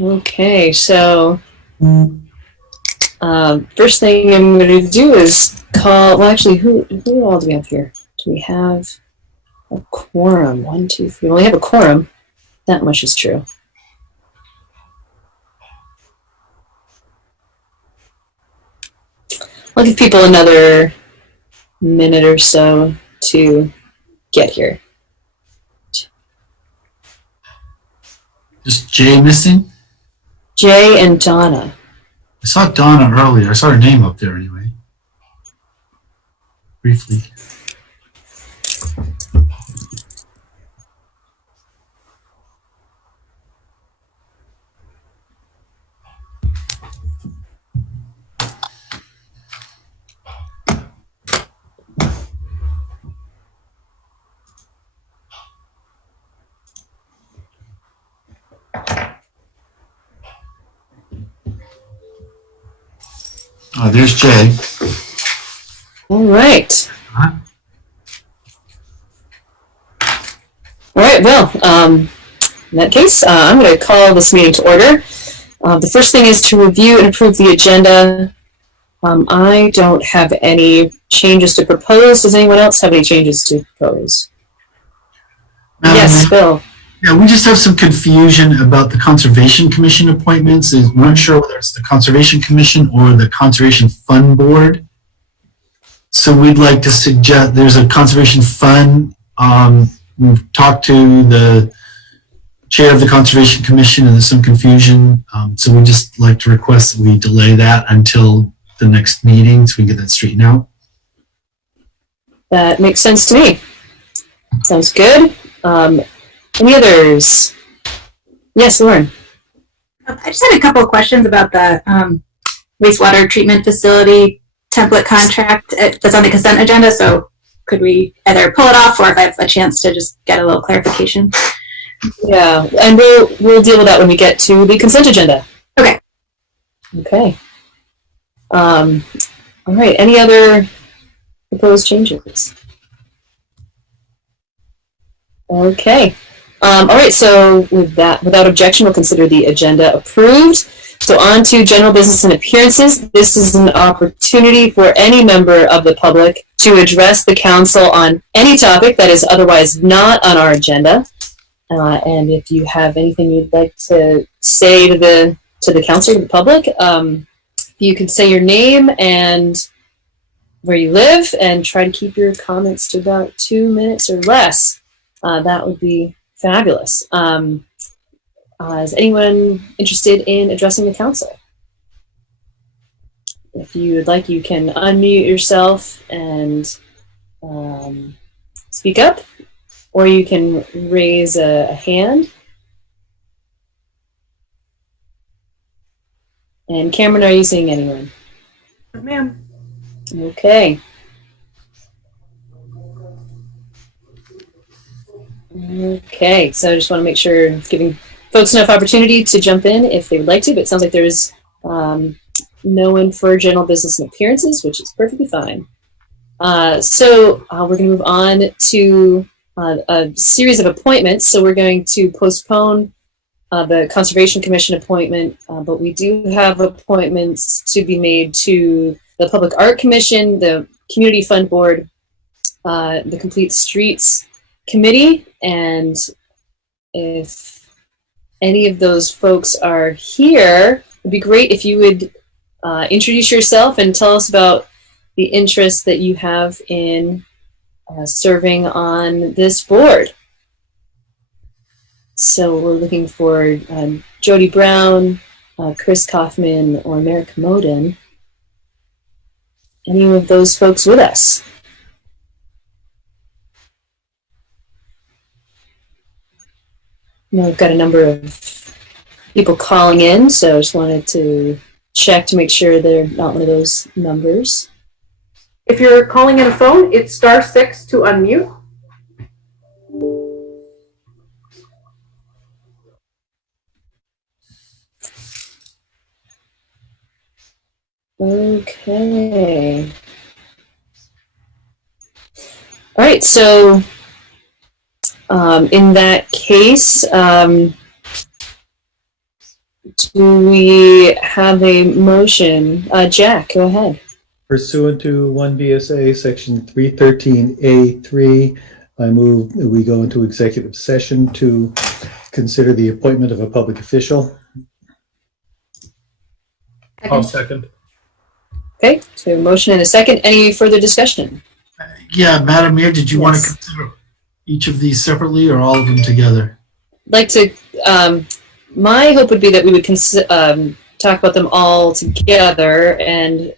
Okay, so first thing I'm going to do is call. Well, actually, who all do we have here? Do we have a quorum? 1, 2, 3. We only have a quorum. That much is true. I'll give people another minute or so to get here. Is Jay missing? Jay and Donna. I saw Donna earlier. I saw her name up there anyway. Briefly. Oh, there's Jay. All right. All right. Well, in that case, I'm going to call this meeting to order. The first thing is to review and approve the agenda. I don't have any changes to propose. Does anyone else have any changes to propose? Yes, Bill. Yeah, we just have some confusion about the Conservation Commission appointments. We're not sure whether it's the Conservation Commission or the Conservation Fund Board. So we'd like to suggest there's a Conservation Fund. We've talked to the chair of the Conservation Commission and there's some confusion. So we'd just like to request that we delay that until the next meeting so we can get that straightened out. That makes sense to me. Sounds good. Any others? Yes, Lauren. I just had a couple of questions about the wastewater treatment facility template contract that's on the consent agenda. So could we either pull it off or if I have a chance to just get a little clarification? Yeah, and we'll deal with that when we get to the consent agenda. Okay. Okay. All right. Any other proposed changes? Okay. All right, so with that, without objection, we'll consider the agenda approved. So on to general business and appearances. This is an opportunity for any member of the public to address the council on any topic that is otherwise not on our agenda. And if you have anything you'd like to say to the council, to the public, you can say your name and where you live and try to keep your comments to about 2 minutes or less. That would be fabulous. Is anyone interested in addressing the council? If you would like, you can unmute yourself and speak up, or you can raise a hand. And Cameron, are you seeing anyone? Ma'am. Okay. Okay, so I just want to make sure giving folks enough opportunity to jump in if they would like to, but it sounds like there's no one for general business and appearances, which is perfectly fine. So we're going to move on to a series of appointments. So we're going to postpone the Conservation Commission appointment, but we do have appointments to be made to the Public Art Commission, the Community Fund Board, the Complete Streets Committee, and if any of those folks are here, it'd be great if you would introduce yourself and tell us about the interest that you have in serving on this board. So we're looking for Jodie Brown, Chris Kaufman, or Merrick Moden. Any of those folks with us? We've got a number of people calling in, so I just wanted to check to make sure they're not one of those numbers. If you're calling in a phone, it's *6 to unmute. Okay. All right, so in that case, Do we have a motion? Jack, go ahead. Pursuant to 1 VSA Section 313A3, I move that we go into executive session to consider the appointment of a public official. I'll second. Okay, so a motion and a second. Any further discussion? Yeah, Madam Mayor, did you want to Yes. consider each of these separately or all of them together? Like to, my hope would be that we would talk about them all together. And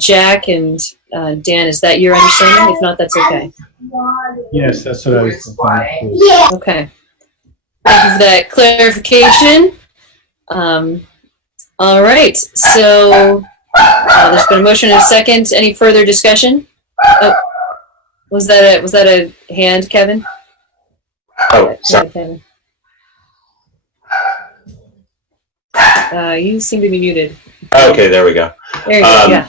Jack and Dan, is that your understanding? If not, that's okay. Yes, that's what I was thinking. Okay. Thank you for that clarification. All right. So there's been a motion and a second. Any further discussion? Oh, was that a hand, Kevin? Oh, sorry. Kevin. You seem to be muted. Okay, there we go. There you go. Yeah.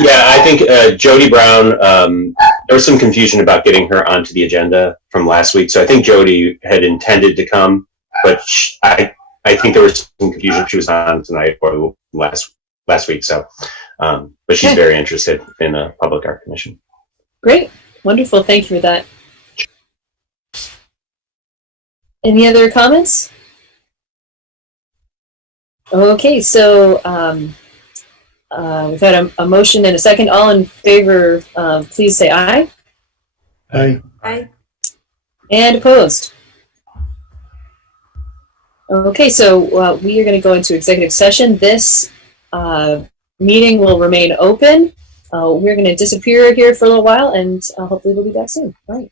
Yeah, I think Jodie Brown, there was some confusion about getting her onto the agenda from last week. So I think Jodie had intended to come, but I think there was some confusion. She was on tonight or last week. So, but she's very interested in a public art commission. Great. Wonderful. Thank you for that. Any other comments? Okay, so we've had a motion and a second. All in favor, please say aye. Aye. Aye. And opposed? Okay, so we are going to go into executive session. This meeting will remain open. We're going to disappear here for a little while, and hopefully we'll be back soon. All right.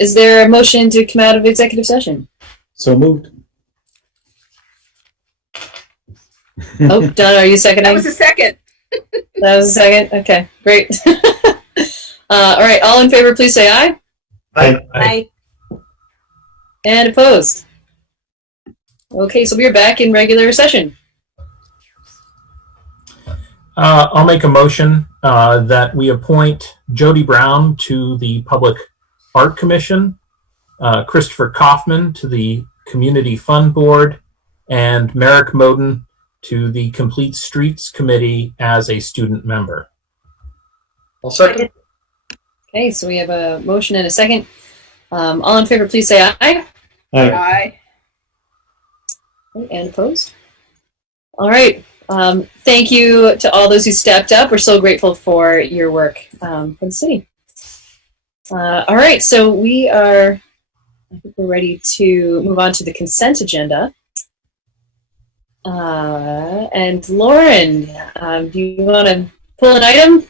Is there a motion to come out of executive session? So moved. Oh, Don, are you seconding? That was a second. That was a second? Okay, great. All right, all in favor, please say aye. I And opposed? Okay, so we are back in regular session. I'll make a motion that we appoint Jodie Brown to the Public Art Commission, Christopher Kaufman to the Community Fund Board, and Merrick Moden to the Complete Streets Committee as a student member. I'll second. Okay, so we have a motion and a second. All in favor, please say aye. Aye. Aye. And opposed? All right. Thank you to all those who stepped up. We're so grateful for your work for the city. All right, so I think we're ready to move on to the consent agenda. And Lauren, do you want to pull an item?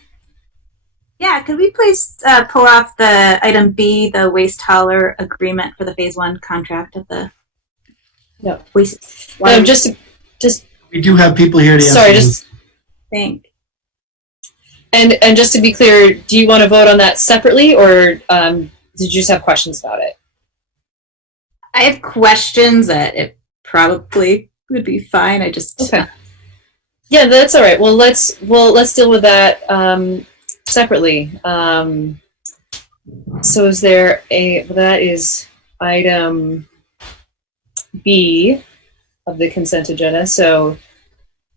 Yeah, could we please pull off the item B, the waste hauler agreement for the phase 1 contract of the waste? No, just We do have people here to answer. sorry, just Thank. and just to be clear, do you want to vote on that separately, or did you just have questions about it? I have questions that it probably would be fine. I just Okay. Yeah, that's all right. Well, let's deal with that separately. So is there that is item B of the consent agenda. So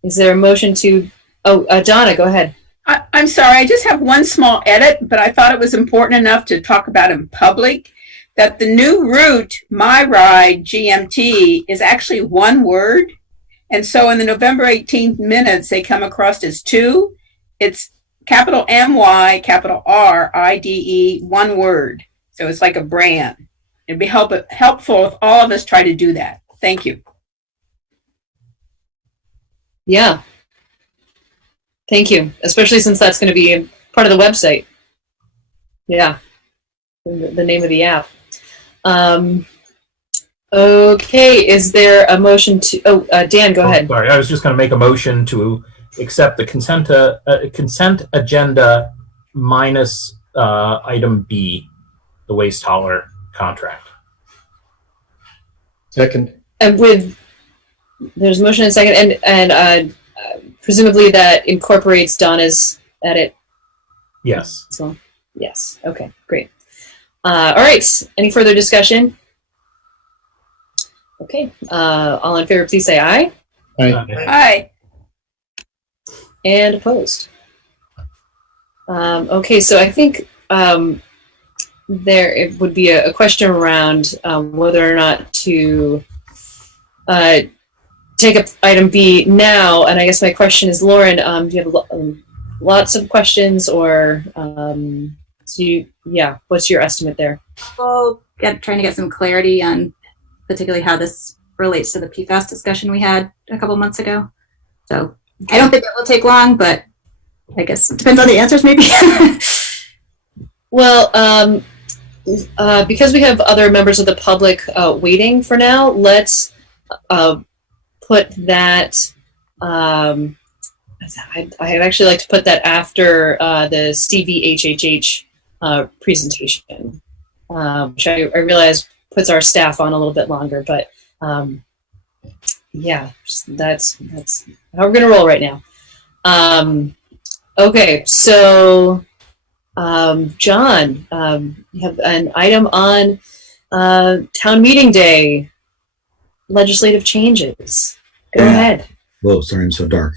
is there a motion to, Donna, go ahead. I'm sorry, I just have one small edit, but I thought it was important enough to talk about in public that the new route, My Ride GMT, is actually one word. And so in the November 18th minutes, they come across as two. It's capital MY, capital RIDE, one word. So it's like a brand. It'd be helpful if all of us try to do that. Thank you. Yeah. Thank you. Especially since that's going to be part of the website. Yeah. The name of the app. Okay. Is there a motion to, Dan, go ahead. Sorry, I was just going to make a motion to accept the consent agenda minus item B, the waste hauler contract. Second. And there's a motion and second, and presumably that incorporates Donna's edit Yes. as well. Yes. Okay. Great. All right. Any further discussion? Okay. All in favor, please say aye. Aye. Hi. And opposed. Okay. So I think there it would be a question around whether or not to take up item B now. And I guess my question is, Lauren, do you have lots of questions, or what's your estimate there? Well, trying to get some clarity on particularly how this relates to the PFAS discussion we had a couple months ago. So I don't think it will take long, but I guess it depends on the answers, maybe. Well, because we have other members of the public waiting for now, let's put that. I'd actually like to put that after the Stevie HHH presentation, which I realize puts our staff on a little bit longer, but yeah, that's how we're gonna roll right now. Okay, so John, you have an item on town meeting day, legislative changes. Go ahead. Whoa, sorry, I'm so dark.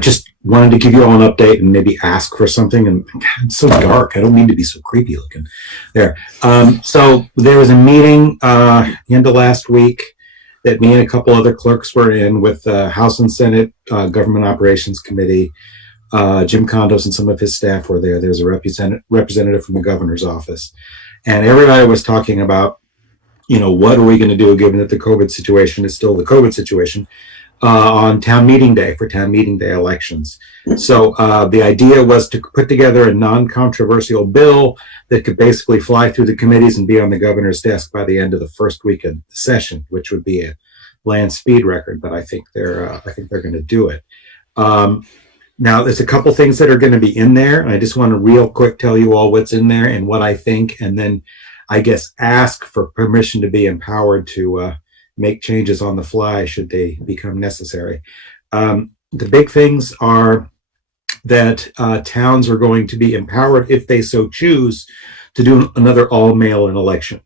Just wanted to give you all an update and maybe ask for something. And God, it's so dark. I don't mean to be so creepy looking. There. So there was a meeting the end of last week that me and a couple other clerks were in with House and Senate Government Operations Committee. Jim Condos and some of his staff were there. There was a representative from the governor's office. And everybody was talking about, what are we going to do given that the COVID situation is still the COVID situation? on town meeting day for town meeting day elections. So the idea was to put together a non-controversial bill that could basically fly through the committees and be on the governor's desk by the end of the first week of the session, which would be a land speed record. But I think they're going to do it. Now, there's a couple things that are going to be in there, and I just want to real quick tell you all what's in there and what I think, and then I guess ask for permission to be empowered to make changes on the fly should they become necessary. The big things are that towns are going to be empowered, if they so choose, to do another all-mail-in election.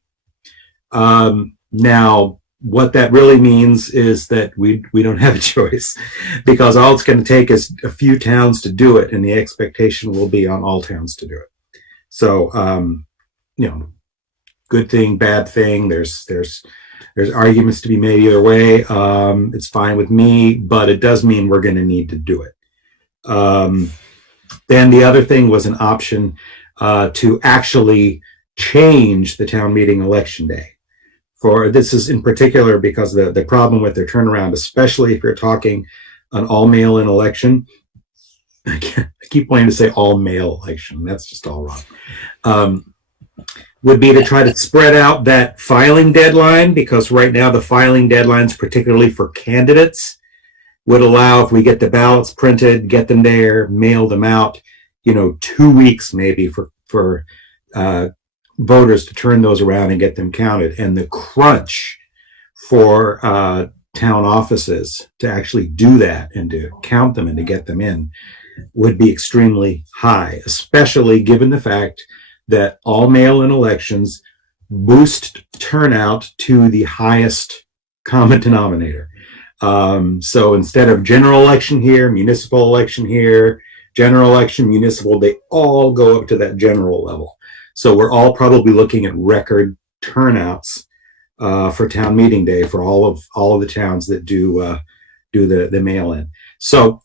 Now, what that really means is that we don't have a choice, because all it's going to take is a few towns to do it, and the expectation will be on all towns to do it. So, you know, good thing, bad thing. There's arguments to be made either way. It's fine with me, but it does mean we're going to need to do it. Then the other thing was an option to actually change the town meeting election day. For this is in particular because the problem with their turnaround, especially if you're talking an all mail-in election. I keep wanting to say all mail election. That's just all wrong. Would be to try to spread out that filing deadline, because right now the filing deadlines, particularly for candidates, would allow, if we get the ballots printed, get them there, mail them out, 2 weeks maybe for voters to turn those around and get them counted. And the crunch for town offices to actually do that and to count them and to get them in would be extremely high, especially given the fact that all mail-in elections boost turnout to the highest common denominator. So instead of general election here, municipal election here, general election, municipal, they all go up to that general level. So we're all probably looking at record turnouts for town meeting day for all of the towns that do the mail-in. So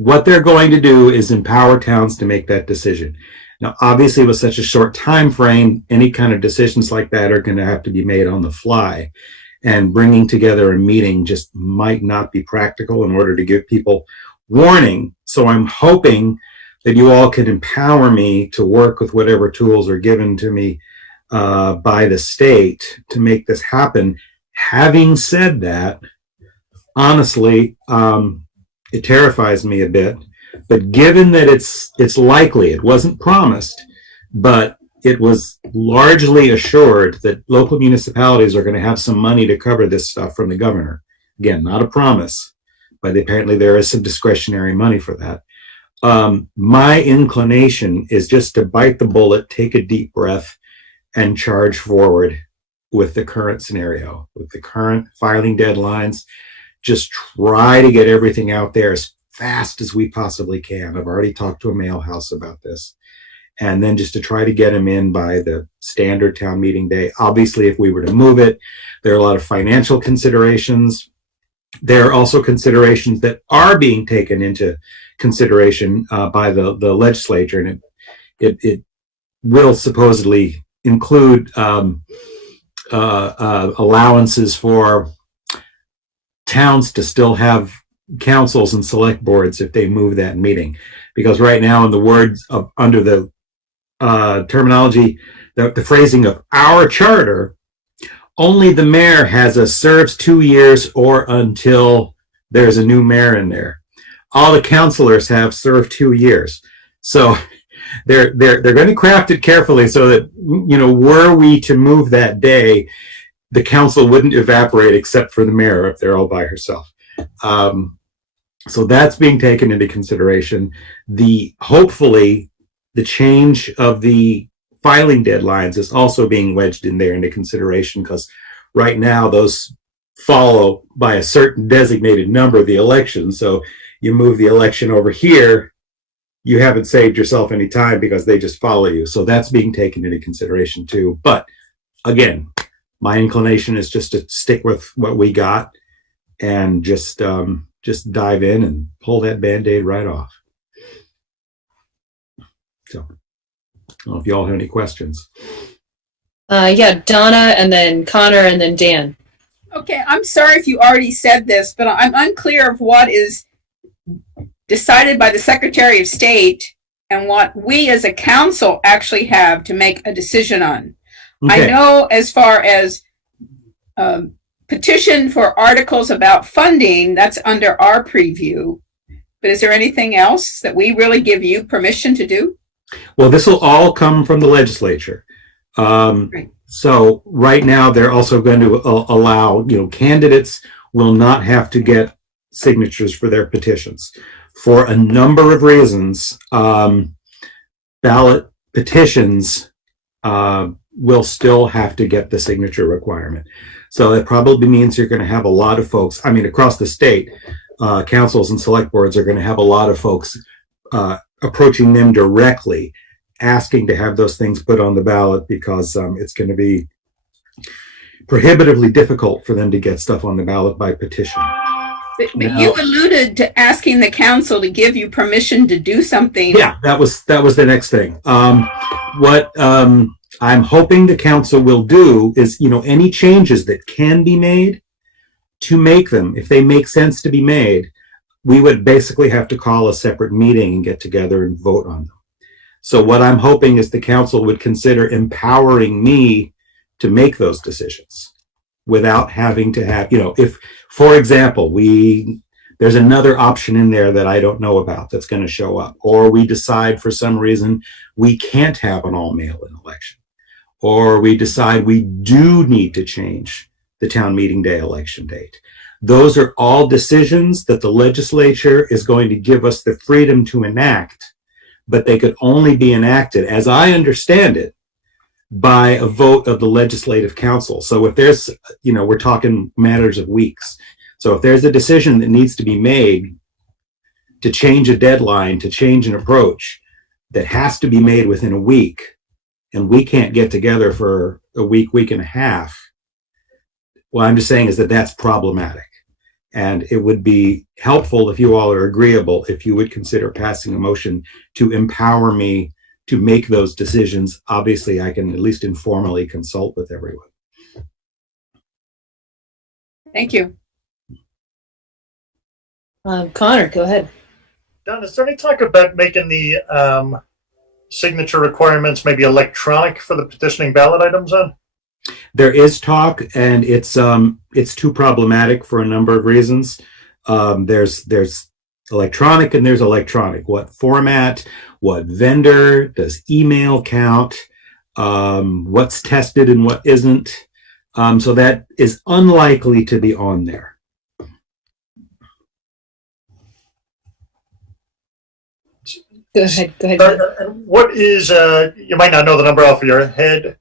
what they're going to do is empower towns to make that decision. Now, obviously, with such a short time frame, any kind of decisions like that are going to have to be made on the fly. And bringing together a meeting just might not be practical in order to give people warning. So I'm hoping that you all can empower me to work with whatever tools are given to me by the state to make this happen. Having said that, honestly, it terrifies me a bit, but given that it's likely, it wasn't promised, but it was largely assured that local municipalities are going to have some money to cover this stuff from the governor. Again, not a promise, but apparently there is some discretionary money for that. My inclination is just to bite the bullet, take a deep breath, and charge forward with the current scenario, with the current filing deadlines. Just try to get everything out there as fast as we possibly can. I've already talked to a mail house about this. And then just to try to get them in by the standard town meeting day. Obviously, if we were to move it, there are a lot of financial considerations. There are also considerations that are being taken into consideration by the legislature. And it will supposedly include allowances for towns to still have councils and select boards if they move that meeting, because right now, in the words of under the terminology, the phrasing of our charter, only the mayor has a serves 2 years or until there's a new mayor in there. All the councilors have served 2 years, so they're going to craft it carefully so that were we to move that day, the council wouldn't evaporate except for the mayor if they're all by herself. So that's being taken into consideration. Hopefully, the change of the filing deadlines is also being wedged in there into consideration, because right now those follow by a certain designated number of the election. So you move the election over here, you haven't saved yourself any time because they just follow you. So that's being taken into consideration too. But again, my inclination is just to stick with what we got and just dive in and pull that Band-Aid right off. So, I don't know if you all have any questions. Yeah, Donna, and then Connor, and then Dan. Okay, I'm sorry if you already said this, but I'm unclear of what is decided by the Secretary of State and what we as a council actually have to make a decision on. I Okay. know as far as petition for articles about funding, that's under our preview. But is there anything else that we really give you permission to do? Well, this will all come from the legislature. Right. So right now, they're also going to allow, candidates will not have to get signatures for their petitions. For a number of reasons, ballot petitions will still have to get the signature requirement. So it probably means you're going to have a lot of folks, across the state, councils and select boards are going to have a lot of folks approaching them directly, asking to have those things put on the ballot because it's going to be prohibitively difficult for them to get stuff on the ballot by petition. But you alluded to asking the council to give you permission to do something. Yeah, that was the next thing. What I'm hoping the council will do is, any changes that can be made, to make them, if they make sense to be made, we would basically have to call a separate meeting and get together and vote on them. So what I'm hoping is the council would consider empowering me to make those decisions without having to have, if, for example, there's another option in there that I don't know about that's going to show up, or we decide for some reason we can't have an all mail-in election, or we decide we do need to change the town meeting day election date. Those are all decisions that the legislature is going to give us the freedom to enact, but they could only be enacted, as I understand it, by a vote of the legislative council. So if there's, we're talking matters of weeks. So if there's a decision that needs to be made to change a deadline, to change an approach, that has to be made within a week, and we can't get together for a week, week and a half, what I'm just saying is that that's problematic. And it would be helpful if you all are agreeable, if you would consider passing a motion to empower me to make those decisions. Obviously, I can at least informally consult with everyone. Thank you. Connor, go ahead. Don, is there any talk about making the signature requirements maybe electronic for the petitioning ballot items on? There is talk, and it's too problematic for a number of reasons. There's electronic and there's electronic. What format? What vendor? Does email count? What's tested and what isn't? So that is unlikely to be on there. Go ahead. What is, you might not know the number off of your head,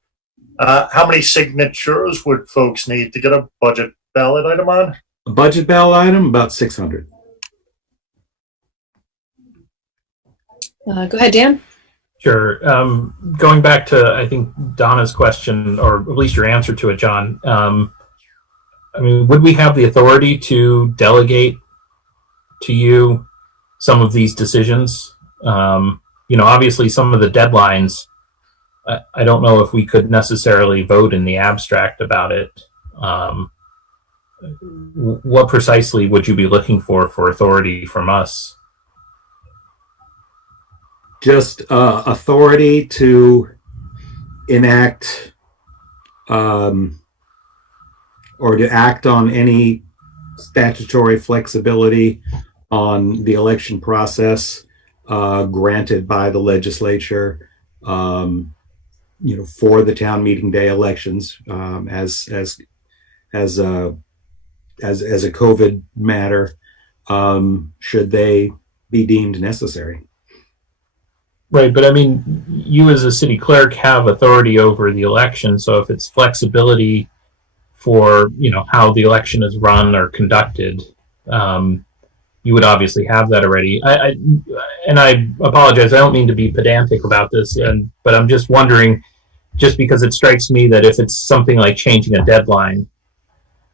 how many signatures would folks need to get a budget ballot item on? A budget ballot item, about 600. Go ahead, Dan. Sure. Going back to, I think, Donna's question, or at least your answer to it, John, would we have the authority to delegate to you some of these decisions? Obviously some of the deadlines, I don't know if we could necessarily vote in the abstract about it. What precisely would you be looking for authority from us? Just authority to enact or to act on any statutory flexibility on the election process granted by the legislature, for the town meeting day elections as a COVID matter, should they be deemed necessary. Right, but you as a city clerk have authority over the election, so if it's flexibility for, how the election is run or conducted, you would obviously have that already. I apologize, I don't mean to be pedantic about this, but I'm just wondering, just because it strikes me that if it's something like changing a deadline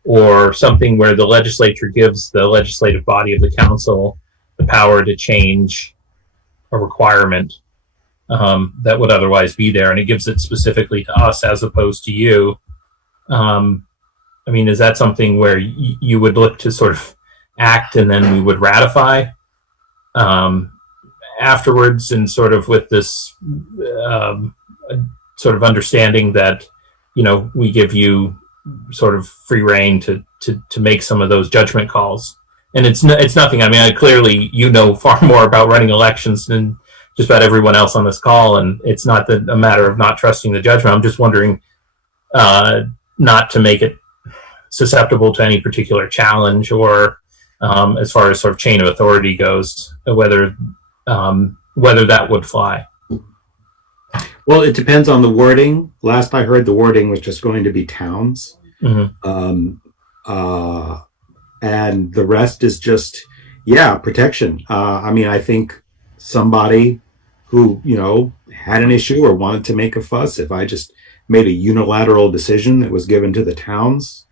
or something where the legislature gives the legislative body of the council the power to change a requirement that would otherwise be there, and it gives it specifically to us as opposed to you, I mean, is that something where you would look to sort of act and then we would ratify afterwards, and sort of with this sort of understanding that, you know, we give you sort of free rein to make some of those judgment calls? And it's nothing. I mean, clearly you know far more about running elections than just about everyone else on this call, and it's not a matter of not trusting the judgment. I'm just wondering not to make it susceptible to any particular challenge, or as far as sort of chain of authority goes, whether that would fly. Well, it depends on the wording. Last I heard, the wording was just going to be towns. Mm-hmm. And the rest is just, protection. I mean, I think somebody who, you know, had an issue or wanted to make a fuss, if I just made a unilateral decision that was given to the towns,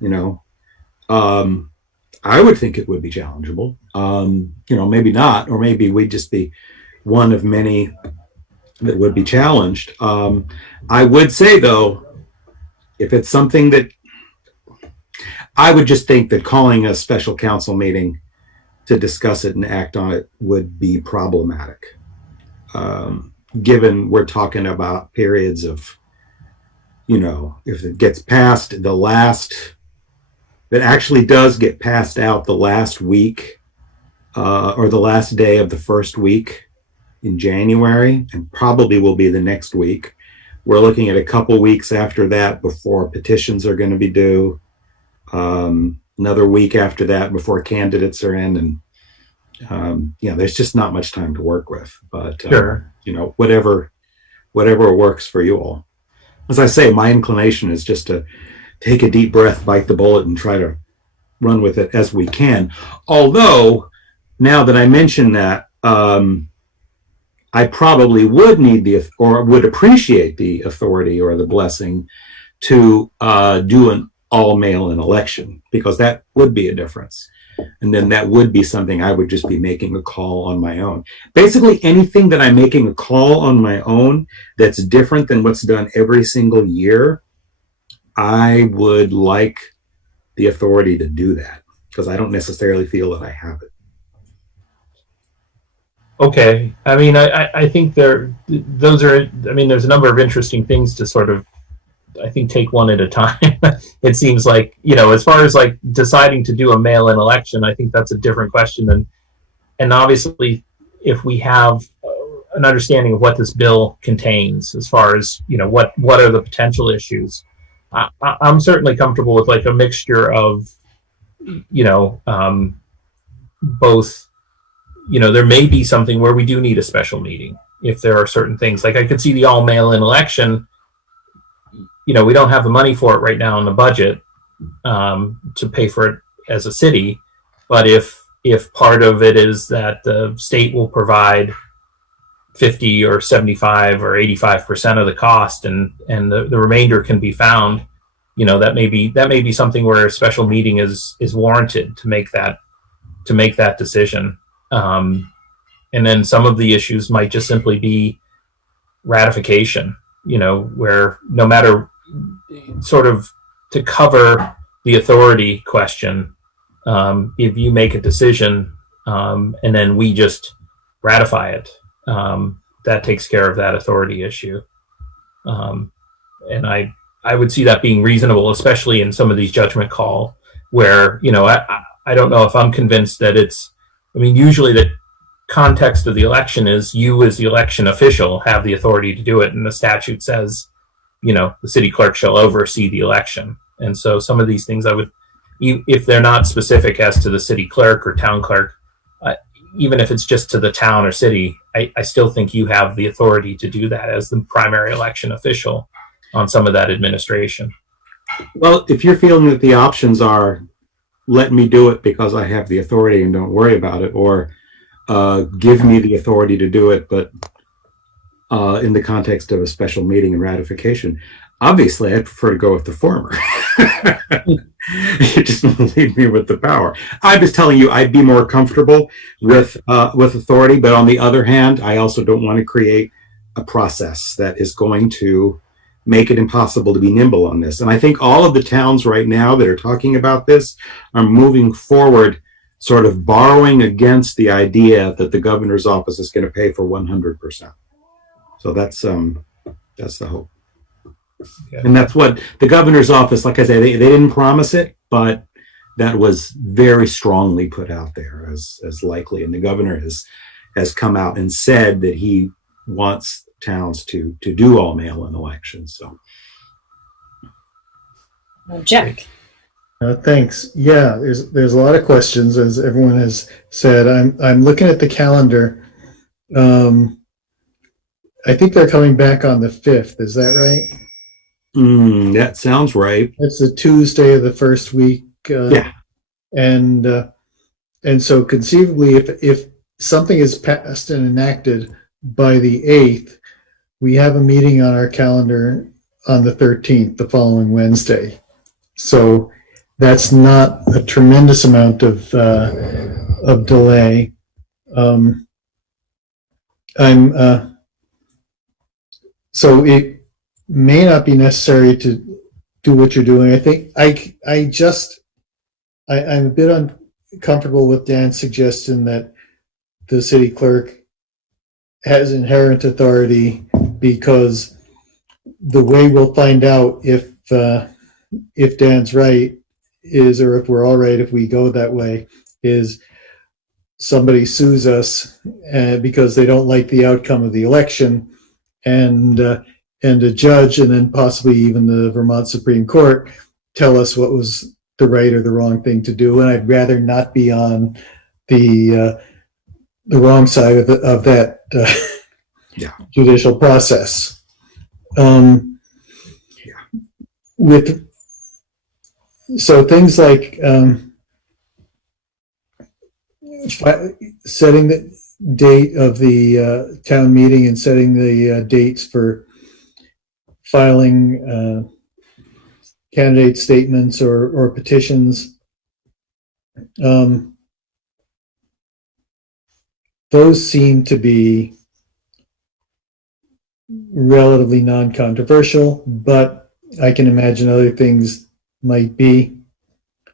you know, I would think it would be challengeable. You know, maybe not, or maybe we'd just be one of many that would be challenged. I would say, though, if it's something that I would just think that calling a special council meeting to discuss it and act on it would be problematic, given we're talking about periods of, you know, if it gets passed that actually does get passed out the last week or the last day of the first week in January, and probably will be the next week. We're looking at a couple weeks after that before petitions are going to be due. Another week after that before candidates are in, and there's just not much time to work with. But Sure. You know, whatever works for you all. As I say, my inclination is just to take a deep breath, bite the bullet, and try to run with it as we can. Although, now that I mention that, I probably would need would appreciate the authority or the blessing to do an all mail-in election, because that would be a difference. And then that would be something I would just be making a call on my own. Basically, anything that I'm making a call on my own that's different than what's done every single year, I would like the authority to do that, because I don't necessarily feel that I have it. Okay. I mean, I think there's a number of interesting things to sort of, I think, take one at a time. It seems like, you know, as far as like deciding to do a mail-in election, I think that's a different question. And obviously, if we have an understanding of what this bill contains, as far as, you know, what are the potential issues, I'm certainly comfortable with like a mixture of, you know, both, you know, there may be something where we do need a special meeting if there are certain things. Like I could see the all mail-in election. You know, we don't have the money for it right now in the budget to pay for it as a city. But if part of it is that the state will provide 50 or 75 or 85% of the cost, and the remainder can be found, you know, that may be something where a special meeting is warranted to make that decision. And then some of the issues might just simply be ratification, you know, where no matter, sort of to cover the authority question, if you make a decision and then we just ratify it, that takes care of that authority issue. And I would see that being reasonable, especially in some of these judgment call where, you know, I don't know if I'm convinced that usually the context of the election is you as the election official have the authority to do it. And the statute says, you know, the city clerk shall oversee the election. And so some of these things I would, if they're not specific as to the city clerk or town clerk, even if it's just to the town or city, I still think you have the authority to do that as the primary election official on some of that administration. Well, if you're feeling that the options are, let me do it because I have the authority and don't worry about it, or give me the authority to do it, but in the context of a special meeting and ratification, obviously I prefer to go with the former. You just leave me with the power. I'm just telling you, I'd be more comfortable with authority, but on the other hand, I also don't want to create a process that is going to make it impossible to be nimble on this. And I think all of the towns right now that are talking about this are moving forward, sort of borrowing against the idea that the governor's office is going to pay for 100%. So that's the hope. Okay. And that's what the governor's office, like I say, they didn't promise it, but that was very strongly put out there as likely. And the governor has come out and said that he wants towns to do all mail-in elections. So, Jack. Thanks. Yeah, there's a lot of questions, as everyone has said. I'm looking at the calendar. I think they're coming back on the 5th. Is that right? That sounds right. It's the Tuesday of the first week. Yeah. And so conceivably, if something is passed and enacted by the 8th, we have a meeting on our calendar on the 13th, the following Wednesday. So that's not a tremendous amount of delay. So it may not be necessary to do what you're doing. I think I'm a bit uncomfortable with Dan's suggestion that the city clerk has inherent authority, because the way we'll find out if Dan's right is, or if we're all right if we go that way, is somebody sues us because they don't like the outcome of the election, and a judge, and then possibly even the Vermont Supreme Court, tell us what was the right or the wrong thing to do. And I'd rather not be on the wrong side of that judicial process. So things like setting the date of the town meeting and setting the dates for filing candidate statements or petitions. Those seem to be relatively non-controversial, but I can imagine other things might be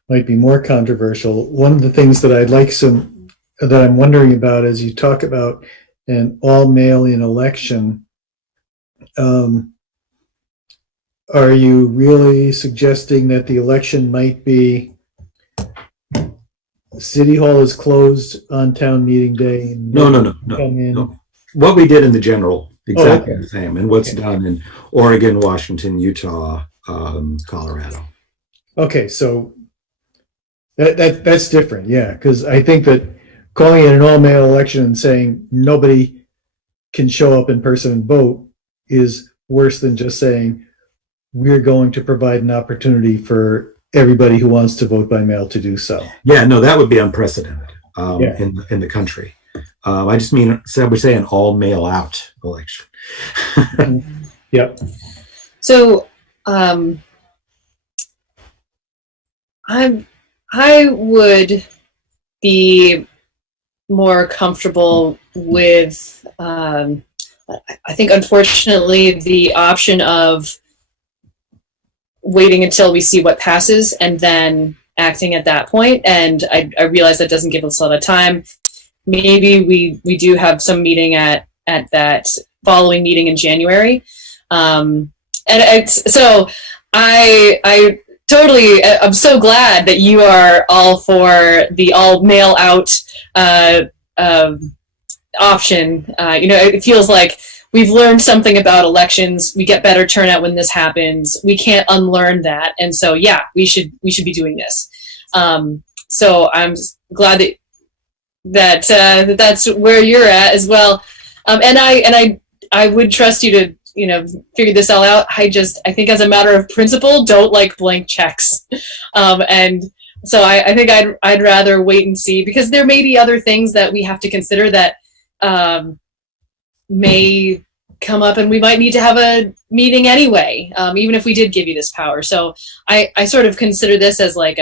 more controversial. One of the things that that I'm wondering about as you talk about an all mail-in election, are you really suggesting that the election might be City Hall is closed on town meeting day? And No. What we did in the general, exactly okay. the same, and what's done in Oregon, Washington, Utah, Colorado. Okay, so that's different, yeah, because I think that calling it an all-mail election and saying nobody can show up in person and vote is worse than just saying we're going to provide an opportunity for everybody who wants to vote by mail to do so. Yeah, no, that would be unprecedented in the country. I just mean, so we say an all mail out election. Yep. So I would be more comfortable with, I think, unfortunately, the option of waiting until we see what passes and then acting at that point. And I realize that doesn't give us a lot of time. Maybe we do have some meeting at that following meeting in January. So I totally, I'm so glad that you are all for the all mail out option. It feels like we've learned something about elections. We get better turnout when this happens. We can't unlearn that. And so, yeah, we should be doing this. So I'm glad that that's where you're at as well. And I would trust you to, figure this all out. I think as a matter of principle, don't like blank checks. And so I think I'd rather wait and see, because there may be other things that we have to consider that may come up, and we might need to have a meeting anyway, even if we did give you this power. So I sort of consider this as like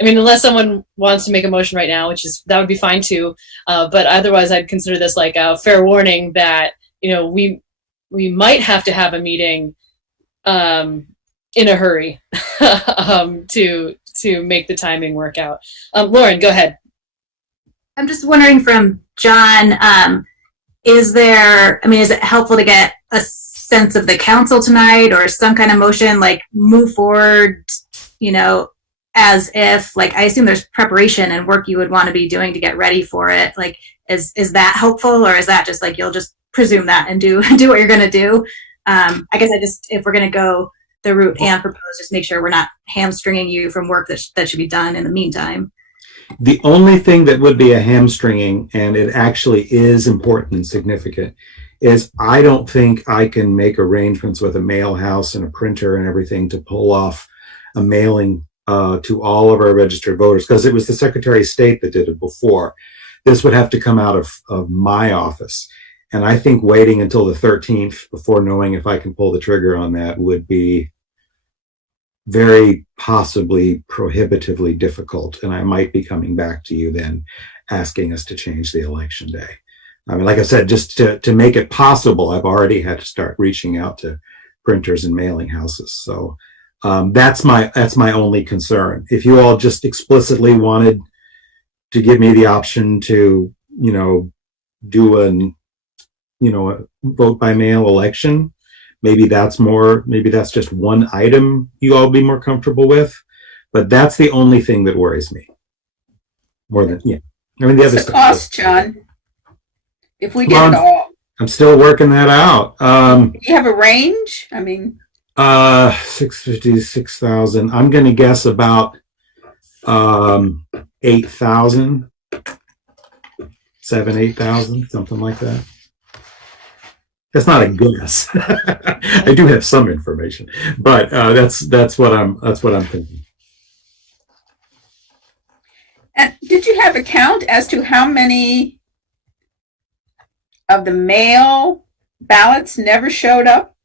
unless someone wants to make a motion right now, that would be fine too. But otherwise I'd consider this like a fair warning that, we might have to have a meeting in a hurry to make the timing work out. Lauren, go ahead. I'm just wondering from John, is it helpful to get a sense of the council tonight or some kind of motion, like move forward, as if, like, I assume there's preparation and work you would want to be doing to get ready for it. Like, is that helpful, or is that just like, you'll just presume that and do what you're going to do? I guess if we're going to go the route and propose, just make sure we're not hamstringing you from work that should be done in the meantime. The only thing that would be a hamstringing, and it actually is important and significant, is I don't think I can make arrangements with a mail house and a printer and everything to pull off a mailing to all of our registered voters, because it was the Secretary of State that did it before. This would have to come out of my office. And I think waiting until the 13th before knowing if I can pull the trigger on that would be very possibly prohibitively difficult. And I might be coming back to you then asking us to change the election day. I mean, like I said, just to make it possible, I've already had to start reaching out to printers and mailing houses. So that's my only concern. If you all just explicitly wanted to give me the option to, do a vote by mail election, maybe that's just one item you all be more comfortable with, but that's the only thing that worries me more than, the other What's the stuff. cost, John? If we did it all, I'm still working that out. do you have a range? I mean, 650, 6,000. I'm going to guess about 8,000, 8,000, something like that. That's not a guess. I do have some information, but that's what I'm thinking. and did you have a count as to how many of the mail ballots never showed up?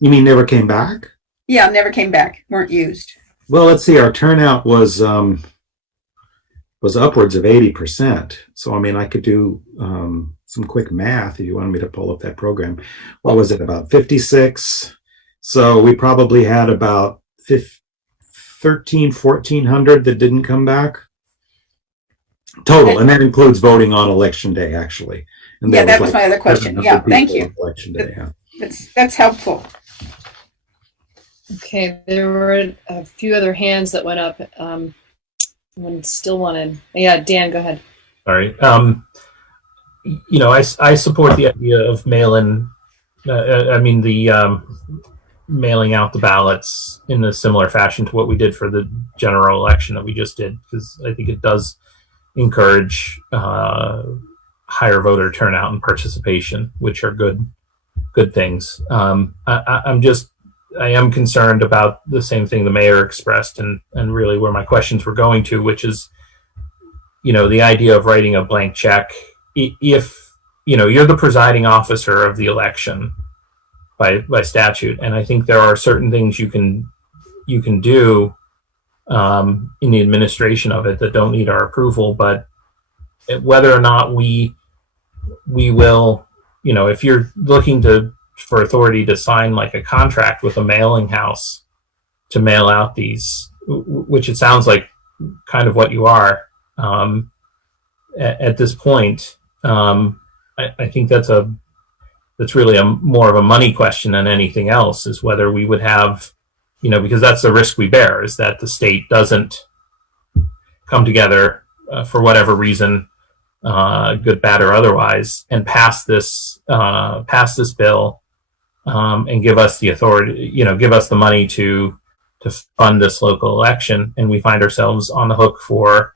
You mean never came back? Yeah, never came back, weren't used. Well, let's see. Our turnout was upwards of 80%. So I mean, I could do some quick math if you wanted me to pull up that program. What was it, about 56? So we probably had about 1,400 that didn't come back total, and that includes voting on election day, actually. And Yeah, that was my other question. 700 Yeah, thank people you. on election day, yeah. That's helpful. Okay, there were a few other hands that went up. One still wanted. Yeah, Dan, go ahead. Sorry. I support the idea of mailing out the ballots in a similar fashion to what we did for the general election that we just did, because I think it does encourage higher voter turnout and participation, which are good things. I am concerned about the same thing the mayor expressed, and really where my questions were going to, which is, the idea of writing a blank check. If, you're the presiding officer of the election by statute, and I think there are certain things you can do in the administration of it that don't need our approval, but whether or not we will, if you're looking for authority to sign like a contract with a mailing house to mail out these, which it sounds like kind of what you are at this point, I think that's really more of a money question than anything else, is whether we would have, because that's the risk we bear, is that the state doesn't come together for whatever reason, good, bad, or otherwise, and pass this bill and give us the authority, give us the money to fund this local election, and we find ourselves on the hook for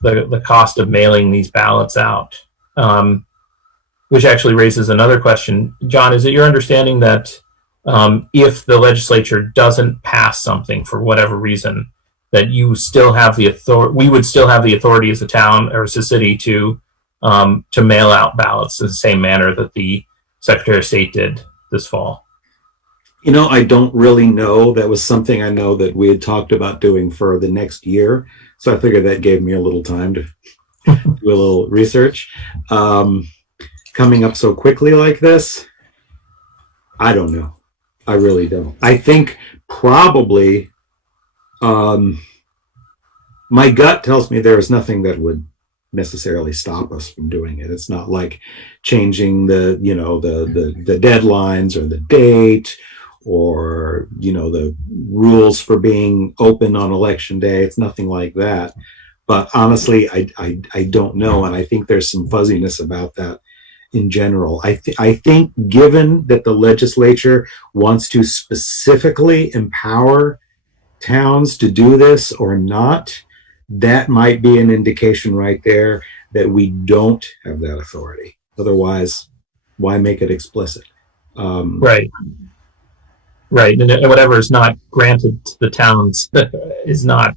the cost of mailing these ballots out, which actually raises another question. John, is it your understanding that if the legislature doesn't pass something for whatever reason, that you still have the authority, we would still have the authority as a town or as a city to mail out ballots in the same manner that the Secretary of State did this fall? I don't really know. That was something I know that we had talked about doing for the next year. So I figured that gave me a little time to do a little research. Coming up so quickly like this, I don't know. I really don't. I think probably, my gut tells me there is nothing that would necessarily stop us from doing it. It's not like changing the deadlines or the date or, the rules for being open on election day. It's nothing like that. But honestly, I don't know. And I think there's some fuzziness about that in general. I think given that the legislature wants to specifically empower towns to do this or not, that might be an indication right there that we don't have that authority. Otherwise, why make it explicit? Right. And whatever is not granted to the towns is not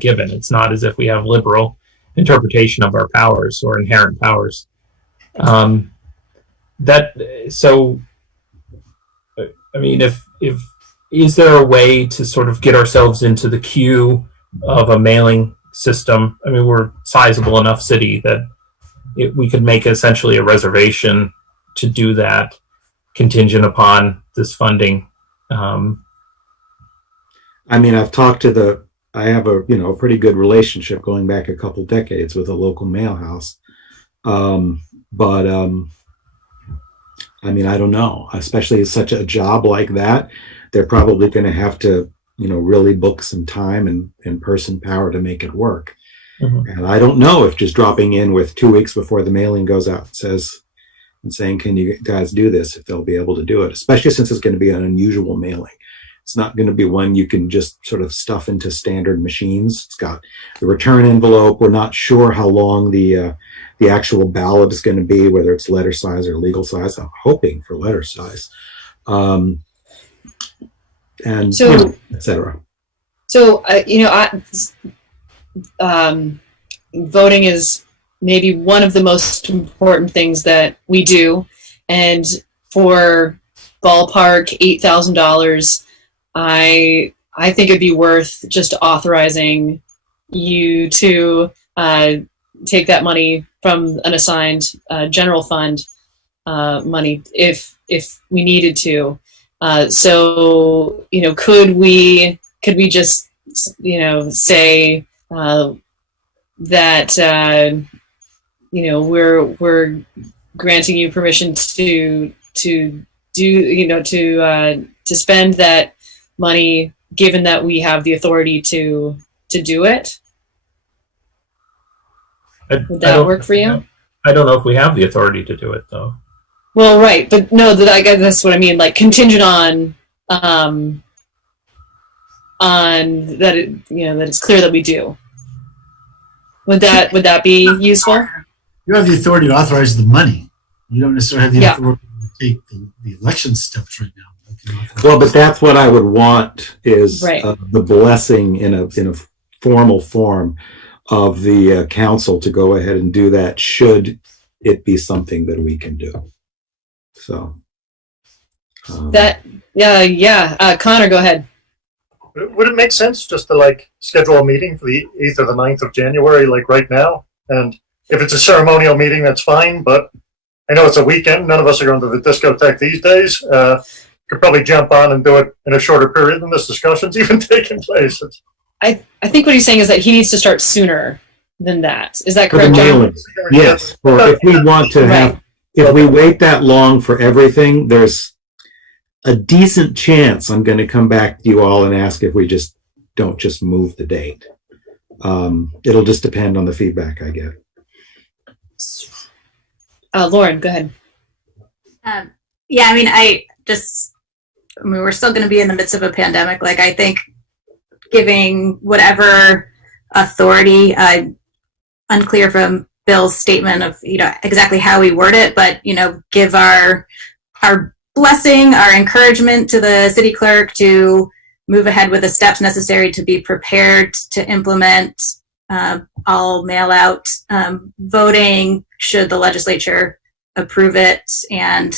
given. It's not as if we have liberal interpretation of our powers or inherent powers. If is there a way to sort of get ourselves into the queue of a mailing system? I mean, we're a sizable enough city that we could make essentially a reservation to do that, contingent upon this funding. I mean, I've talked to I have a pretty good relationship going back a couple decades with a local mail house. I mean, I don't know, especially such a job like that, they're probably going to have to, really book some time and person power to make it work. Mm-hmm. And I don't know if just dropping in with 2 weeks before the mailing goes out saying, can you guys do this, if they'll be able to do it, especially since it's going to be an unusual mailing. It's not going to be one you can just sort of stuff into standard machines. It's got the return envelope. We're not sure how long the actual ballot is going to be, whether it's letter size or legal size. I'm hoping for letter size, and etc. So voting is maybe one of the most important things that we do, and for ballpark $8,000. I think it'd be worth just authorizing you to take that money from an assigned general fund money if we needed to. So could we just say that we're granting you permission to do to spend that money, given that we have the authority to do it? Would that work for you? I don't know if we have the authority to do it, though. Well, right, but no, I guess that's what I mean. Like contingent on that that it's clear that we do. Would that be useful? You have the authority to authorize the money. You don't necessarily have the authority to take the election steps right now. Well, but that's what I would want is right. The blessing in a formal form of the council to go ahead and do that, should it be something that we can do. So Connor, go ahead. Would it make sense just to schedule a meeting for the 8th or the 9th of January, right now? And if it's a ceremonial meeting, that's fine, but I know it's a weekend. None of us are going to the discotheque these days. Could probably jump on and do it in a shorter period than this discussion's even taking place. I think what he's saying is that he needs to start sooner than that. Is that correct, John? Yes. Or if we want to have, if we wait that long for everything, there's a decent chance I'm going to come back to you all and ask if we don't just move the date. It'll just depend on the feedback I get. Lauren, go ahead. We're still going to be in the midst of a pandemic. I think giving whatever authority, unclear from Bill's statement of, exactly how we word it, but, give our blessing, our encouragement to the city clerk to move ahead with the steps necessary to be prepared to implement all mail out voting should the legislature approve it and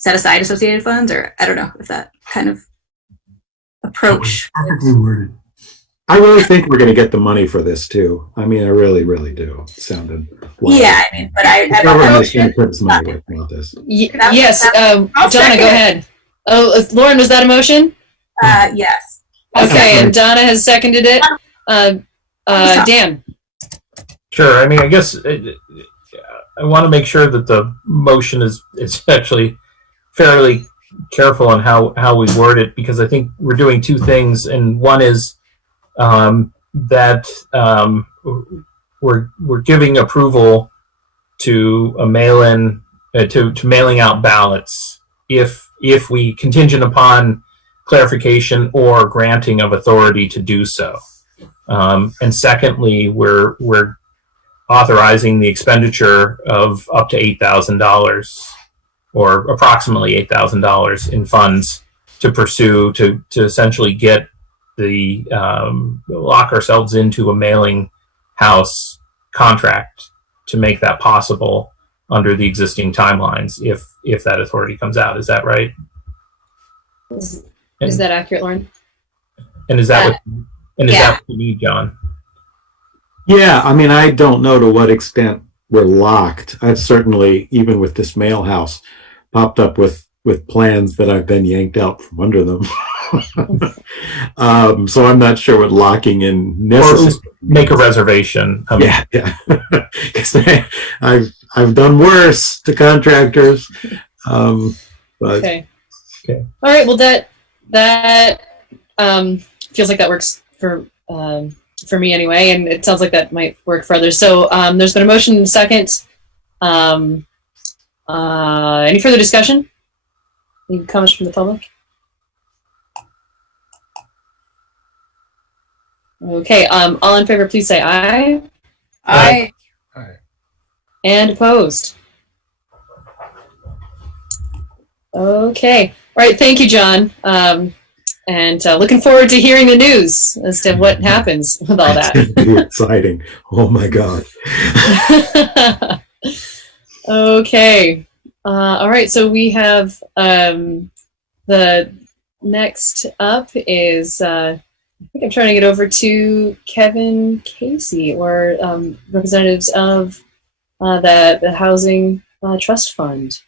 set aside associated funds, or I don't know if that kind of approach. Perfectly worded. I really think we're going to get the money for this too. I mean, I really, really do. It sounded like Yeah, I mean, but I the don't government is know. going to put some money away from this. Yes, I'll Donna, second go it. ahead. Oh, Lauren, was that a motion? Yes. Okay, and Donna has seconded it. Dan. Sure. I mean, I guess I want to make sure that the motion is actually fairly careful on how we word it, because I think we're doing two things, and one is that we're giving approval to a mail-in to mailing out ballots if we contingent upon clarification or granting of authority to do so. And secondly, we're authorizing the expenditure of up to $8,000 or approximately $8,000 in funds to pursue to essentially get the lock ourselves into a mailing house contract to make that possible under the existing timelines if that authority comes out. Is that right? Is that accurate, Lauren? And is that what Yeah. what you need, John? Yeah, I mean, I don't know to what extent we're locked. I've certainly, even with this mail house, popped up with plans that I've been yanked out from under them. So I'm not sure what locking in necessary. Make a reservation. Yeah. 'Cause I've done worse to contractors. But Okay. All right. Well, that feels like that works for me anyway, and it sounds like that might work for others. So there's been a motion and a second. Any further discussion? Any comments from the public? Okay. All in favor, please say aye. Aye. And opposed? Okay. All right. Thank you, John. And looking forward to hearing the news as to what happens with all that. it's gonna be exciting. Oh my God. Okay. All right. So we have the next up is I think I'm trying to get over to Kevin Casey or representatives of the Housing Trust Fund.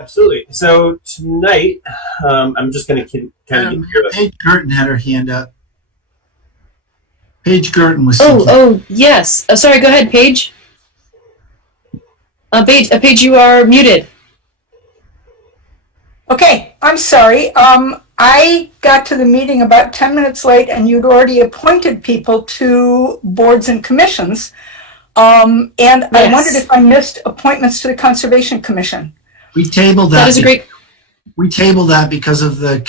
Absolutely. So tonight, I'm just going to kind of give you Paige Girton had her hand up. Paige Girton was. Oh, yes. Sorry, go ahead, Paige. Paige, you are muted. Okay, I'm sorry. I got to the meeting about 10 minutes late and you'd already appointed people to boards and commissions. And Yes. I wondered if I missed appointments to the Conservation Commission. We tabled that. That is a great. We tabled that because of the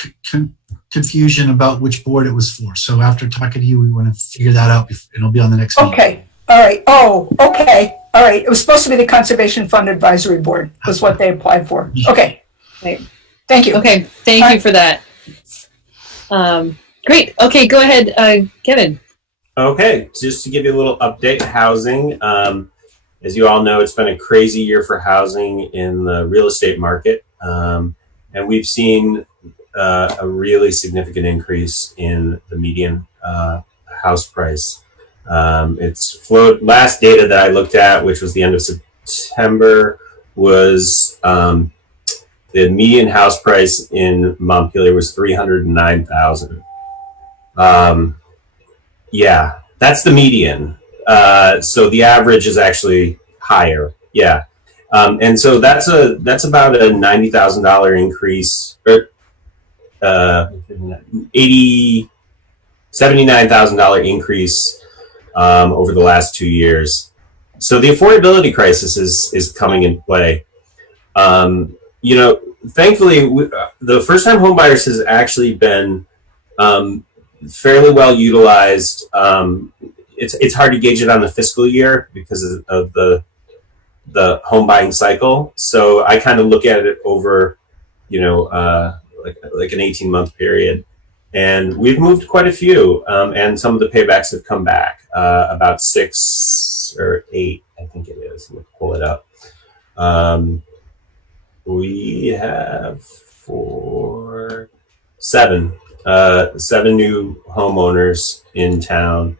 confusion about which board it was for. So after talking to you, we want to figure that out. It'll be on the next meeting. Okay, all right. Oh, okay, all right. It was supposed to be the Conservation Fund Advisory Board was what they applied for. Okay, Right. thank you. Okay, thank you for that. Great. Okay, go ahead, Kevin. Okay, just to give you a little update, housing. As you all know, it's been a crazy year for housing in the real estate market. And we've seen a really significant increase in the median house price. It's flowed. Last data that I looked at, which was the end of September, was the median house price in Montpelier was $309,000. Yeah, that's the median. So the average is actually higher. Yeah. And so that's about a $90,000 increase, or $79,000 increase over the last 2 years. So the affordability crisis is coming in play. You know, thankfully, the first-time homebuyers has actually been fairly well utilized. It's hard to gauge it on the fiscal year because of the home buying cycle. So I kind of look at it over, you know, like an 18-month period. And we've moved quite a few, and some of the paybacks have come back, about 6 or 8, I think it is. Let me pull it up. We have 7 7 new homeowners in town.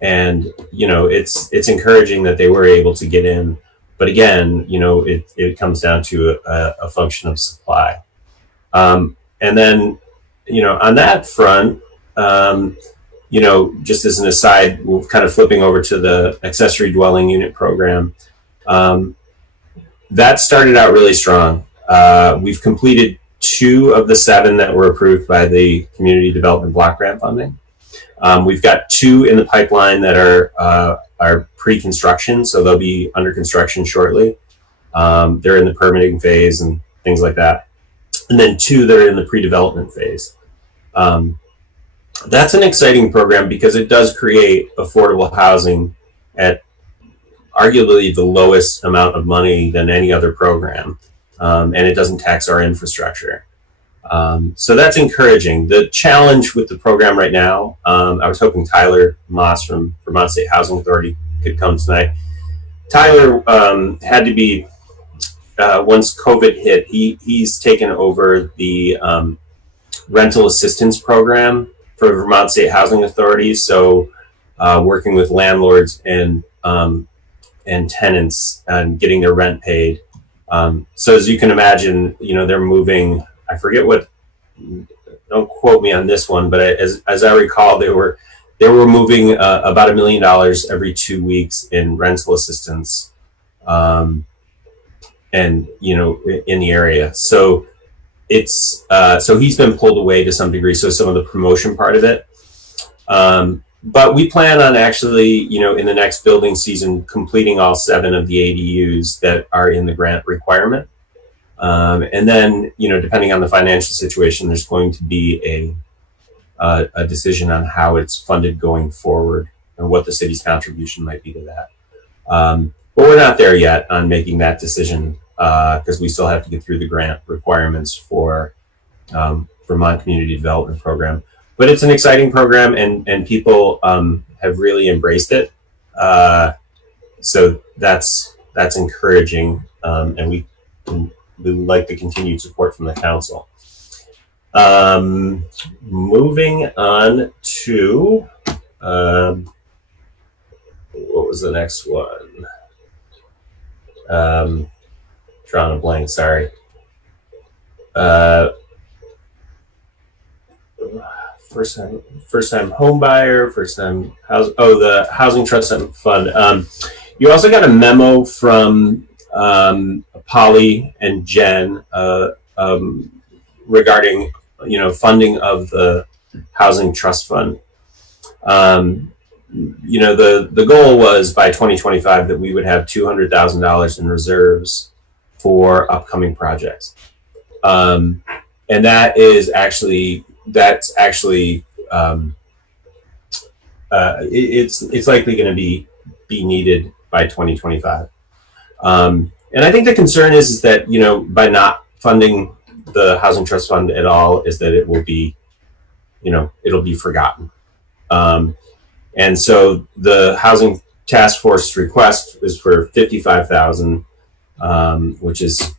And, you know, it's encouraging that they were able to get in. But again, you know, it comes down to a function of supply. And then, you know, on that front, you know, just as an aside, we're kind of flipping over to the accessory dwelling unit program. That started out really strong. We've completed 2 of the 7 that were approved by the Community Development Block Grant funding. We've got 2 in the pipeline that are pre-construction, so they'll be under construction shortly. They're in the permitting phase and things like that. And then 2 that are in the pre-development phase. That's an exciting program because it does create affordable housing at arguably the lowest amount of money than any other program. And it doesn't tax our infrastructure. So that's encouraging. The challenge with the program right now, I was hoping Tyler Moss from Vermont State Housing Authority could come tonight. Tyler had to be, once COVID hit, he's taken over the rental assistance program for Vermont State Housing Authority. So working with landlords and tenants and getting their rent paid. So as you can imagine, you know, they're moving, I forget what, don't quote me on this one, but as I recall, they were moving about $1 million every 2 weeks in rental assistance, and, you know, in the area. So it's, so he's been pulled away to some degree. So some of the promotion part of it. But we plan on actually, you know, in the next building season, completing all 7 of the ADUs that are in the grant requirement. And then, you know, depending on the financial situation, there's going to be a decision on how it's funded going forward and what the city's contribution might be to that. But we're not there yet on making that decision because we still have to get through the grant requirements for Vermont Community Development Program. But it's an exciting program, and people have really embraced it. So that's encouraging, and we like the continued support from the council. Moving on to what was the next one? Drawing a blank. Sorry. First time home buyer, first time house. Oh, the Housing Trust Fund. You also got a memo from Polly and Jen regarding, you know, funding of the Housing Trust Fund. You know, the goal was by 2025 that we would have $200,000 in reserves for upcoming projects, and that's actually it's likely going to be needed by 2025. And I think the concern is that, you know, by not funding the Housing Trust Fund at all, is that it will be, you know, it'll be forgotten. And so the Housing Task Force request is for $55,000, which is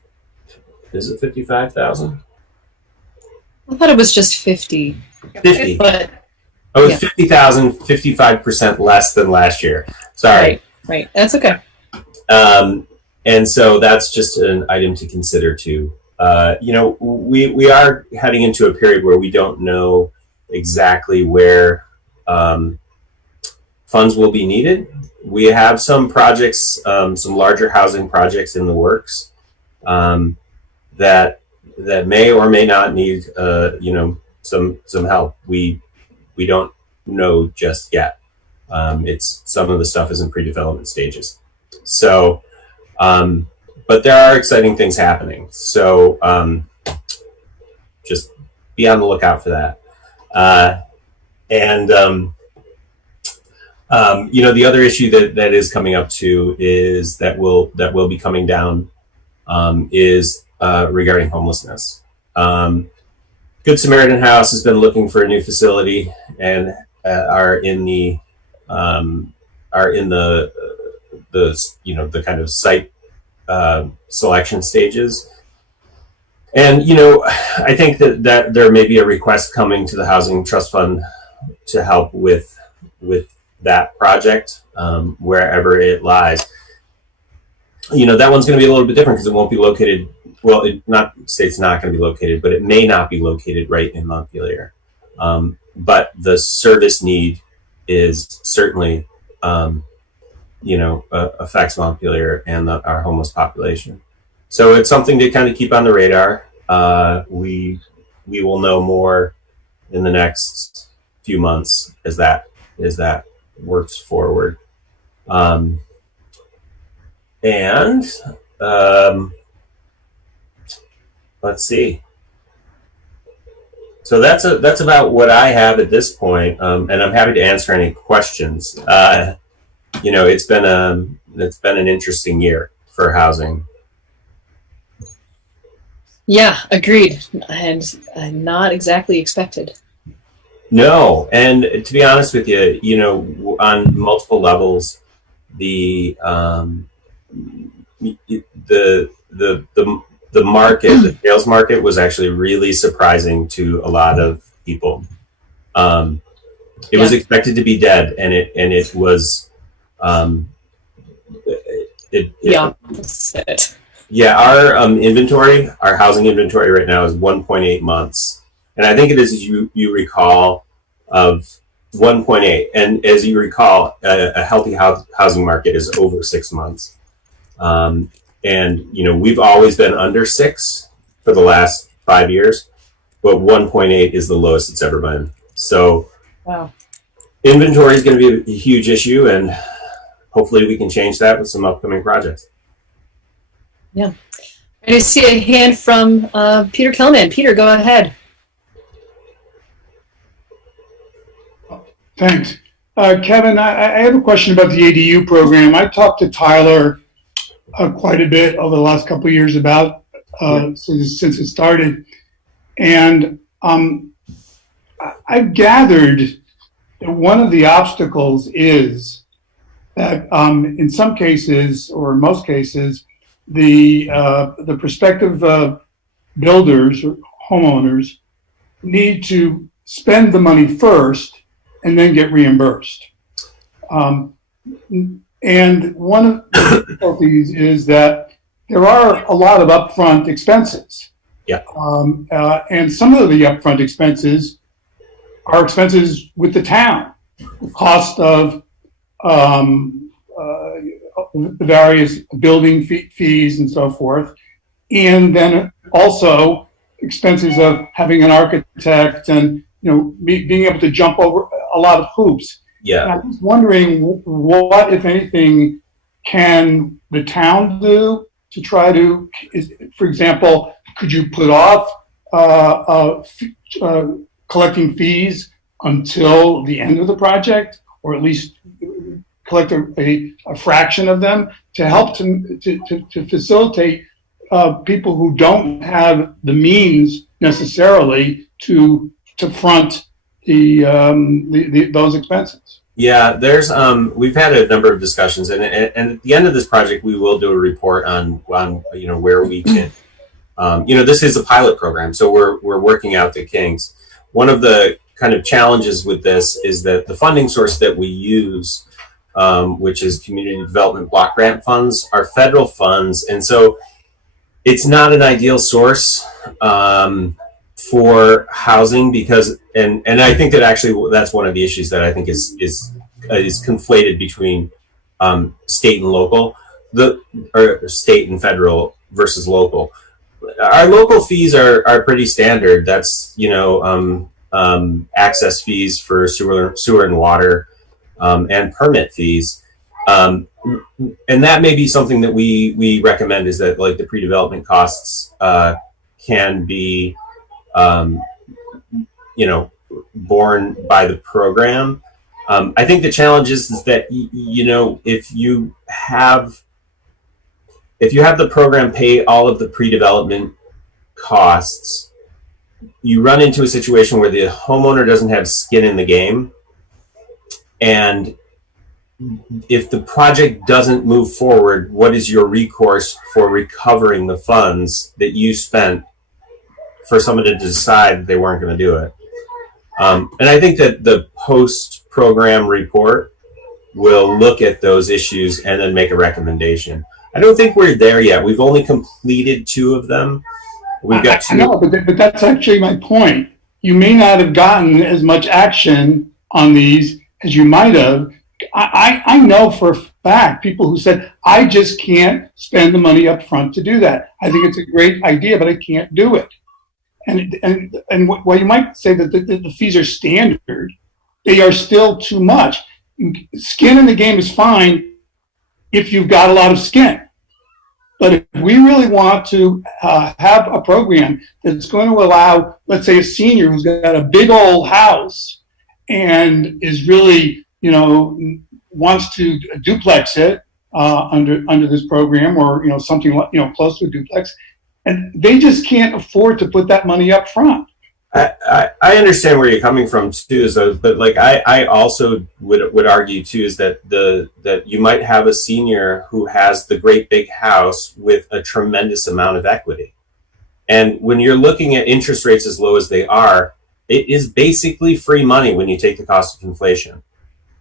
it 55,000? I thought it was just 50. 50. But oh, it's 50,000, 55% less than last year. Sorry. Right. That's okay. And so that's just an item to consider too. You know, we are heading into a period where we don't know exactly where funds will be needed. We have some projects, some larger housing projects in the works that may or may not need, you know, some help. We don't know just yet. It's some of the stuff is in pre-development stages. So, but there are exciting things happening. So just be on the lookout for that. You know, the other issue that is coming up too is that will be coming down is regarding homelessness. Good Samaritan House has been looking for a new facility and are in the you know, the kind of site selection stages. And, you know, I think that there may be a request coming to the Housing Trust Fund to help with that project, wherever it lies. You know, that one's going to be a little bit different because it won't be located, well, it's not going to be located, but it may not be located right in Montpelier. But the service need is certainly, you know, affects Montpelier and our homeless population. So it's something to kind of keep on the radar. We will know more in the next few months as that works forward. Let's see. So that's about what I have at this point, and I'm happy to answer any questions. You know, it's been an interesting year for housing. Yeah, agreed. And not exactly expected. No, and to be honest with you, you know, on multiple levels, the market, the sales market, was actually really surprising to a lot of people. It was expected to be dead, and it was. Yeah, our inventory, our housing inventory right now is 1.8 months, and I think it is, as you recall, of 1.8. And as you recall, a healthy housing market is over 6 months. And you know, we've always been under 6 for the last 5 years, but 1.8 is the lowest it's ever been. So, wow, inventory is going to be a huge issue, and hopefully we can change that with some upcoming projects. Yeah. I see a hand from Peter Kellman. Peter, go ahead. Thanks. Kevin, I have a question about the ADU program. I talked to Tyler quite a bit over the last couple of years about since it started. And I've gathered that one of the obstacles is that in some cases, or in most cases, the prospective builders or homeowners need to spend the money first and then get reimbursed. And one of the difficulties is that there are a lot of upfront expenses. Yeah. And some of the upfront expenses are expenses with the town, the cost of various building fees and so forth, and then also expenses of having an architect and, you know, being able to jump over a lot of hoops. Yeah. And I was wondering what, if anything, can the town do to try to, for example, could you put off collecting fees until the end of the project, or at least collect a fraction of them to help to facilitate people who don't have the means necessarily to front those expenses? Yeah, there's we've had a number of discussions, and at the end of this project, we will do a report on you know, where we can. You know, this is a pilot program, so we're working out the kinks. One of the kind of challenges with this is that the funding source that we use, which is community development block grant funds, are federal funds, and so it's not an ideal source for housing, because and I think that actually that's one of the issues that I think is conflated between state and local, or state and federal versus local. Our local fees are pretty standard. That's, you know, access fees for sewer and water, and permit fees. And that may be something that we recommend, is that, like, the pre-development costs can be, you know, borne by the program. I think the challenge is that, you know, if you have the program pay all of the pre-development costs, you run into a situation where the homeowner doesn't have skin in the game. And if the project doesn't move forward, what is your recourse for recovering the funds that you spent for someone to decide they weren't going to do it. And I think that the post-program report will look at those issues and then make a recommendation. I don't think we're there yet. We've only completed 2 of them. We've got 2. I know, but that's actually my point. You may not have gotten as much action on these as you might have. I know for a fact people who said, I just can't spend the money up front to do that. I think it's a great idea, but I can't do it. And while you might say that the fees are standard, they are still too much. Skin in the game is fine if you've got a lot of skin. But if we really want to have a program that's going to allow, let's say, a senior who's got a big old house and is really, wants to duplex it under this program, or something close to a duplex, and they just can't afford to put that money up front. I understand where you're coming from too, but like I also would argue too is that that you might have a senior who has the great big house with a tremendous amount of equity, and when you're looking at interest rates as low as they are, it is basically free money when you take the cost of inflation.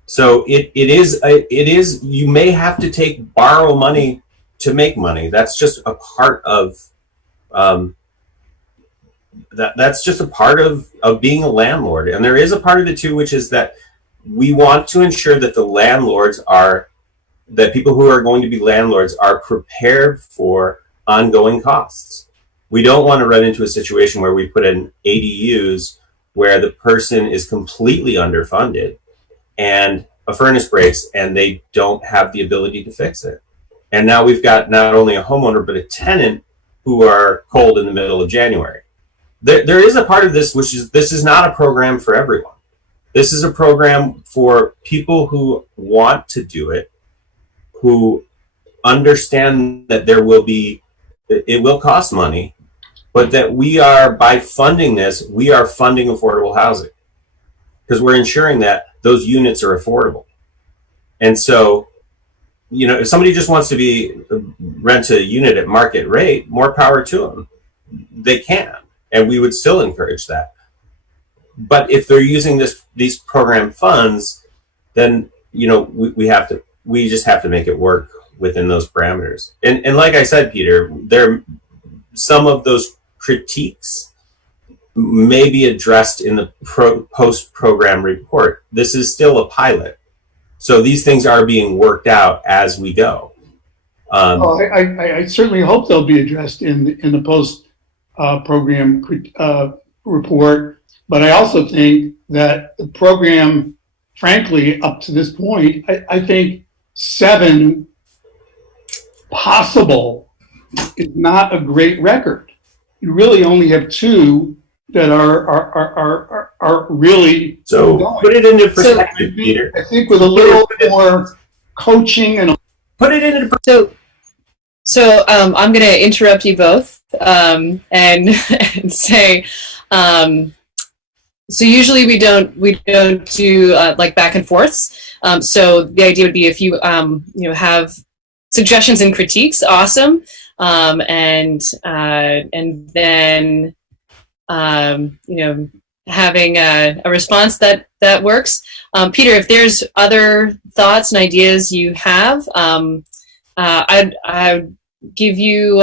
So it is you may have to borrow money to make money. That's just a part of that's just a part of being a landlord. And there is a part of it too, which is that we want to ensure that that people who are going to be landlords are prepared for ongoing costs. We don't want to run into a situation where we put in ADUs where the person is completely underfunded and a furnace breaks and they don't have the ability to fix it. And now we've got not only a homeowner, but a tenant who are cold in the middle of January. There is a part of this, which is this is not a program for everyone. This is a program for people who want to do it, who understand that it will cost money, but that by funding this, we are funding affordable housing because we're ensuring that those units are affordable. And so, if somebody just wants to rent a unit at market rate, more power to them. They can. And we would still encourage that. But if they're using these program funds, then we just have to make it work within those parameters. And like I said, Peter, some of those critiques may be addressed in the post-program report. This is still a pilot, so these things are being worked out as we go. I certainly hope they'll be addressed in the post. Program report, but I also think that the program, frankly, up to this point, I think 7 possible is not a great record. You really only have 2 that are really going. Put it into perspective, Peter. I think with a little more coaching and put it into perspective. So I'm going to interrupt you both and say, so usually we don't do like back and forths. So the idea would be if you have suggestions and critiques, awesome, and then having a response that works. Peter, if there's other thoughts and ideas you have. I'd give you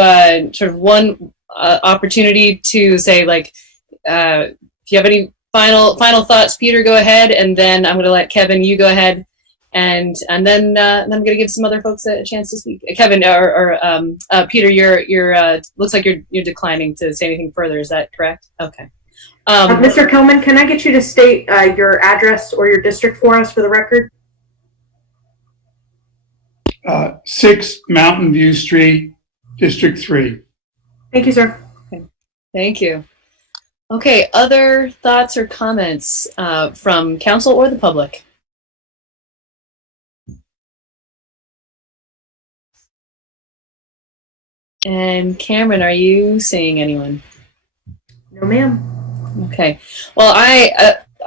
sort of one opportunity to say, like, if you have any final thoughts, Peter, go ahead, and then I'm going to let Kevin, you go ahead, and then I'm going to give some other folks a chance to speak. Kevin or Peter, you're looks like you're declining to say anything further. Is that correct? Okay. Mr. Kilman, can I get you to state your address or your district for us for the record? 6 Mountain View Street, District 3. Thank you, sir. Okay. Thank you. Okay, other thoughts or comments from council or the public? And Cameron, are you seeing anyone? No, ma'am. Okay. Well,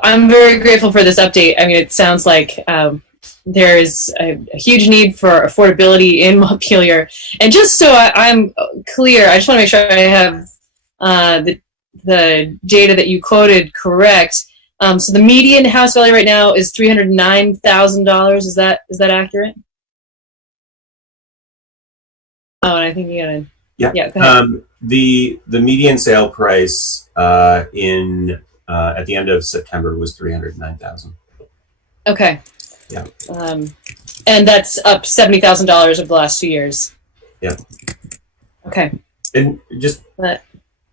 I'm very grateful for this update. I mean, it sounds like there is a huge need for affordability in Montpelier. And just so I'm clear, I just want to make sure I have the data that you quoted correct, so the median house value right now is $309,000. Is that accurate? Oh, and I think you gotta. Yeah. Go ahead. The median sale price at the end of September was $309,000. Okay. Yeah. And that's up $70,000 over the last 2 years. Yeah. Okay. And just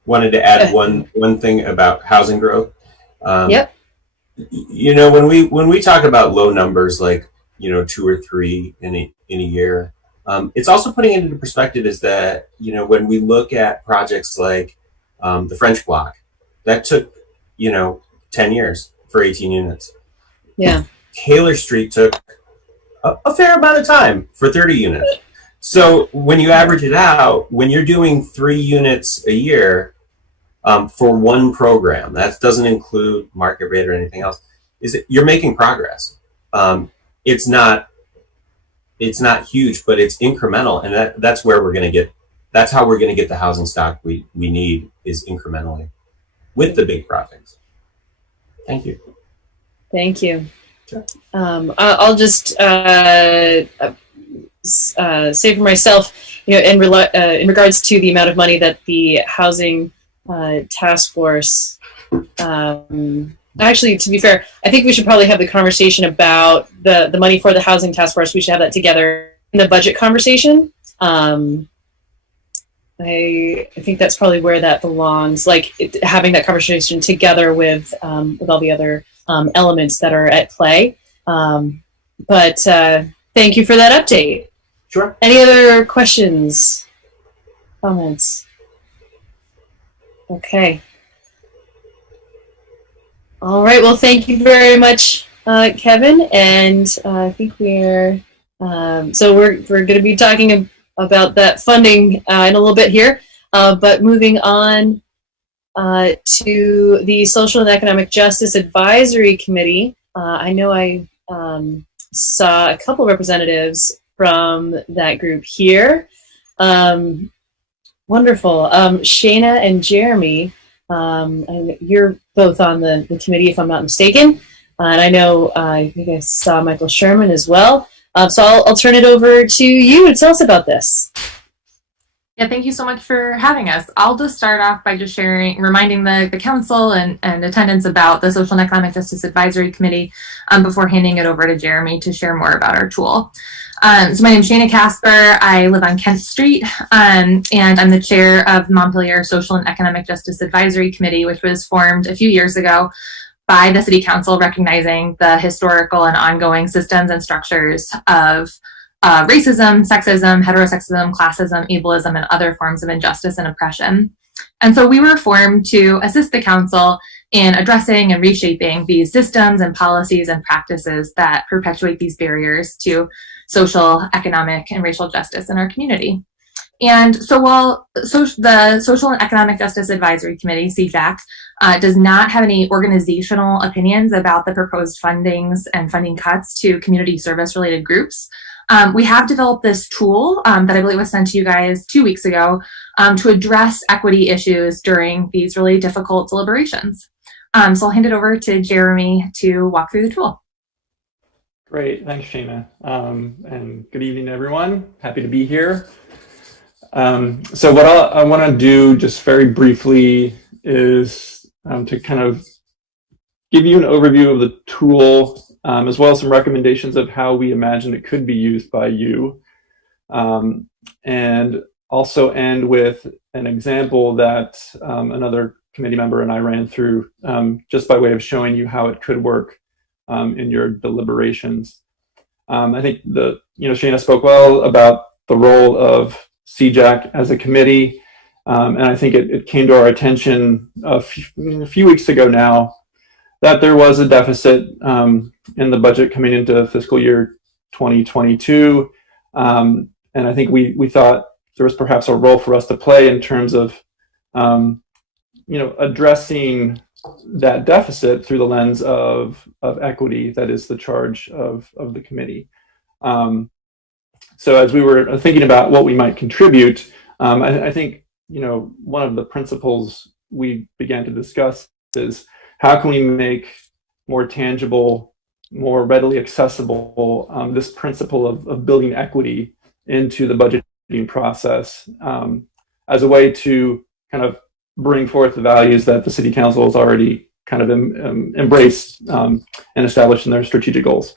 wanted to add one thing about housing growth. Yep. You know, when we talk about low numbers like 2 or 3 in a year, it's also putting it into perspective is that when we look at projects like the French Block, that took 10 years for 18 units. Yeah. Taylor Street took a fair amount of time for 30 units. So when you average it out, when you're doing 3 units a year for one program, that doesn't include market rate or anything else, you're making progress. It's not huge, but it's incremental, and that's where we're going to get. That's how we're going to get the housing stock we need, is incrementally with the big projects. Thank you. Thank you. Sure. I'll just say for myself, in regards to the amount of money that the housing task force. Actually, to be fair, I think we should probably have the conversation about the money for the housing task force. We should have that together in the budget conversation. I think that's probably where that belongs, like having that conversation together with all the other elements that are at play. But thank you for that update. Sure. Any other questions, comments? Okay. All right. Well, thank you very much, Kevin. And I think we're going to be talking about that funding in a little bit here. But moving on to the Social and Economic Justice Advisory Committee, I know I saw a couple representatives from that group here. Wonderful. Shayna and Jeremy, you're both on the committee, if I'm not mistaken. And I know, I think I saw Michael Sherman as well. So I'll turn it over to you to tell us about this. Yeah, thank you so much for having us. I'll just start off by just reminding the council and attendants about the Social and Economic Justice Advisory Committee before handing it over to Jeremy to share more about our tool. So my name is Shayna Casper. I live on Kent Street, and I'm the chair of Montpelier Social and Economic Justice Advisory Committee, which was formed a few years ago by the City Council, recognizing the historical and ongoing systems and structures of racism, sexism, heterosexism, classism, ableism, and other forms of injustice and oppression. And so we were formed to assist the council in addressing and reshaping these systems and policies and practices that perpetuate these barriers to social, economic, and racial justice in our community. And so while the Social and Economic Justice Advisory Committee, CJAC, does not have any organizational opinions about the proposed fundings and funding cuts to community service-related groups, we have developed this tool that I believe was sent to you guys 2 weeks ago to address equity issues during these really difficult deliberations. So I'll hand it over to Jeremy to walk through the tool. Great, thanks, Shayna. And good evening, everyone. Happy to be here. So what I want to do just very briefly is to kind of give you an overview of the tool, as well as some recommendations of how we imagine it could be used by you. And also end with an example that another committee member and I ran through, just by way of showing you how it could work in your deliberations. I think Shayna spoke well about the role of CJAC as a committee, and I think it came to our attention a few weeks ago now that there was a deficit in the budget coming into fiscal year 2022, and I think we thought there was perhaps a role for us to play in terms of addressing that deficit through the lens of equity. That is the charge of the committee. So as we were thinking about what we might contribute, I think one of the principles we began to discuss is how can we make more tangible, more readily accessible this principle of building equity into the budgeting process as a way to kind of bring forth the values that the city council has already kind of embraced and established in their strategic goals.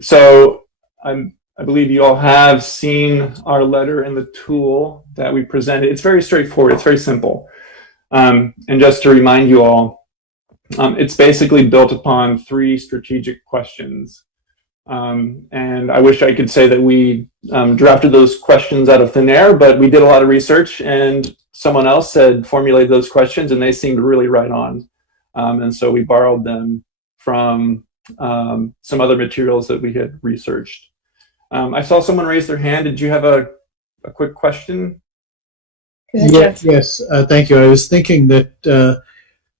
So I believe you all have seen our letter and the tool that we presented. It's very straightforward. It's very simple. And just to remind you all, it's basically built upon 3 strategic questions. And I wish I could say that we drafted those questions out of thin air, but we did a lot of research and someone else had formulated those questions and they seemed really right on. And so we borrowed them from some other materials that we had researched. I saw someone raise their hand. Did you have a quick question? Yes, thank you. I was thinking that the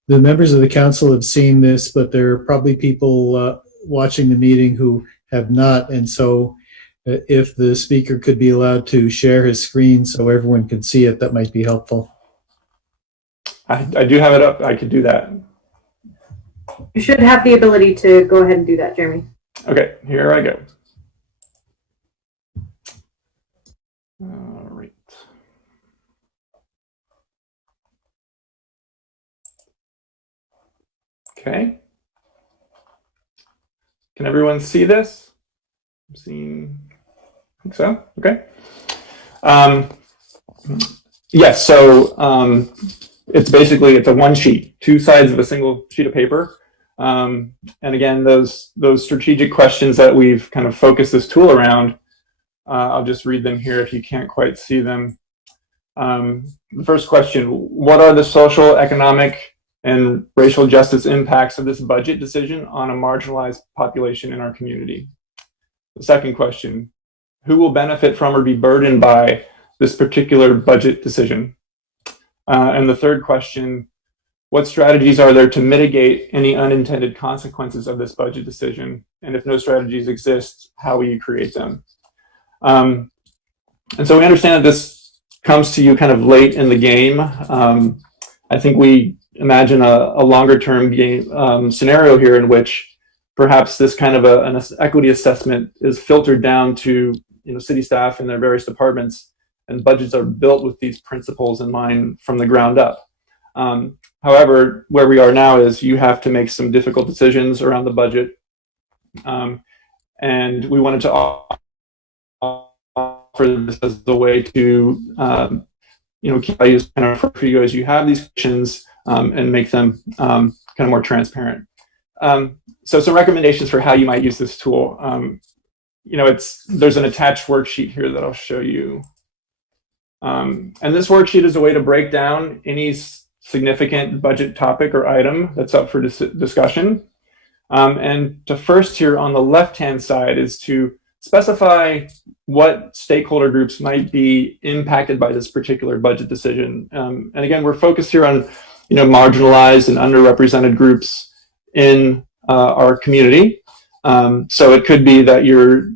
members of the council have seen this, but there are probably people watching the meeting who have not. And so if the speaker could be allowed to share his screen so everyone can see it, that might be helpful. I do have it up. I could do that. You should have the ability to go ahead and do that, Jeremy. Okay, here I go. All right. Okay. Can everyone see this? I'm seeing, I think so. Okay. Yes, so it's basically, it's a one sheet, 2 sides of a single sheet of paper. And again, those strategic questions that we've kind of focused this tool around, I'll just read them here if you can't quite see them. The first question, what are the social, economic, and racial justice impacts of this budget decision on a marginalized population in our community? The second question, who will benefit from or be burdened by this particular budget decision? And the third question, what strategies are there to mitigate any unintended consequences of this budget decision? And if no strategies exist, how will you create them? And so we understand that this comes to you kind of late in the game. I think we imagine a longer term game scenario here in which perhaps this kind of an equity assessment is filtered down to city staff and their various departments, and budgets are built with these principles in mind from the ground up. However, where we are now is you have to make some difficult decisions around the budget. And we wanted to offer this as a way to, keep values kind of for you as you have these questions and make them kind of more transparent. So some recommendations for how you might use this tool. There's an attached worksheet here that I'll show you. And this worksheet is a way to break down any significant budget topic or item that's up for discussion. And to first here on the left-hand side is to specify what stakeholder groups might be impacted by this particular budget decision. And again, we're focused here on marginalized and underrepresented groups in our community. So it could be that you're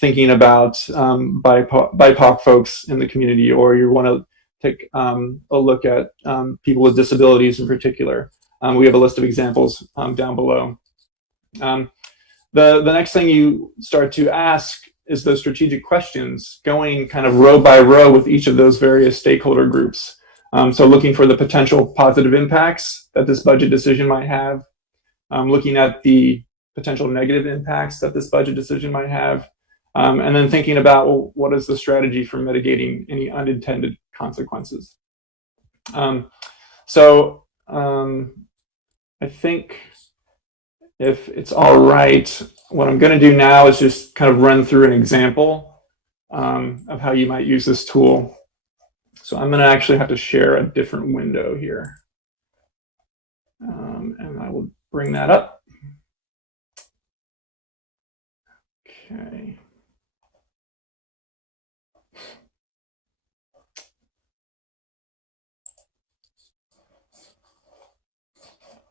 thinking about BIPOC folks in the community, or you want to take a look at people with disabilities in particular. We have a list of examples down below. The next thing you start to ask is those strategic questions, going kind of row by row with each of those various stakeholder groups. So looking for the potential positive impacts that this budget decision might have, looking at the potential negative impacts that this budget decision might have, and then thinking about, well, what is the strategy for mitigating any unintended consequences? I think if it's all right, what I'm going to do now is just kind of run through an example of how you might use this tool. So I'm going to actually have to share a different window here. And I will bring that up. Okay.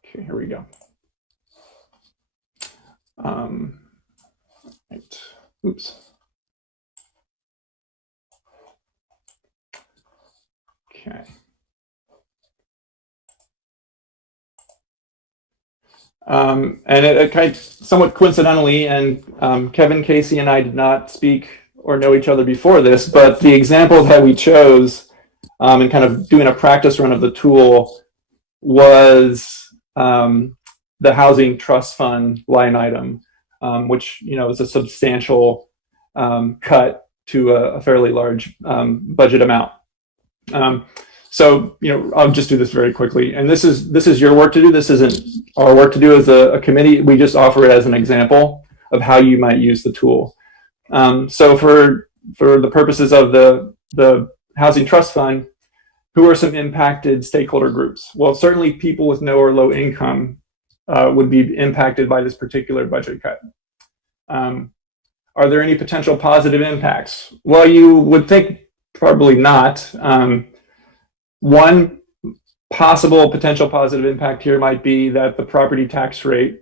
Okay, here we go. Right. Oops. Okay. And it kind of somewhat coincidentally, and Kevin, Casey, and I did not speak or know each other before this, but the example that we chose in kind of doing a practice run of the tool was the housing trust fund line item, which, you know, is a substantial cut to a fairly large budget amount. So, you know, I'll just do this very quickly. And this is your work to do. This isn't our work to do as a committee. We just offer it as an example of how you might use the tool. So for the purposes of the Housing Trust Fund, who are some impacted stakeholder groups? Well, certainly people with no or low income would be impacted by this particular budget cut. Are there any potential positive impacts? Well, you would think probably not. One possible potential positive impact here might be that the property tax rate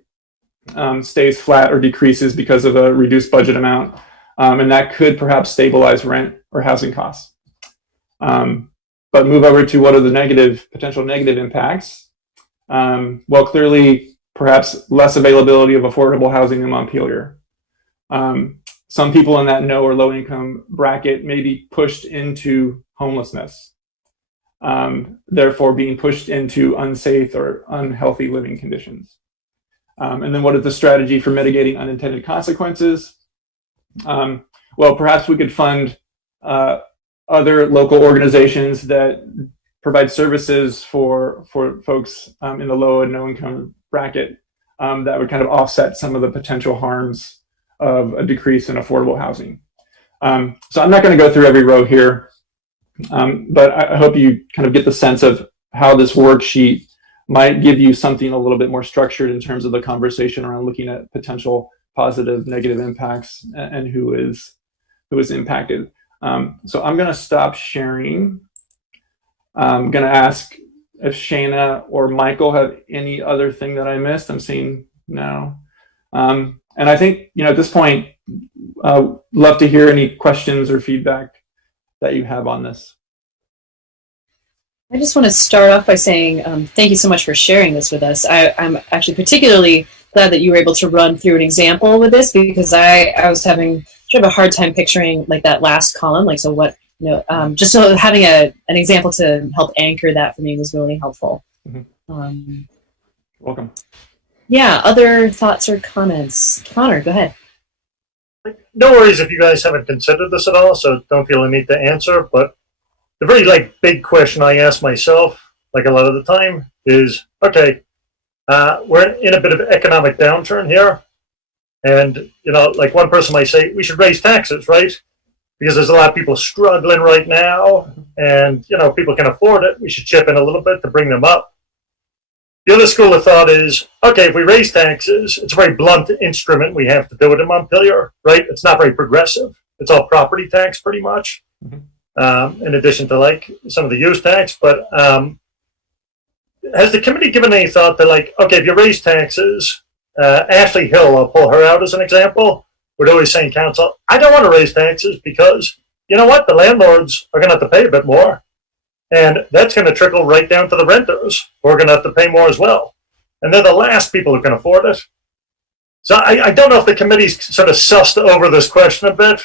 stays flat or decreases because of a reduced budget amount, and that could perhaps stabilize rent or housing costs. But move over to what are the potential negative impacts? Well, clearly, perhaps less availability of affordable housing in Montpelier. Some people in that no or low income bracket may be pushed into homelessness, therefore being pushed into unsafe or unhealthy living conditions. And then what is the strategy for mitigating unintended consequences? Well, perhaps we could fund other local organizations that provide services for folks in the low and no income bracket that would kind of offset some of the potential harms of a decrease in affordable housing. So I'm not going to go through every row here, but I hope you kind of get the sense of how this worksheet might give you something a little bit more structured in terms of the conversation around looking at potential positive, negative impacts and who is impacted. So I'm going to stop sharing. I'm going to ask if Shayna or Michael have any other thing that I missed. I'm seeing no. And I think, you know, at this point, love to hear any questions or feedback that you have on this. I just want to start off by saying thank you so much for sharing this with us. I'm actually particularly glad that you were able to run through an example with this, because I was having sort of a hard time picturing like that last column. Like, so what, you know, just so having an example to help anchor that for me was really helpful. Mm-hmm. Welcome. Yeah, other thoughts or comments? Connor, go ahead. No worries if you guys haven't considered this at all, so don't feel the need to answer, but the very big question I ask myself, a lot of the time, is, okay, we're in a bit of economic downturn here, and, one person might say, we should raise taxes, right? Because there's a lot of people struggling right now, and, people can afford it. We should chip in a little bit to bring them up. The other school of thought is, okay, if we raise taxes, it's a very blunt instrument. We have to do it in Montpelier, right? It's not very progressive. It's all property tax pretty much, in addition to some of the use tax. But has the committee given any thought that okay, if you raise taxes, Ashley Hill, I'll pull her out as an example, would always say in council, I don't want to raise taxes because, you know what, the landlords are going to have to pay a bit more. And that's going to trickle right down to the renters, who are going to have to pay more as well. And they're the last people who can afford it. So I don't know if the committee's sort of sussed over this question a bit,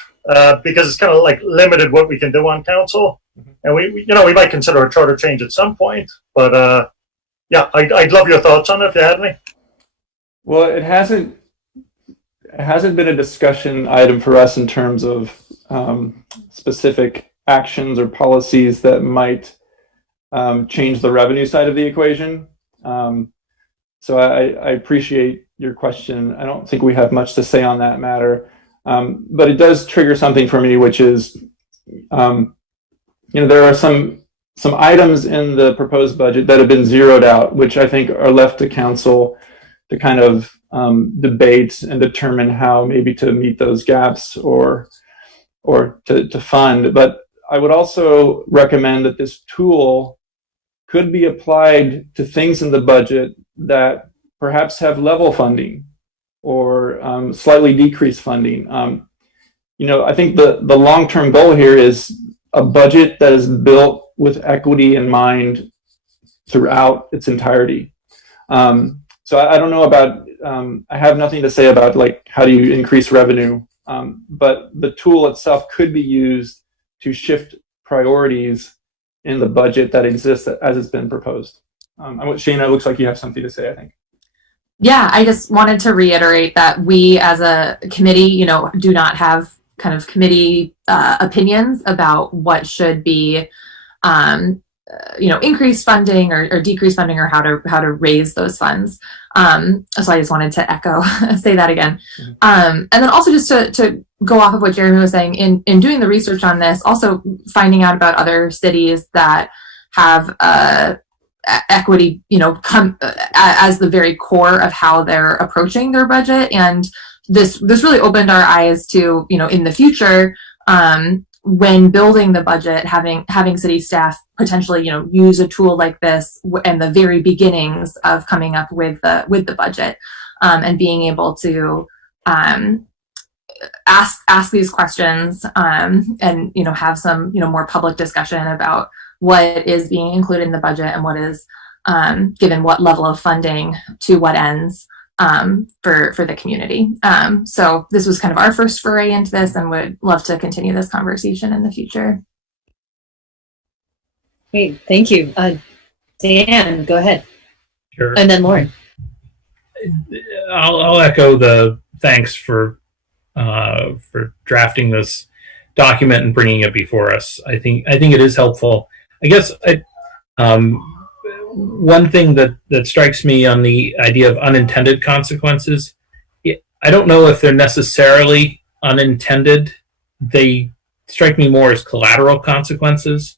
because it's kind of limited what we can do on council. And we might consider a charter change at some point. But yeah, I'd love your thoughts on it if you had any. Well, it hasn't been a discussion item for us in terms of specific actions or policies that might change the revenue side of the equation. So I appreciate your question. I don't think we have much to say on that matter, but it does trigger something for me, which is, there are some items in the proposed budget that have been zeroed out, which I think are left to council to kind of debate and determine how maybe to meet those gaps or to fund. But I would also recommend that this tool could be applied to things in the budget that perhaps have level funding or slightly decreased funding. I think the long-term goal here is a budget that is built with equity in mind throughout its entirety. So I don't know about, I have nothing to say about like how do you increase revenue, but the tool itself could be used to shift priorities in the budget that exists as it's been proposed. Shane, it looks like you have something to say, I think. Yeah, I just wanted to reiterate that we as a committee, do not have kind of committee opinions about what should be increased funding or decreased funding, or how to raise those funds. So I just wanted to say that again. And then also just to go off of what Jeremy was saying, in doing the research on this, also finding out about other cities that have equity, come as the very core of how they're approaching their budget. And this really opened our eyes to, in the future, when building the budget, having city staff potentially, use a tool like this and the very beginnings of coming up with the budget, and being able to ask these questions, and have some more public discussion about what is being included in the budget and what is given what level of funding to what ends, for the community. So this was kind of our first foray into this, and would love to continue this conversation in the future. Great, thank you. Dan, go ahead. Sure. And then Lauren. I'll echo the thanks for drafting this document and bringing it before us. I think it is helpful. I guess one thing that strikes me on the idea of unintended consequences, I don't know if they're necessarily unintended. They strike me more as collateral consequences,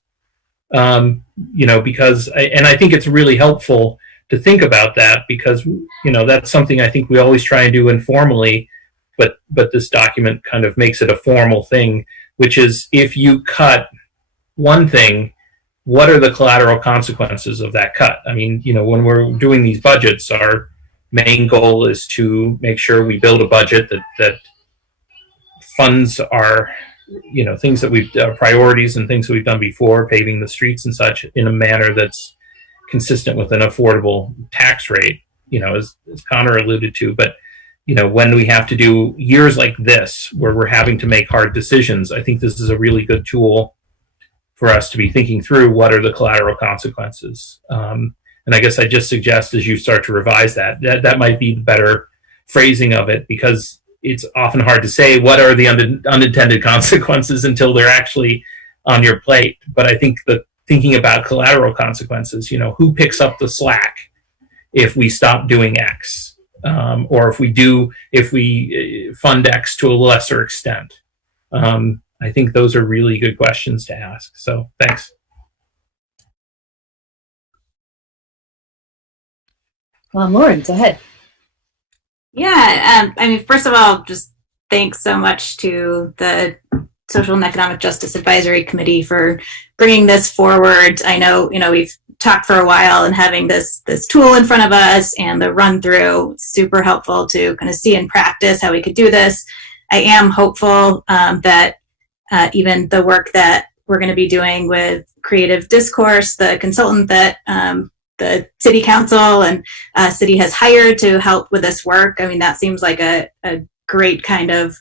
because I think it's really helpful to think about that, because that's something I think we always try and do informally, but this document kind of makes it a formal thing, which is if you cut one thing, what are the collateral consequences of that cut? I mean, when we're doing these budgets, our main goal is to make sure we build a budget that funds our, things that we've priorities and things that we've done before, paving the streets and such, in a manner that's consistent with an affordable tax rate, as Connor alluded to. But, when we have to do years like this, where we're having to make hard decisions, I think this is a really good tool for us to be thinking through what are the collateral consequences. And I guess I just suggest as you start to revise that might be the better phrasing of it, because it's often hard to say what are the unintended consequences until they're actually on your plate. But I think that thinking about collateral consequences, who picks up the slack if we stop doing X, or if we fund X to a lesser extent. I think those are really good questions to ask. So thanks. Lauren, go ahead. Yeah, first of all, just thanks so much to the Social and Economic Justice Advisory Committee for bringing this forward. I know, we've talked for a while, and having this tool in front of us and the run through, super helpful to kind of see in practice how we could do this. I am hopeful that even the work that we're going to be doing with Creative Discourse, the consultant that the city council and city has hired to help with this work, that seems like a great kind of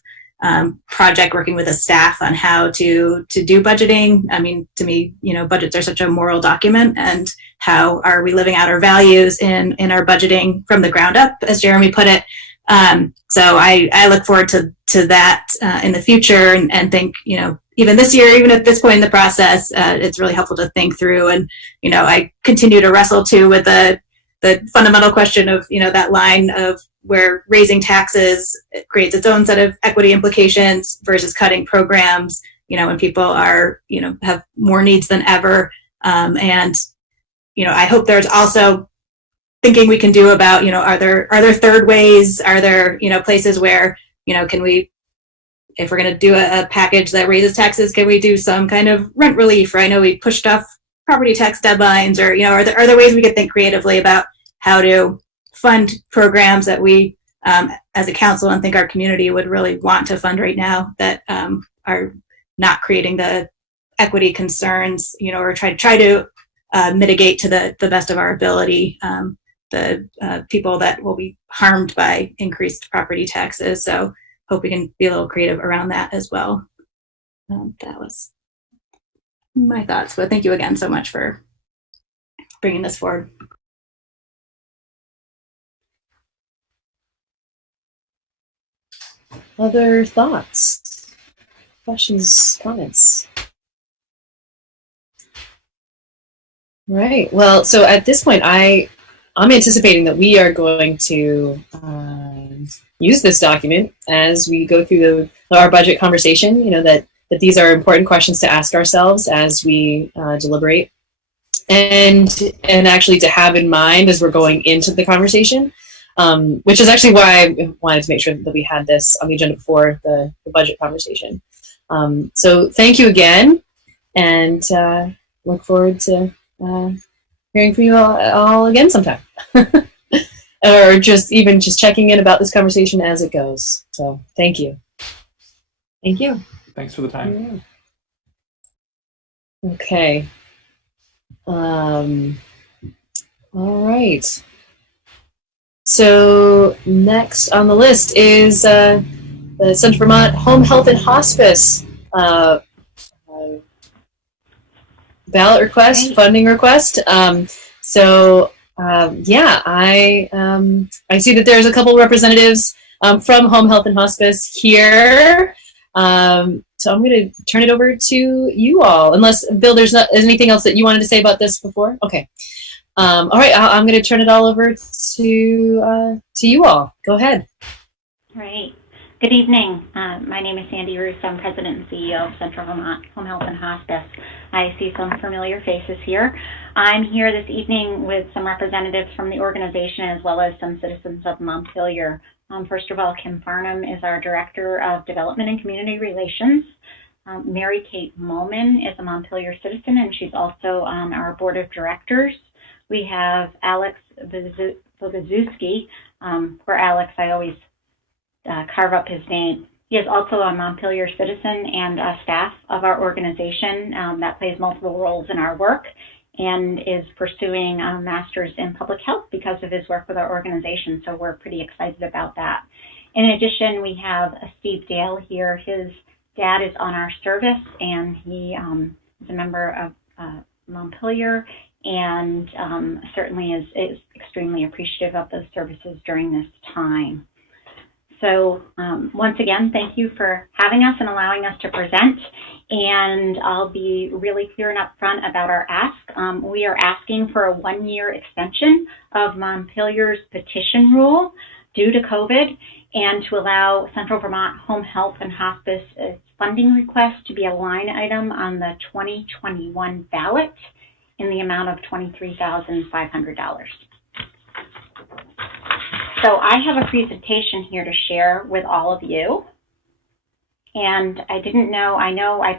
project, working with a staff on how to do budgeting. To me, budgets are such a moral document, and how are we living out our values in our budgeting from the ground up, as Jeremy put it. So I look forward to that in the future, and think, even this year, even at this point in the process, it's really helpful to think through. And, I continue to wrestle too with the fundamental question of, that line of where raising taxes creates its own set of equity implications versus cutting programs, when people are, have more needs than ever. And, I hope there's also thinking we can do about, are there third ways? Are there, places where, can we, if we're going to do a package that raises taxes, can we do some kind of rent relief? Or I know we pushed off property tax deadlines, or, are there ways we could think creatively about how to fund programs that we, as a council, and think our community would really want to fund right now, that are not creating the equity concerns, or try to mitigate to the best of our ability people that will be harmed by increased property taxes. So hope we can be a little creative around that as well. That was my thoughts, but thank you again so much for bringing this forward. Other thoughts, questions, comments? Right. Well, so at this point, I'm anticipating that we are going to use this document as we go through our budget conversation. You know, that these are important questions to ask ourselves as we deliberate, and actually to have in mind as we're going into the conversation. Which is actually why I wanted to make sure that we had this on the agenda before the budget conversation. So thank you again, and look forward to hearing from you all again sometime. Or just checking in about this conversation as it goes. So thank you. Thank you. Thanks for the time. Yeah. Okay. All right. So next on the list is the Central Vermont Home Health and Hospice ballot request, funding request. I see that there's a couple representatives from Home Health and Hospice here. So I'm going to turn it over to you all, unless Bill, there's anything else that you wanted to say about this before? Okay. All right, I'm going to turn it all over to you all. Go ahead. Right. Good evening. My name is Sandy Roos. I'm President and CEO of Central Vermont Home Health and Hospice. I see some familiar faces here. I'm here this evening with some representatives from the organization as well as some citizens of Montpelier. First of all, Kim Farnham is our Director of Development and Community Relations. Mary Kate Molman is a Montpelier citizen, and she's also on our Board of Directors. We have Alex Bogazuski, where Alex, I always carve up his name. He is also a Montpelier citizen and a staff of our organization that plays multiple roles in our work and is pursuing a master's in public health because of his work with our organization. So we're pretty excited about that. In addition, we have Steve Dale here. His dad is on our service, and he is a member of Montpelier, and certainly is extremely appreciative of those services during this time. So once again, thank you for having us and allowing us to present. And I'll be really clear and upfront about our ask. We are asking for a 1-year extension of Montpelier's petition rule due to COVID, and to allow Central Vermont Home Health and Hospice funding request to be a line item on the 2021 ballot in the amount of $23,500. So I have a presentation here to share with all of you. And I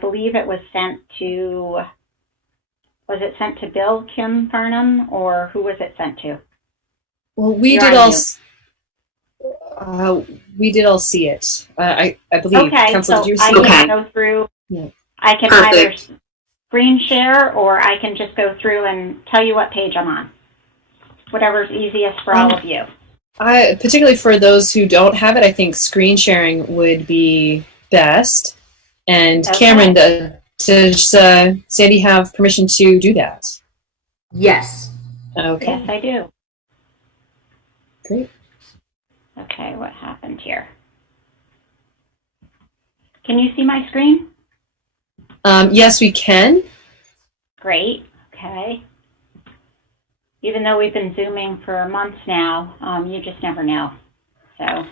believe it was sent to, Bill, Kim Farnham, or who was it sent to? Well, we did all see it. I believe. Okay, Council, so did you see I can go through, Yeah. I can either screen share, or I can just go through and tell you what page I'm on. Whatever's easiest for all of you. Particularly for those who don't have it, I think screen sharing would be best. And Okay. Cameron, does Sandy have permission to do that? Yes. Okay. Yes, I do. Great. Okay, what happened here? Can you see my screen? Yes, we can. Great, okay. Even though we've been Zooming for months now, you just never know. So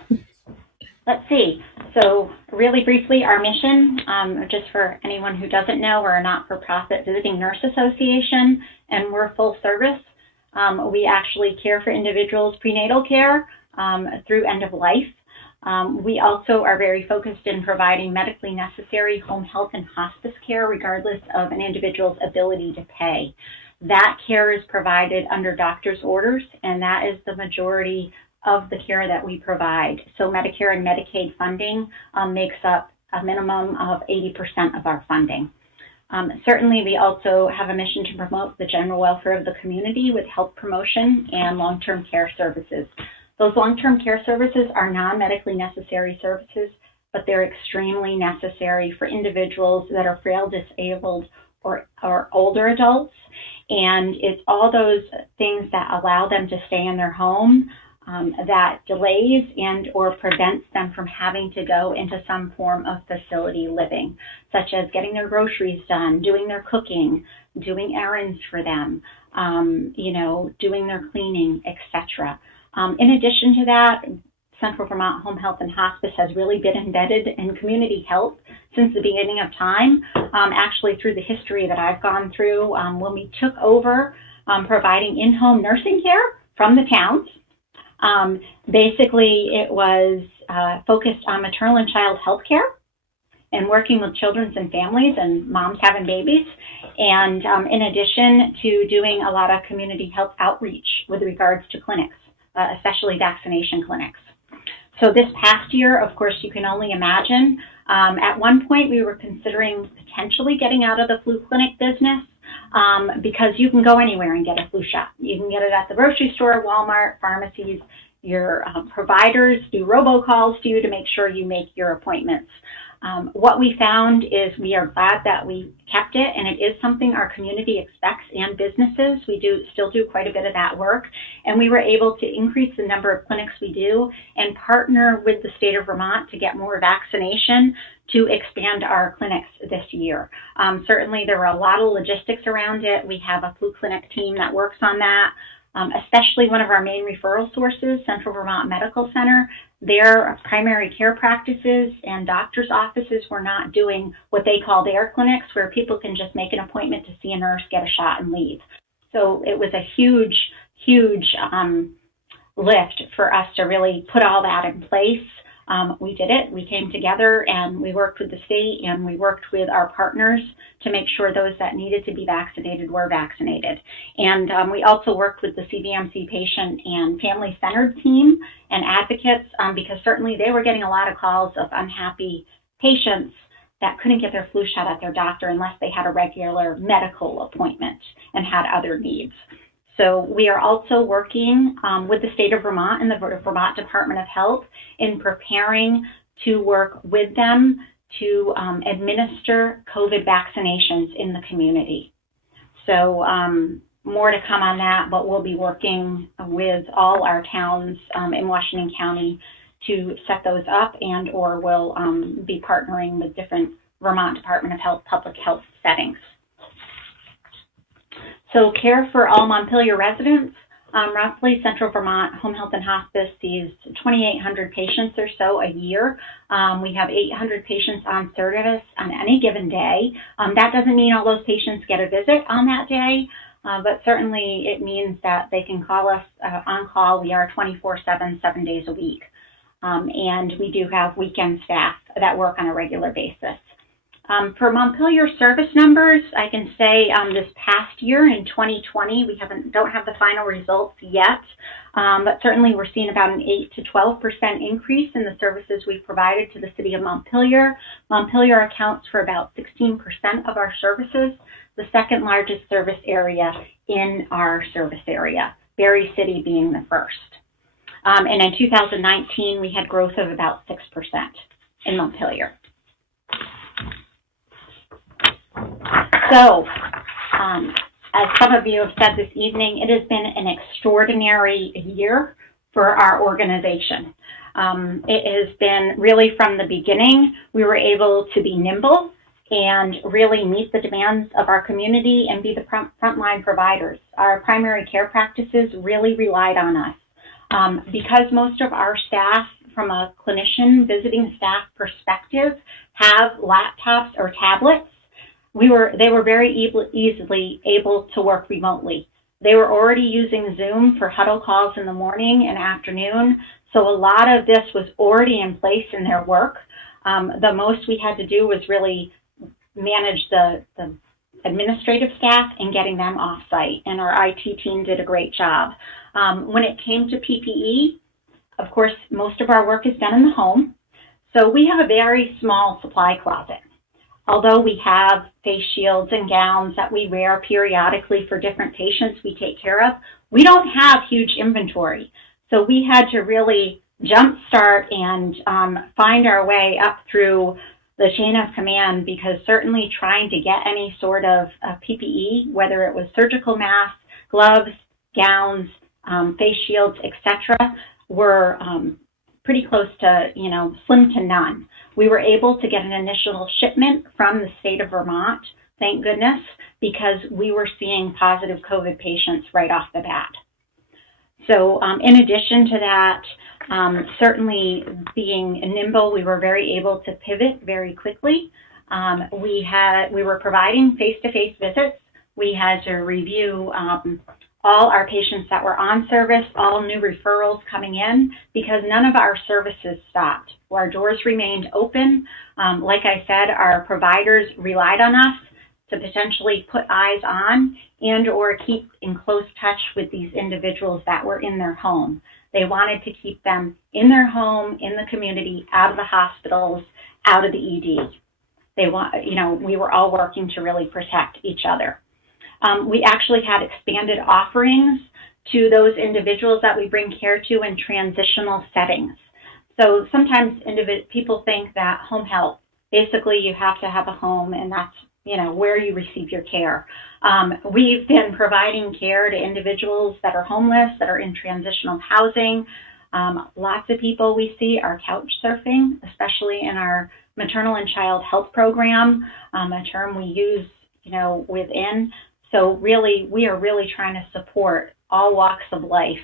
let's see. So really briefly, our mission, just for anyone who doesn't know, we're a not-for-profit visiting nurse association, and we're full service. We actually care for individuals' prenatal care through end of life. We also are very focused in providing medically necessary home health and hospice care regardless of an individual's ability to pay. That care is provided under doctor's orders, and that is the majority of the care that we provide. So Medicare and Medicaid funding makes up a minimum of 80% of our funding. Certainly, we also have a mission to promote the general welfare of the community with health promotion and long-term care services. Those long-term care services are non-medically necessary services, but they're extremely necessary for individuals that are frail, disabled, or older adults. And it's all those things that allow them to stay in their home that delays and or prevents them from having to go into some form of facility living, such as getting their groceries done, doing their cooking, doing errands for them, doing their cleaning, etc. In addition to that, Central Vermont Home Health and Hospice has really been embedded in community health since the beginning of time, actually through the history that I've gone through. When we took over providing in-home nursing care from the towns, basically it was focused on maternal and child health care and working with children and families and moms having babies. And in addition to doing a lot of community health outreach with regards to clinics, especially vaccination clinics. So this past year, of course, you can only imagine, at one point we were considering potentially getting out of the flu clinic business because you can go anywhere and get a flu shot. You can get it at the grocery store, Walmart, pharmacies. Your providers do robocalls to you to make sure you make your appointments. What we found is we are glad that we kept it, and it is something our community expects and businesses. We still do quite a bit of that work, and we were able to increase the number of clinics we do and partner with the state of Vermont to get more vaccination to expand our clinics this year. Certainly there were a lot of logistics around it. We have a flu clinic team that works on that, especially one of our main referral sources, Central Vermont Medical Center. Their primary care practices and doctor's offices were not doing what they call their clinics, where people can just make an appointment to see a nurse, get a shot, and leave. So it was a huge lift for us to really put all that in place. We did it. We came together and we worked with the state and we worked with our partners to make sure those that needed to be vaccinated were vaccinated. And we also worked with the CVMC patient and family-centered team and advocates because certainly they were getting a lot of calls of unhappy patients that couldn't get their flu shot at their doctor unless they had a regular medical appointment and had other needs. So we are also working with the state of Vermont and the Vermont Department of Health in preparing to work with them to administer COVID vaccinations in the community. So more to come on that, but we'll be working with all our towns in Washington County to set those up, and or we'll be partnering with different Vermont Department of Health public health settings. So care for all Montpelier residents, roughly Central Vermont Home Health and Hospice sees 2,800 patients or so a year. We have 800 patients on service on any given day. That doesn't mean all those patients get a visit on that day, but certainly it means that they can call us on call. We are 24/7, 7 days a week. And we do have weekend staff that work on a regular basis. For Montpelier service numbers, I can say this past year in 2020, we don't have the final results yet, but certainly we're seeing about an 8 to 12% increase in the services we've provided to the city of Montpelier. Montpelier accounts for about 16% of our services, the second largest service area in our service area, Berry City being the first. And in 2019, we had growth of about 6% in Montpelier. So, as some of you have said this evening, it has been an extraordinary year for our organization. It has been really from the beginning, we were able to be nimble and really meet the demands of our community and be the frontline providers. Our primary care practices really relied on us. Because most of our staff, from a clinician visiting staff perspective, have laptops or tablets, they were very easily able to work remotely. They were already using Zoom for huddle calls in the morning and afternoon, so a lot of this was already in place in their work. The most we had to do was really manage the administrative staff and getting them off-site, and our IT team did a great job. When it came to PPE, of course, most of our work is done in the home, so we have a very small supply closet. although we have face shields and gowns that we wear periodically for different patients we take care of, we don't have huge inventory. So we had to really jumpstart and find our way up through the chain of command, because certainly trying to get any sort of PPE, whether it was surgical masks, gloves, gowns, face shields, etc., were pretty close to, slim to none. We were able to get an initial shipment from the state of Vermont, thank goodness, because we were seeing positive COVID patients right off the bat. So in addition to that, certainly being nimble, we were very able to pivot very quickly. We were providing face-to-face visits. We had to review all our patients that were on service, all new referrals coming in, because none of our services stopped. Our doors remained open. Like I said, our providers relied on us to potentially put eyes on and or keep in close touch with these individuals that were in their home. They wanted to keep them in their home, in the community, out of the hospitals, out of the ED. We were all working to really protect each other. We actually had expanded offerings to those individuals that we bring care to in transitional settings. So sometimes people think that home health, basically you have to have a home and that's where you receive your care. We've been providing care to individuals that are homeless, that are in transitional housing. Lots of people we see are couch surfing, especially in our maternal and child health program, a term we use, within. So really, we are really trying to support all walks of life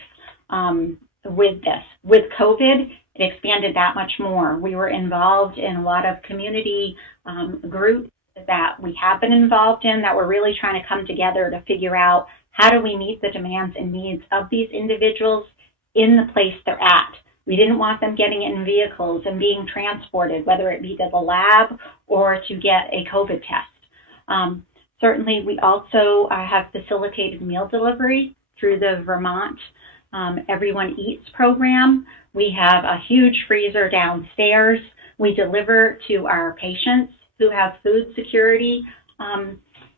with this. With COVID, it expanded that much more. We were involved in a lot of community groups that we have been involved in that we're really trying to come together to figure out how do we meet the demands and needs of these individuals in the place they're at. We didn't want them getting in vehicles and being transported, whether it be to the lab or to get a COVID test. Certainly, we also have facilitated meal delivery through the Vermont Everyone Eats program. We have a huge freezer downstairs. We deliver to our patients who have food security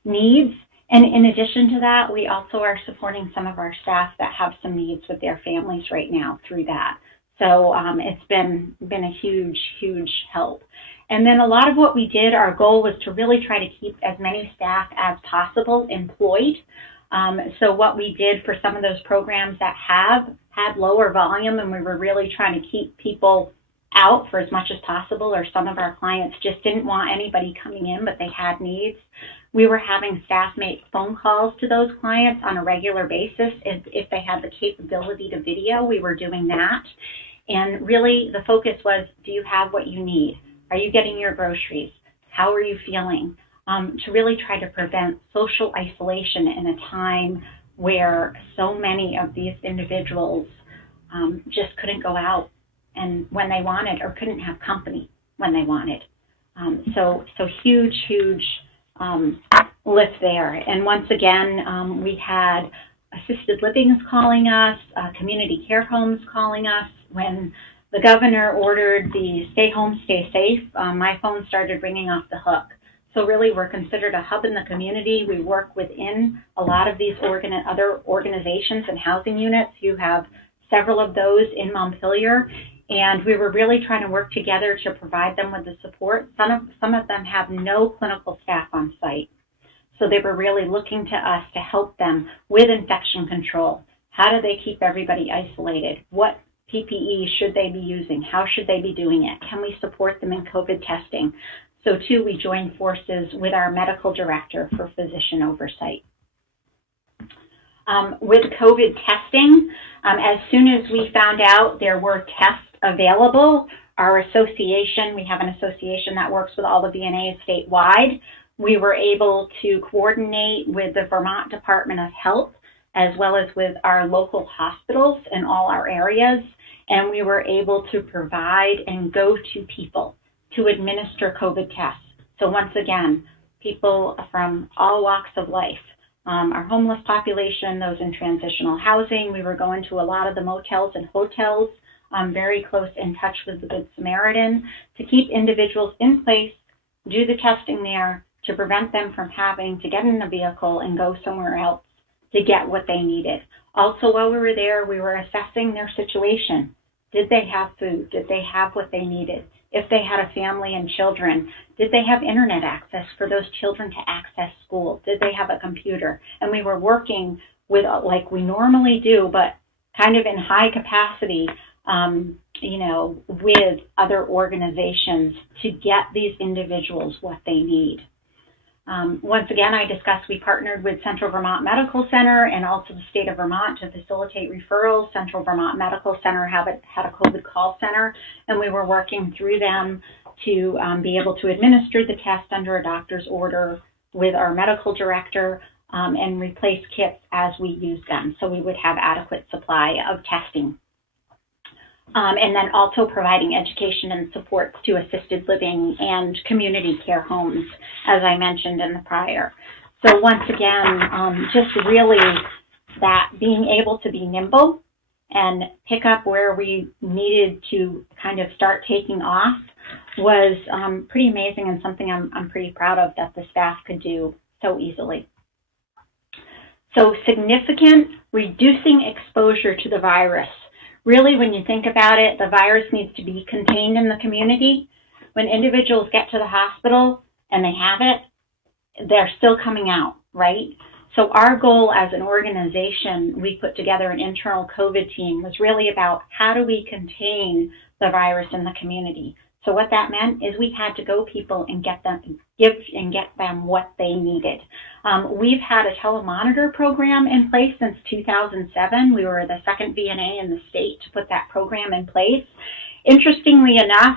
needs. And in addition to that, we also are supporting some of our staff that have some needs with their families right now through that. So it's been a huge, huge help. And then a lot of what we did, our goal was to really try to keep as many staff as possible employed. So what we did for some of those programs that have had lower volume and we were really trying to keep people out for as much as possible, or some of our clients just didn't want anybody coming in, but they had needs. We were having staff make phone calls to those clients on a regular basis. If they had the capability to video, we were doing that. And really the focus was, do you have what you need? Are you getting your groceries? How are you feeling? To really try to prevent social isolation in a time where so many of these individuals just couldn't go out and when they wanted, or couldn't have company when they wanted. So huge lift there. And once again, we had assisted livings calling us, community care homes calling us. When the governor ordered the stay home, stay safe, my phone started ringing off the hook. So really, we're considered a hub in the community. We work within a lot of these other organizations and housing units. You have several of those in Montpelier. And we were really trying to work together to provide them with the support. Some of them have no clinical staff on site. So they were really looking to us to help them with infection control. How do they keep everybody isolated? What PPE should they be using? How should they be doing it? Can we support them in COVID testing? So too, we joined forces with our medical director for physician oversight. With COVID testing, as soon as we found out there were tests available, our association, we have an association that works with all the VNAs statewide, we were able to coordinate with the Vermont Department of Health as well as with our local hospitals in all our areas, and we were able to provide and go to people to administer COVID tests. So once again, people from all walks of life, our homeless population, those in transitional housing, we were going to a lot of the motels and hotels, very close in touch with the Good Samaritan to keep individuals in place do the testing there to prevent them from having to get in a vehicle and go somewhere else to get what they needed. Also, while we were there, we were assessing their situation. Did they have food? Did they have what they needed? If they had a family and children, did they have internet access for those children to access school? Did they have a computer? And we were working with, like we normally do, but kind of in high capacity, with other organizations to get these individuals what they need. Once again, I discussed we partnered with Central Vermont Medical Center and also the state of Vermont to facilitate referrals. Central Vermont Medical Center had a COVID call center, and we were working through them to be able to administer the test under a doctor's order with our medical director and replace kits as we use them, so we would have adequate supply of testing. And then also providing education and supports to assisted living and community care homes, as I mentioned in the prior. So once again, just really that being able to be nimble and pick up where we needed to kind of start taking off was pretty amazing, and something I'm pretty proud of that the staff could do so easily. So significant reducing exposure to the virus. Really, when you think about it, the virus needs to be contained in the community. When individuals get to the hospital and they have it, they're still coming out, right? So our goal as an organization, we put together an internal COVID team, was really about how do we contain the virus in the community. So what that meant is we had to go people and get them what they needed. We've had a telemonitor program in place since 2007. We were the second VNA in the state to put that program in place. Interestingly enough,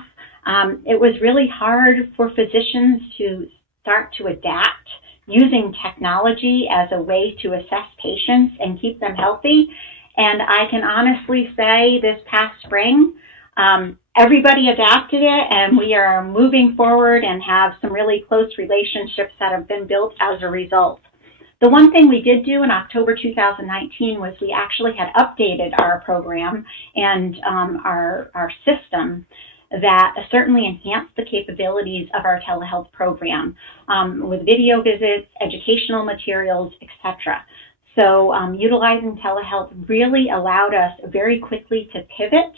it was really hard for physicians to start to adapt using technology as a way to assess patients and keep them healthy. And I can honestly say this past spring, everybody adapted it, and we are moving forward and have some really close relationships that have been built as a result. The one thing we did do in October 2019 was we actually had updated our program and our system that certainly enhanced the capabilities of our telehealth program with video visits, educational materials, etc. So utilizing telehealth really allowed us very quickly to pivot.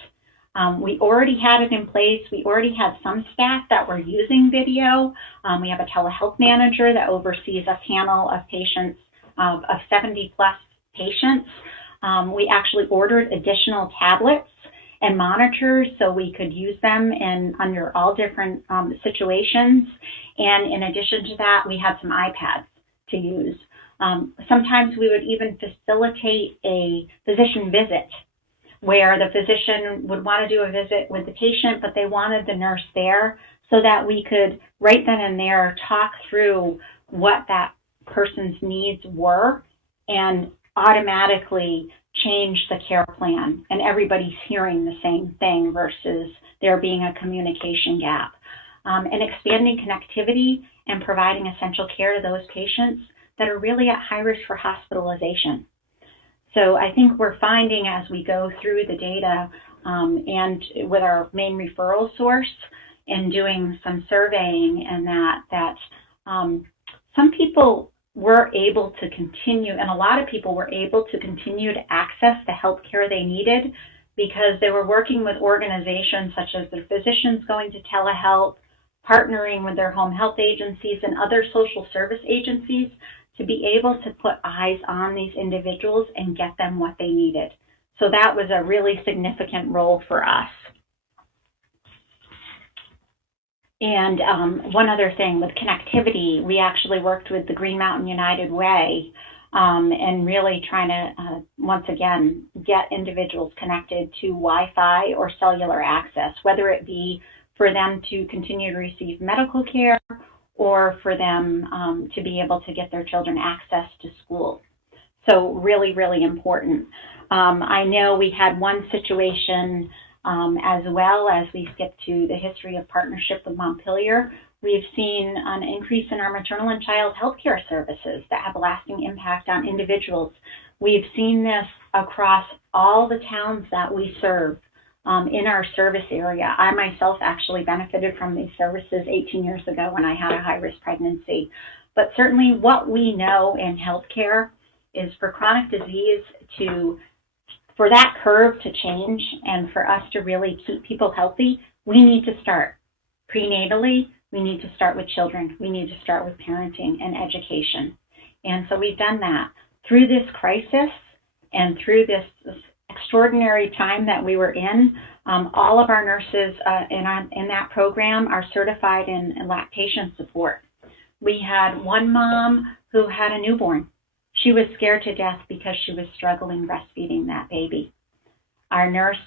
We already had it in place. We already had some staff that were using video. We have a telehealth manager that oversees a panel of patients, of 70 plus patients. We actually ordered additional tablets and monitors so we could use them under all different situations. And in addition to that, we had some iPads to use. Sometimes we would even facilitate a physician visit where the physician would want to do a visit with the patient, but they wanted the nurse there so that we could right then and there talk through what that person's needs were and automatically change the care plan, and everybody's hearing the same thing versus there being a communication gap. And expanding connectivity and providing essential care to those patients that are really at high risk for hospitalization. So I think we're finding as we go through the data and with our main referral source and doing some surveying and that some people were able to continue, and a lot of people were able to continue to access the health care they needed because they were working with organizations such as their physicians going to telehealth, partnering with their home health agencies and other social service agencies to be able to put eyes on these individuals and get them what they needed. So that was a really significant role for us. And one other thing with connectivity, we actually worked with the Green Mountain United Way and really trying to, once again, get individuals connected to Wi-Fi or cellular access, whether it be for them to continue to receive medical care or for them to be able to get their children access to school. So really, really important. I know we had one situation as well as we skip to the history of partnership with Montpelier. We've seen an increase in our maternal and child health care services that have a lasting impact on individuals. We've seen this across all the towns that we serve. in our service area. I myself actually benefited from these services 18 years ago when I had a high-risk pregnancy. But certainly what we know in healthcare is for chronic disease for that curve to change and for us to really keep people healthy, we need to start prenatally. We need to start with children. We need to start with parenting and education. And so we've done that. Through this crisis and through this extraordinary time that we were in, all of our nurses in that program are certified in lactation support. We had one mom who had a newborn. She was scared to death because she was struggling breastfeeding that baby. Our nurse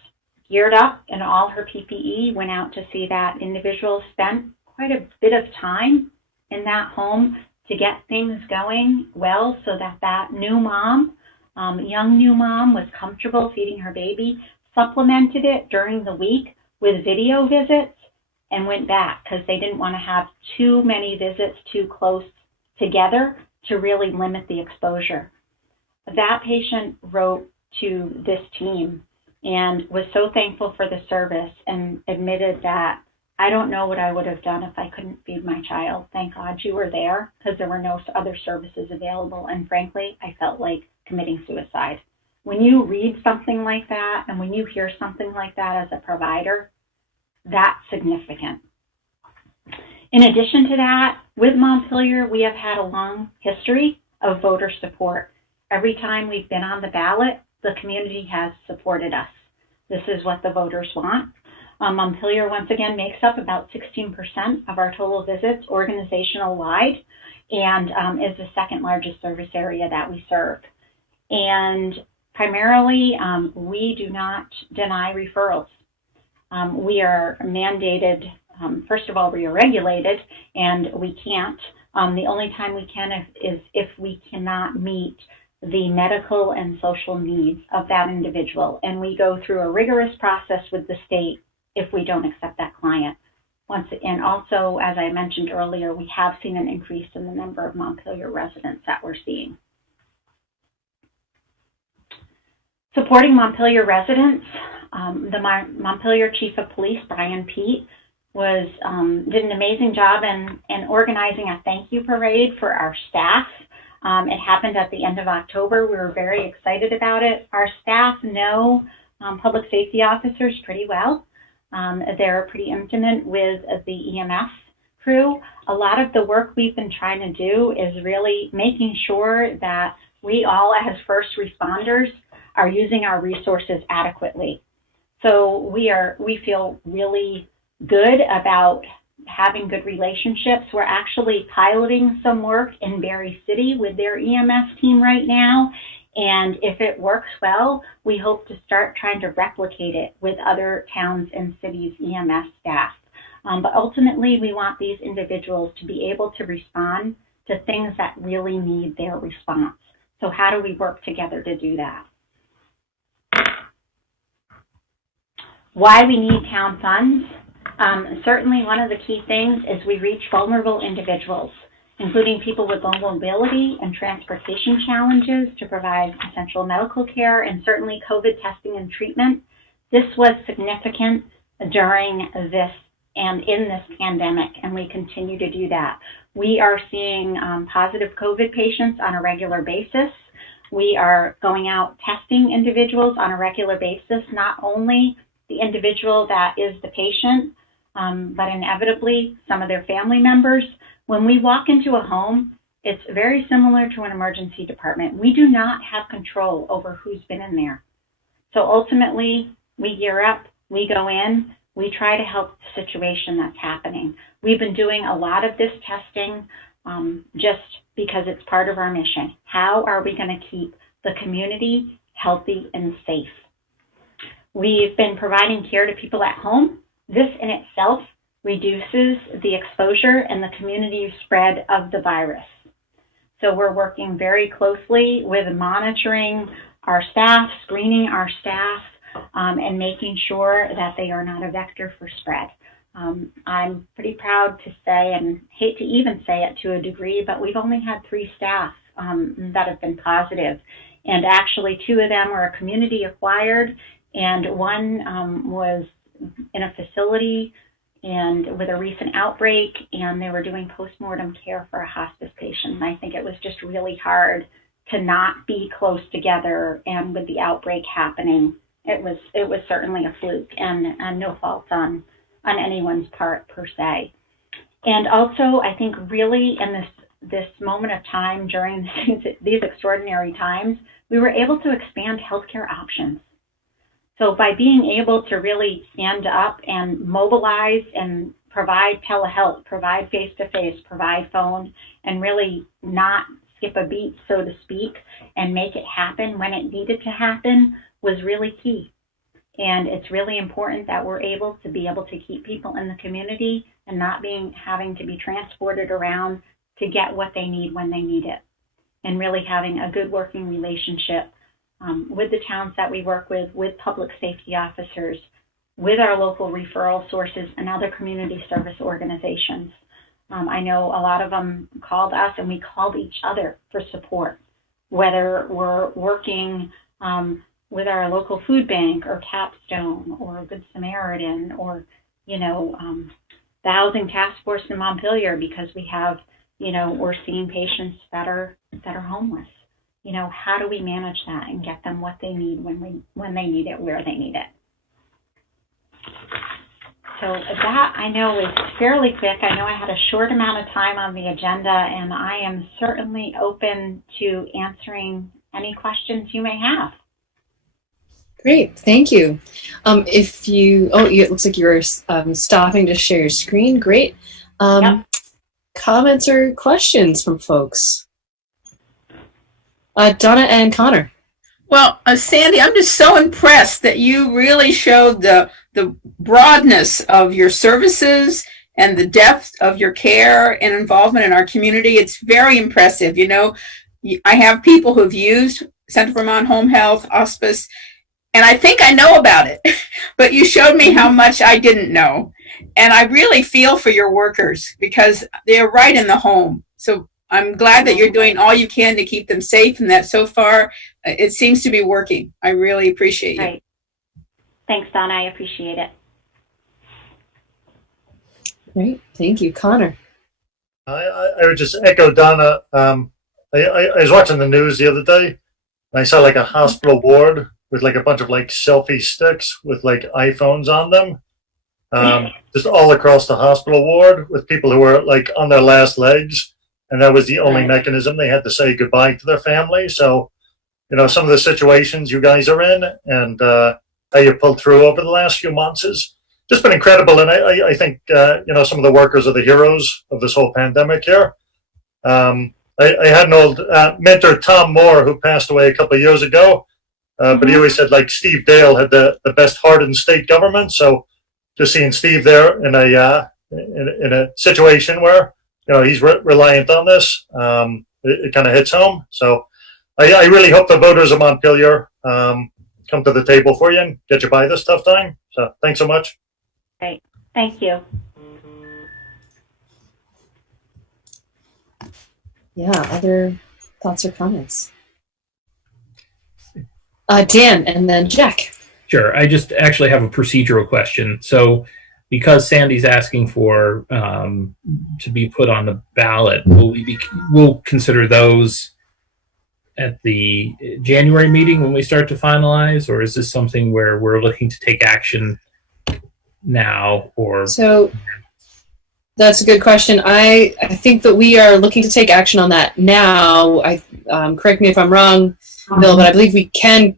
geared up in all her PPE, went out to see that individual, spent quite a bit of time in that home to get things going well so that that new mom, young new mom, was comfortable feeding her baby, supplemented it during the week with video visits, and went back because they didn't want to have too many visits too close together to really limit the exposure. That patient wrote to this team and was so thankful for the service and admitted that, I don't know what I would have done if I couldn't feed my child. Thank God you were there because there were no other services available. And frankly, I felt like committing suicide. When you read something like that and when you hear something like that as a provider, that's significant. In addition to that, with Montpelier, we have had a long history of voter support. Every time we've been on the ballot, the community has supported us. This is what the voters want. Montpelier, once again, makes up about 16% of our total visits organizational-wide and is the second largest service area that we serve. And primarily, we do not deny referrals. We are mandated, first of all, we are regulated, and we can't. The only time we can is if we cannot meet the medical and social needs of that individual. And we go through a rigorous process with the state if we don't accept that client. And also, as I mentioned earlier, we have seen an increase in the number of Montpelier residents that we're seeing. Supporting Montpelier residents, the Montpelier Chief of Police, Brian Pete, did an amazing job in organizing a thank you parade for our staff. It happened at the end of October. We were very excited about it. Our staff know public safety officers pretty well. They're pretty intimate with the EMS crew. A lot of the work we've been trying to do is really making sure that we all as first responders are using our resources adequately. So we feel really good about having good relationships. We're actually piloting some work in Berry City with their EMS team right now. And if it works well, we hope to start trying to replicate it with other towns and cities' EMS staff. But ultimately, we want these individuals to be able to respond to things that really need their response. So how do we work together to do that? Why we need town funds? Certainly one of the key things is we reach vulnerable individuals, including people with low mobility and transportation challenges, to provide essential medical care and certainly COVID testing and treatment. This was significant during this and in this pandemic, and we continue to do that. We are seeing positive COVID patients on a regular basis. We are going out testing individuals on a regular basis, not only the individual that is the patient, but inevitably some of their family members. When we walk into a home, it's very similar to an emergency department. We do not have control over who's been in there. So ultimately, we gear up, we go in, we try to help the situation that's happening. We've been doing a lot of this testing just because it's part of our mission. How are we going to keep the community healthy and safe? We've been providing care to people at home. This in itself reduces the exposure and the community spread of the virus. So we're working very closely with monitoring our staff, screening our staff, and making sure that they are not a vector for spread. I'm pretty proud to say, and hate to even say it to a degree, but we've only had 3 staff that have been positive. And actually 2 of them were community acquired, And one was in a facility and with a recent outbreak, and they were doing postmortem care for a hospice patient. And I think it was just really hard to not be close together, and with the outbreak happening, it was certainly a fluke and no fault on anyone's part per se. And also, I think really in this moment of time during these extraordinary times, we were able to expand healthcare options. So by being able to really stand up and mobilize and provide telehealth, provide face-to-face, provide phone, and really not skip a beat, so to speak, and make it happen when it needed to happen was really key. And it's really important that we're able to keep people in the community and not having to be transported around to get what they need when they need it. And really having a good working relationship with the towns that we work with public safety officers, with our local referral sources and other community service organizations. I know a lot of them called us and we called each other for support, whether we're working with our local food bank or Capstone or Good Samaritan or, the Housing Task Force in Montpelier, because we have, we're seeing patients that are homeless. How do we manage that and get them what they need when they need it, where they need it? So that I know is fairly quick. I know I had a short amount of time on the agenda, and I am certainly open to answering any questions you may have. Great, thank you. It looks like you were stopping to share your screen. Great. Yep. Comments or questions from folks? Donna and Connor. Well, Sandy, I'm just so impressed that you really showed the broadness of your services and the depth of your care and involvement in our community. It's very impressive. I have people who've used Central Vermont Home Health, hospice, and I think I know about it, but you showed me how much I didn't know. And I really feel for your workers because they're right in the home. So I'm glad that you're doing all you can to keep them safe, and that so far it seems to be working. I really appreciate you. Right. Thanks, Donna. I appreciate it. Great. Thank you. Connor. I would just echo Donna. I was watching the news the other day, and I saw like a hospital ward with like a bunch of like selfie sticks with like iPhones on them, just all across the hospital ward with people who were like on their last legs. And that was the only mechanism they had to say goodbye to their family. So, some of the situations you guys are in and how you pulled through over the last few months has just been incredible. And I think, some of the workers are the heroes of this whole pandemic here. I had an old mentor, Tom Moore, who passed away a couple of years ago. But he always said, like, Steve Dale had the best heart in state government. So just seeing Steve there in a situation where, he's reliant on this, it kind of hits home. So I really hope the voters of Montpelier come to the table for you and get you by this tough time. So thanks so much. Great. Thank you. Yeah, other thoughts or comments? Dan, and then Jack. Sure. I just actually have a procedural question. So because Sandy's asking for to be put on the ballot, we'll consider those at the January meeting when we start to finalize, or is this something where we're looking to take action now? Or so that's a good question. I think that we are looking to take action on that now. Correct me if I'm wrong, Bill, but I believe we can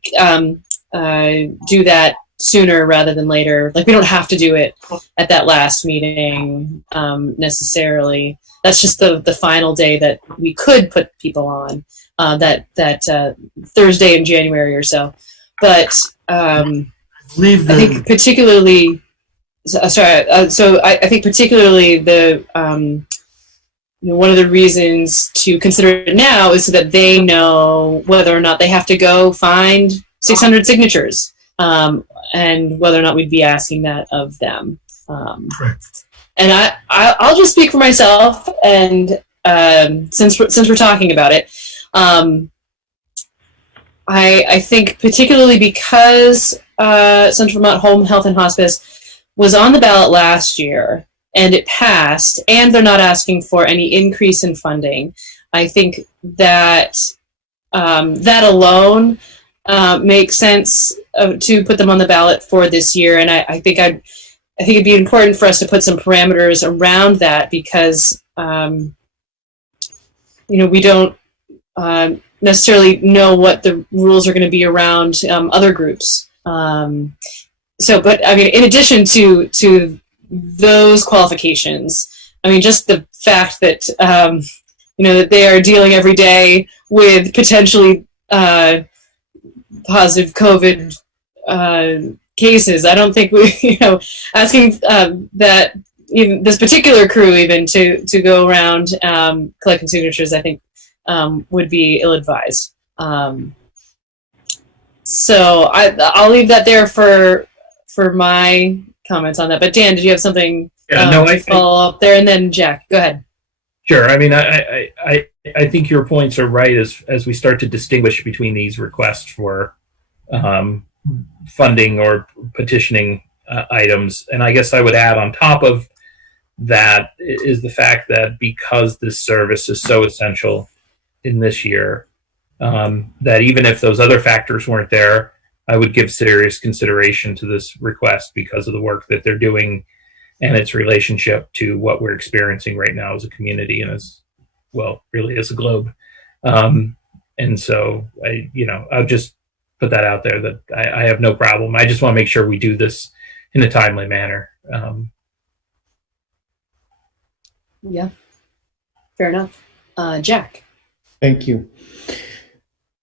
do that sooner rather than later. Like, we don't have to do it at that last meeting necessarily. That's just the final day that we could put people on, that Thursday in January or so. But I think particularly, I think particularly the one of the reasons to consider it now is so that they know whether or not they have to go find 600 signatures. And whether or not we'd be asking that of them. Correct. And I'll just speak for myself, and since we're talking about it, I think particularly because Central Vermont Home Health and Hospice was on the ballot last year, and it passed, and they're not asking for any increase in funding. I think that that alone makes sense to put them on the ballot for this year, and I think it'd be important for us to put some parameters around that because we don't necessarily know what the rules are going to be around other groups. But I mean, in addition to those qualifications, I mean, just the fact that that they are dealing every day with potentially positive COVID cases. I don't think we, asking that this particular crew even to go around collecting signatures, I think would be ill-advised. So I'll leave that there for my comments on that. But Dan, did you have something to follow up there? And then Jack, go ahead. Sure. I mean, I think your points are right as we start to distinguish between these requests for funding or petitioning items. And I guess I would add on top of that is the fact that because this service is so essential in this year, that even if those other factors weren't there, I would give serious consideration to this request because of the work that they're doing and its relationship to what we're experiencing right now as a community and as well, really as a globe. And so I'll just put that out there that I have no problem. I just want to make sure we do this in a timely manner. Yeah, fair enough. Jack. Thank you.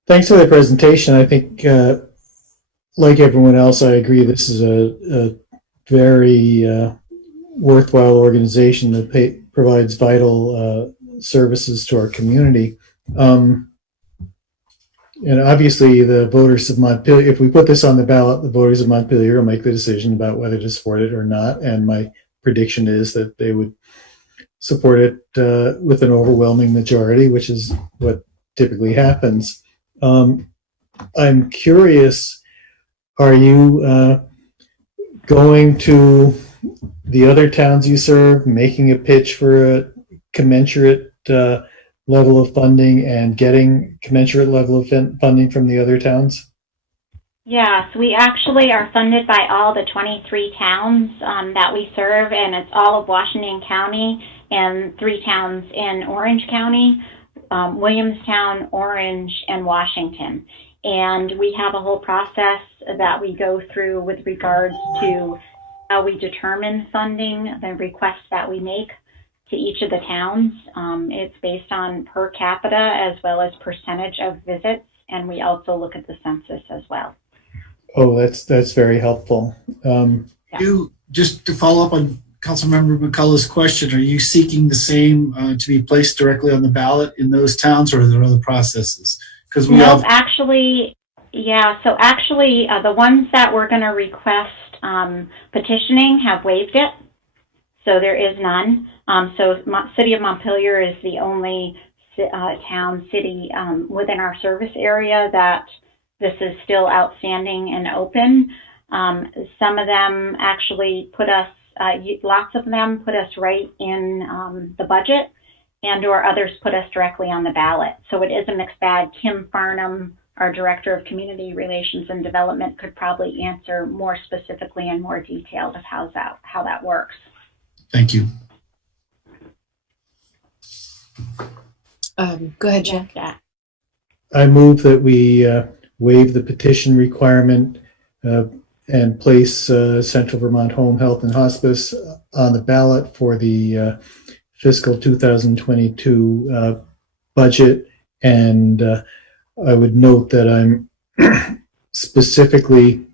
Thanks for the presentation. I think, like everyone else, I agree this is a very worthwhile organization that provides vital services to our community. And obviously the voters of Montpelier, if we put this on the ballot, the voters of Montpelier will make the decision about whether to support it or not. And my prediction is that they would support it with an overwhelming majority, which is what typically happens. I'm curious, are you going to the other towns you serve, making a pitch for a commensurate level of funding and getting commensurate level of funding from the other towns? Yeah, so we actually are funded by all the 23 towns that we serve, and it's all of Washington County and 3 towns in Orange County, Williamstown, Orange, and Washington. And we have a whole process that we go through with regards to how we determine funding, the requests that we make to each of the towns. It's based on per capita as well as percentage of visits, and we also look at the census as well. Oh, that's very helpful. You, just to follow up on Councilmember McCullough's question, are you seeking the same to be placed directly on the ballot in those towns, or are there other processes? Because we have actually, yeah. So actually, the ones that we're going to request petitioning have waived it, so there is none. So City of Montpelier is the only city within our service area that this is still outstanding and open. Some of them actually put us, lots of them put us right in the budget, and or others put us directly on the ballot. So it is a mixed bag. Kim Farnham, our Director of Community Relations and Development, could probably answer more specifically and more detailed of how that works. Thank you. Go ahead, Jack. Yeah. I move that we waive the petition requirement and place Central Vermont Home Health and Hospice on the ballot for the fiscal 2022 budget. And I would note that I'm specifically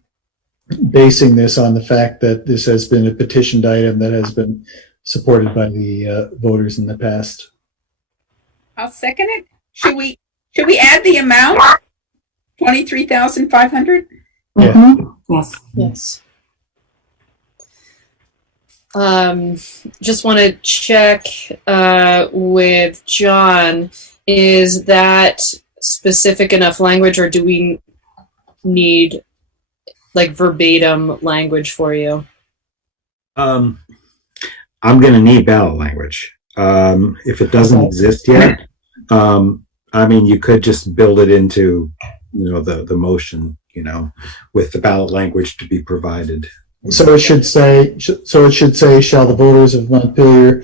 basing this on the fact that this has been a petitioned item that has been supported by the voters in the past. I'll second it. Should we add the amount? 23,500? Yeah. Mm-hmm. Yes. Just want to check with John. Is that specific enough language, or do we need like verbatim language for you. I'm going to need ballot language. If it doesn't exist yet, I mean, you could just build it into, the motion, with the ballot language to be provided. So it should say, shall the voters of Montpelier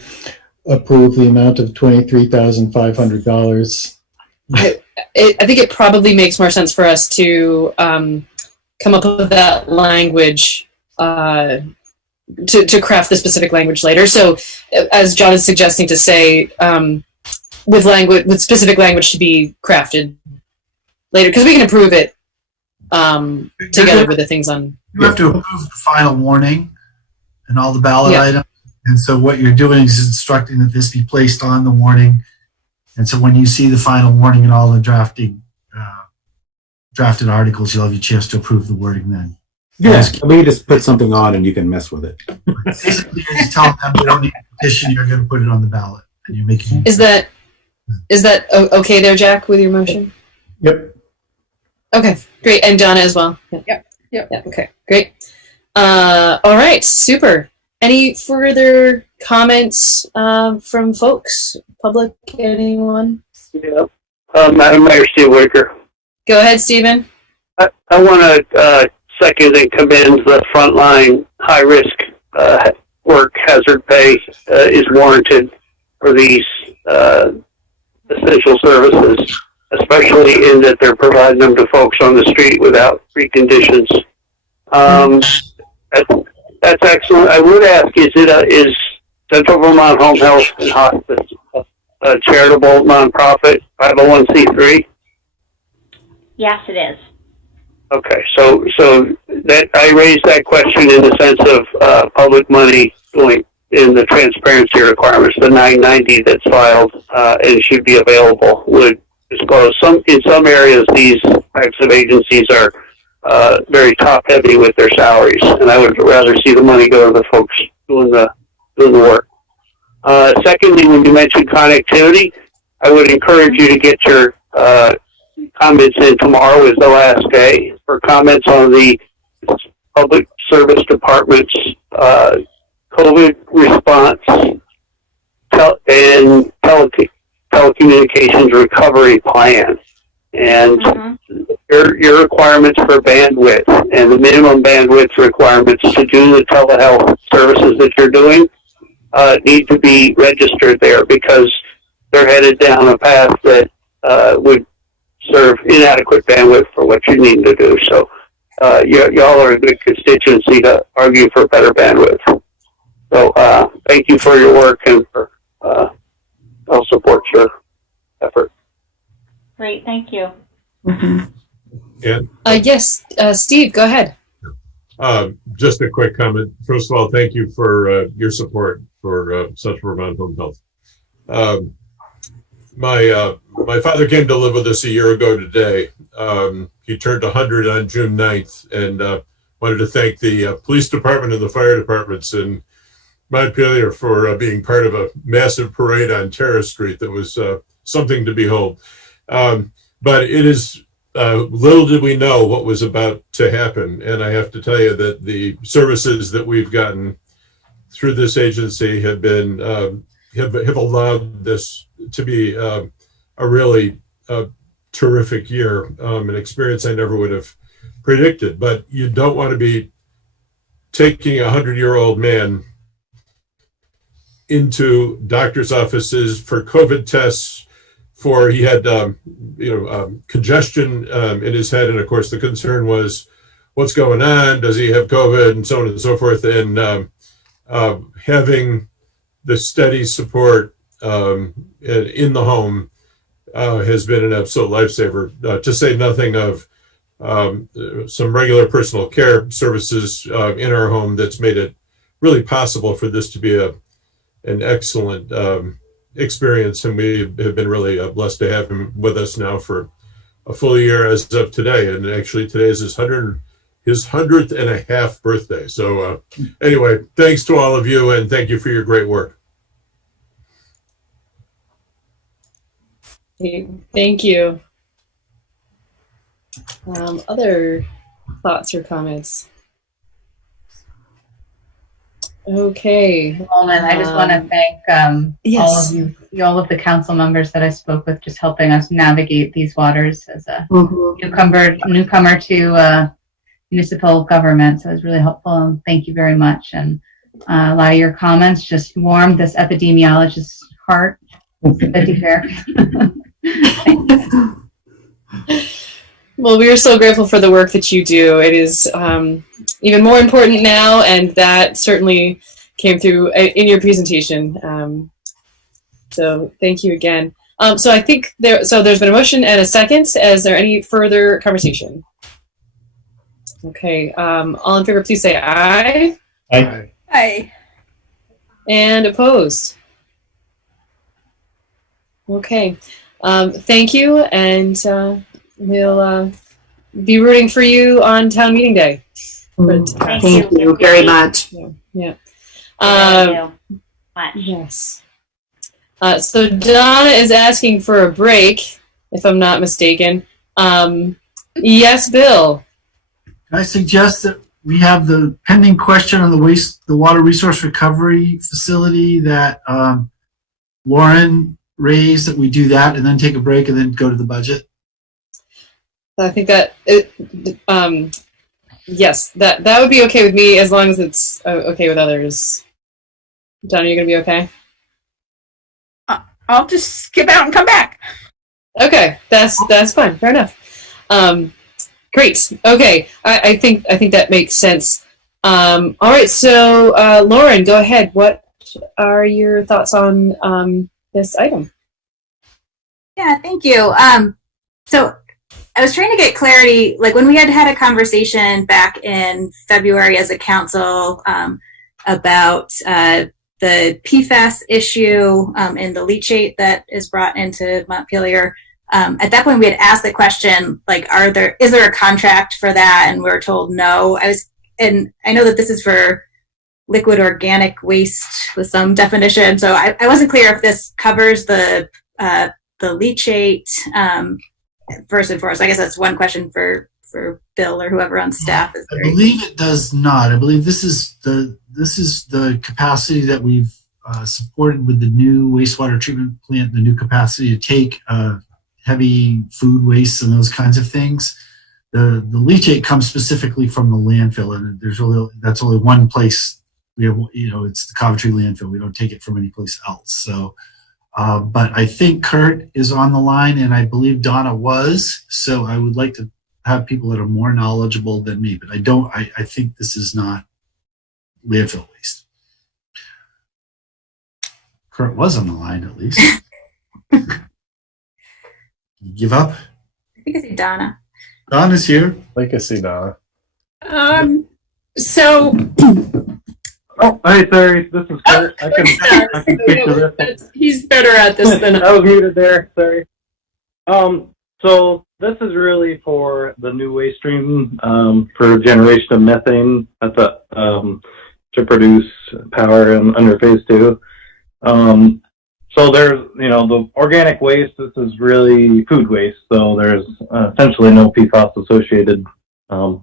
approve the amount of $23,500? I think it probably makes more sense for us to come up with that language to craft the specific language later. So, as John is suggesting, to say with specific language to be crafted later, because we can approve it together with the things on. You have to approve the final warning and all the ballot items. And so what you're doing is instructing that this be placed on the warning. And so when you see the final warning and all the drafted articles, you'll have your chance to approve the wording then. Yes, we just put something on and you can mess with it. Basically, you're just telling them they don't need a petition, you're going to put it on the ballot. And you're making. Is that okay there, Jack, with your motion? Yep. Okay, great. And Donna as well. Yep. Okay, great. All right, super. Any further comments from folks? Public, anyone? Yeah. Madam Mayor, Steve Wicker. Go ahead, Stephen. I want to second and commend the frontline high-risk work. Hazard pay is warranted for these essential services, especially in that they're providing them to folks on the street without preconditions. That's excellent. I would ask, is Central Vermont Home Health and Hospice a charitable nonprofit 501c3? Yes, it is. Okay, so that I raised that question in the sense of public money going in the transparency requirements. The 990 that's filed and should be available would disclose in some areas these types of agencies are very top heavy with their salaries, and I would rather see the money go to the folks doing the work. Secondly, when you mentioned connectivity, I would encourage you to get your comments in. Tomorrow is the last day for comments on the Public Service Department's COVID response and telecommunications recovery plan. And your requirements for bandwidth and the minimum bandwidth requirements to do the telehealth services that you're doing need to be registered there, because they're headed down a path that would serve inadequate bandwidth for what you need to do. So y'all are a good constituency to argue for better bandwidth. So thank you for your work, and for I'll support your effort. Great, thank you. Yes, Steve, go ahead. Just a quick comment. First of all, thank you for your support for Central Vermont Home Health. My father came to live with us a year ago today. He turned 100 on June 9th, and wanted to thank the police department and the fire departments in Montpelier for being part of a massive parade on Terrace Street that was something to behold. But it is, little did we know what was about to happen. And I have to tell you that the services that we've gotten through this agency have been, have allowed this to be a really terrific year, an experience I never would have predicted. But you don't want to be taking a 100-year-old man into doctor's offices for COVID tests. For he had congestion in his head, and of course the concern was what's going on, does he have COVID, and so on and so forth. And having the steady support in the home has been an absolute lifesaver, to say nothing of some regular personal care services in our home that's made it really possible for this to be an excellent experience. And we have been really blessed to have him with us now for a full year as of today. And actually today is his 100th and a half birthday. So anyway, thanks to all of you, and thank you for your great work. Thank you. Other thoughts or comments? Okay. Moment. I just want to thank yes. all of the council members that I spoke with, just helping us navigate these waters as a newcomer to municipal government. So it was really helpful, and thank you very much. And a lot of your comments just warmed this epidemiologist's heart. To be fair. Well, we are so grateful for the work that you do. It is even more important now, and that certainly came through in your presentation. So thank you again. So I think there's been a motion and a second. Is there any further conversation? Okay. All in favor, please say aye. Aye. Aye. And opposed? Okay. Thank you, and we'll be rooting for you on town meeting day. Thank you very much. Yeah. Thank you much. Yes. So Donna is asking for a break, if I'm not mistaken. Yes, Bill. Can I suggest that we have the pending question on the water resource recovery facility that Lauren raised, that we do that and then take a break and then go to the budget? I think that yes, that would be okay with me, as long as it's okay with others. Donna, you're gonna be okay? I'll just skip out and come back. Okay, that's fine. Fair enough. Great. Okay, I think that makes sense. All right, so Lauren, go ahead. What are your thoughts on this item? Yeah, thank you. So I was trying to get clarity, like when we had a conversation back in February as a council about the PFAS issue and the leachate that is brought into Montpelier. At that point, we had asked the question, like, is there a contract for that? And we were told no. And I know that this is for liquid organic waste with some definition, so I wasn't clear if this covers the leachate. First and foremost, I guess that's one question for Bill or whoever on staff. I believe it does not. I believe this is the capacity that we've supported with the new wastewater treatment plant, the new capacity to take heavy food waste and those kinds of things. The leachate comes specifically from the landfill, and that's only one place. We have, it's the Coventry landfill. We don't take it from any place else. So. But I think Kurt is on the line, and I believe Donna was. So I would like to have people that are more knowledgeable than me. But I think this is not landfill waste. Kurt was on the line, at least. You give up? I think I see Donna. Donna's here. I think I see Donna. So. Oh, hey, sorry. This is Kurt. I can speak to this. He's better at this than I was muted there. Sorry. So this is really for the new waste stream for generation of methane to produce power under phase 2. So there's, the organic waste. This is really food waste. So there's essentially no PFAS associated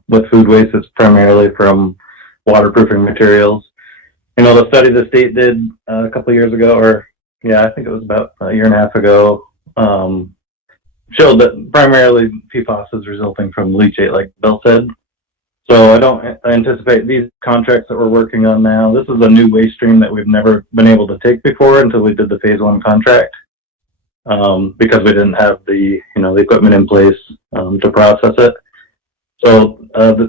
with food waste. It's primarily from waterproofing materials. The study the state did a couple of years ago, I think it was about a year and a half ago, showed that primarily PFAS is resulting from leachate, like Bill said. So I don't anticipate these contracts that we're working on now. This is a new waste stream that we've never been able to take before until we did the phase 1 contract, because we didn't have the equipment in place to process it. So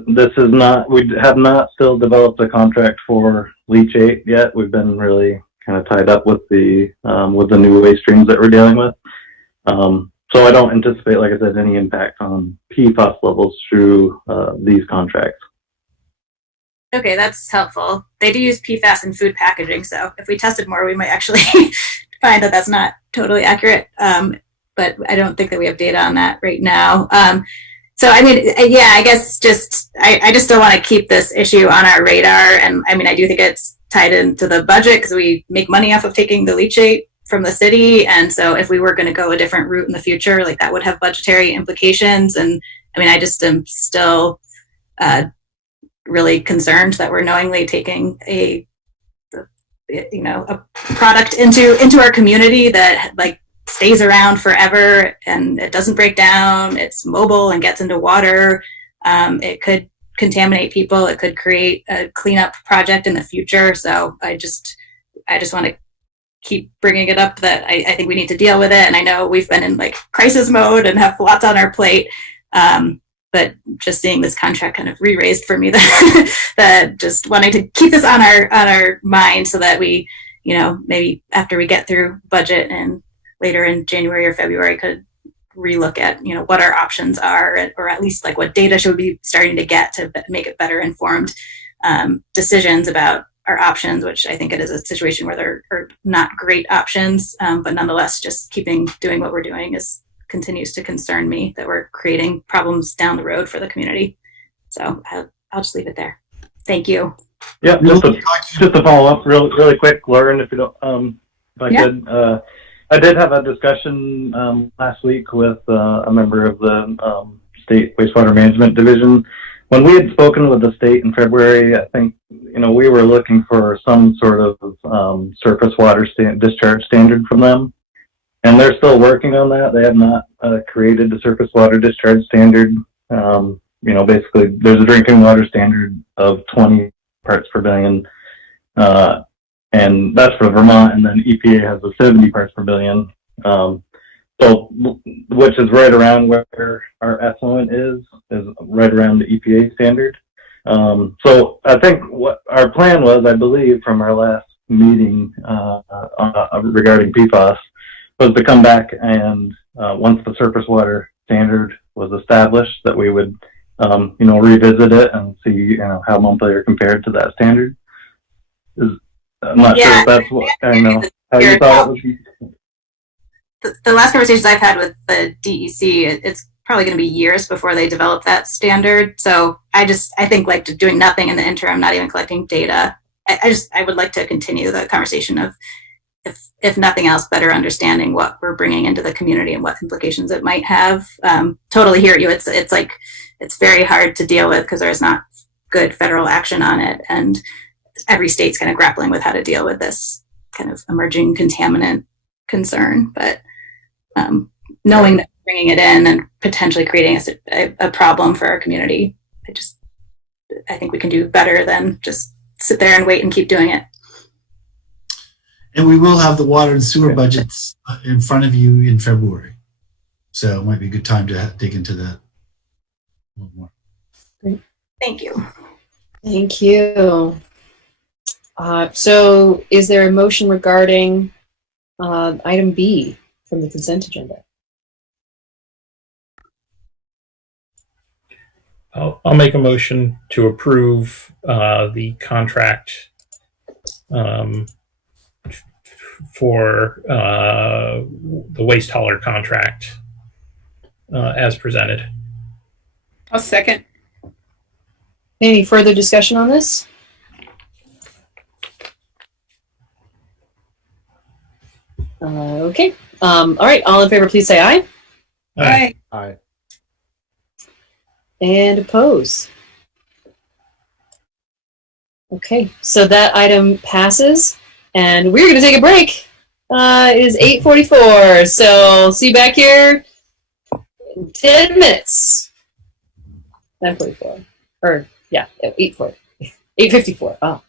this is not, we have not still developed a contract for leachate yet. We've been really kind of tied up with the new waste streams that we're dealing with. So I don't anticipate, like I said, any impact on PFAS levels through these contracts. Okay, that's helpful. They do use PFAS in food packaging, so if we tested more, we might actually find that that's not totally accurate. But I don't think that we have data on that right now. So, I mean, yeah, I guess I just still want to keep this issue on our radar. And I mean, I do think it's tied into the budget because we make money off of taking the leachate from the city. And so if we were going to go a different route in the future, like that would have budgetary implications. And I mean, I just am still really concerned that we're knowingly taking a product into our community that like stays around forever and it doesn't break down. It's mobile and gets into water. It could contaminate people. It could create a cleanup project in the future. So I just want to keep bringing it up that I think we need to deal with it. And I know we've been in like crisis mode and have lots on our plate. But just seeing this contract kind of re-raised for me that just wanting to keep this on our mind so that we, maybe after we get through budget and later in January or February could relook at, what our options are, or at least like what data should we be starting to get to make it better informed decisions about our options, which I think it is a situation where there are not great options, but nonetheless, just doing what we're doing continues to concern me that we're creating problems down the road for the community. So I'll just leave it there. Thank you. Yeah, just to follow up really quick, Lauren, if you don't, if I could, I did have a discussion last week with a member of the state wastewater management division. When we had spoken with the state in February, I think we were looking for some sort of surface water discharge standard from them. And they're still working on that. They have not created the surface water discharge standard. Basically, there's a drinking water standard of 20 parts per billion, and that's for Vermont. And then EPA has a 70 parts per billion, which is right around where our effluent is right around the EPA standard. So I think what our plan was, I believe, from our last meeting regarding PFAS, was to come back and once the surface water standard was established, that we would, revisit it and see, how Montpelier compared to that standard. I'm not sure if that's what how you thought it would be. The last conversations I've had with the DEC, it's probably going to be years before they develop that standard. So I think like doing nothing in the interim, not even collecting data. I would like to continue the conversation of, if nothing else, better understanding what we're bringing into the community and what implications it might have. Totally hear you. It's very hard to deal with because there's not good federal action on it, and every state's kind of grappling with how to deal with this kind of emerging contaminant concern. But knowing that bringing it in and potentially creating a problem for our community, I think we can do better than just sit there and wait and keep doing it. And we will have the water and sewer budgets in front of you in February. So it might be a good time to dig into that a little more. Great. Thank you. Thank you. So is there a motion regarding item B from the consent agenda? I'll make a motion to approve the contract for the waste hauler contract as presented. I'll second. Any further discussion on this? Okay. All right. All in favor, please say aye. Aye. Aye. And oppose. Okay. So that item passes. And we're going to take a break. It is 8:44, so see you back here in 10 minutes. 9:44. Or, yeah, 8:40. 8:54. Oh.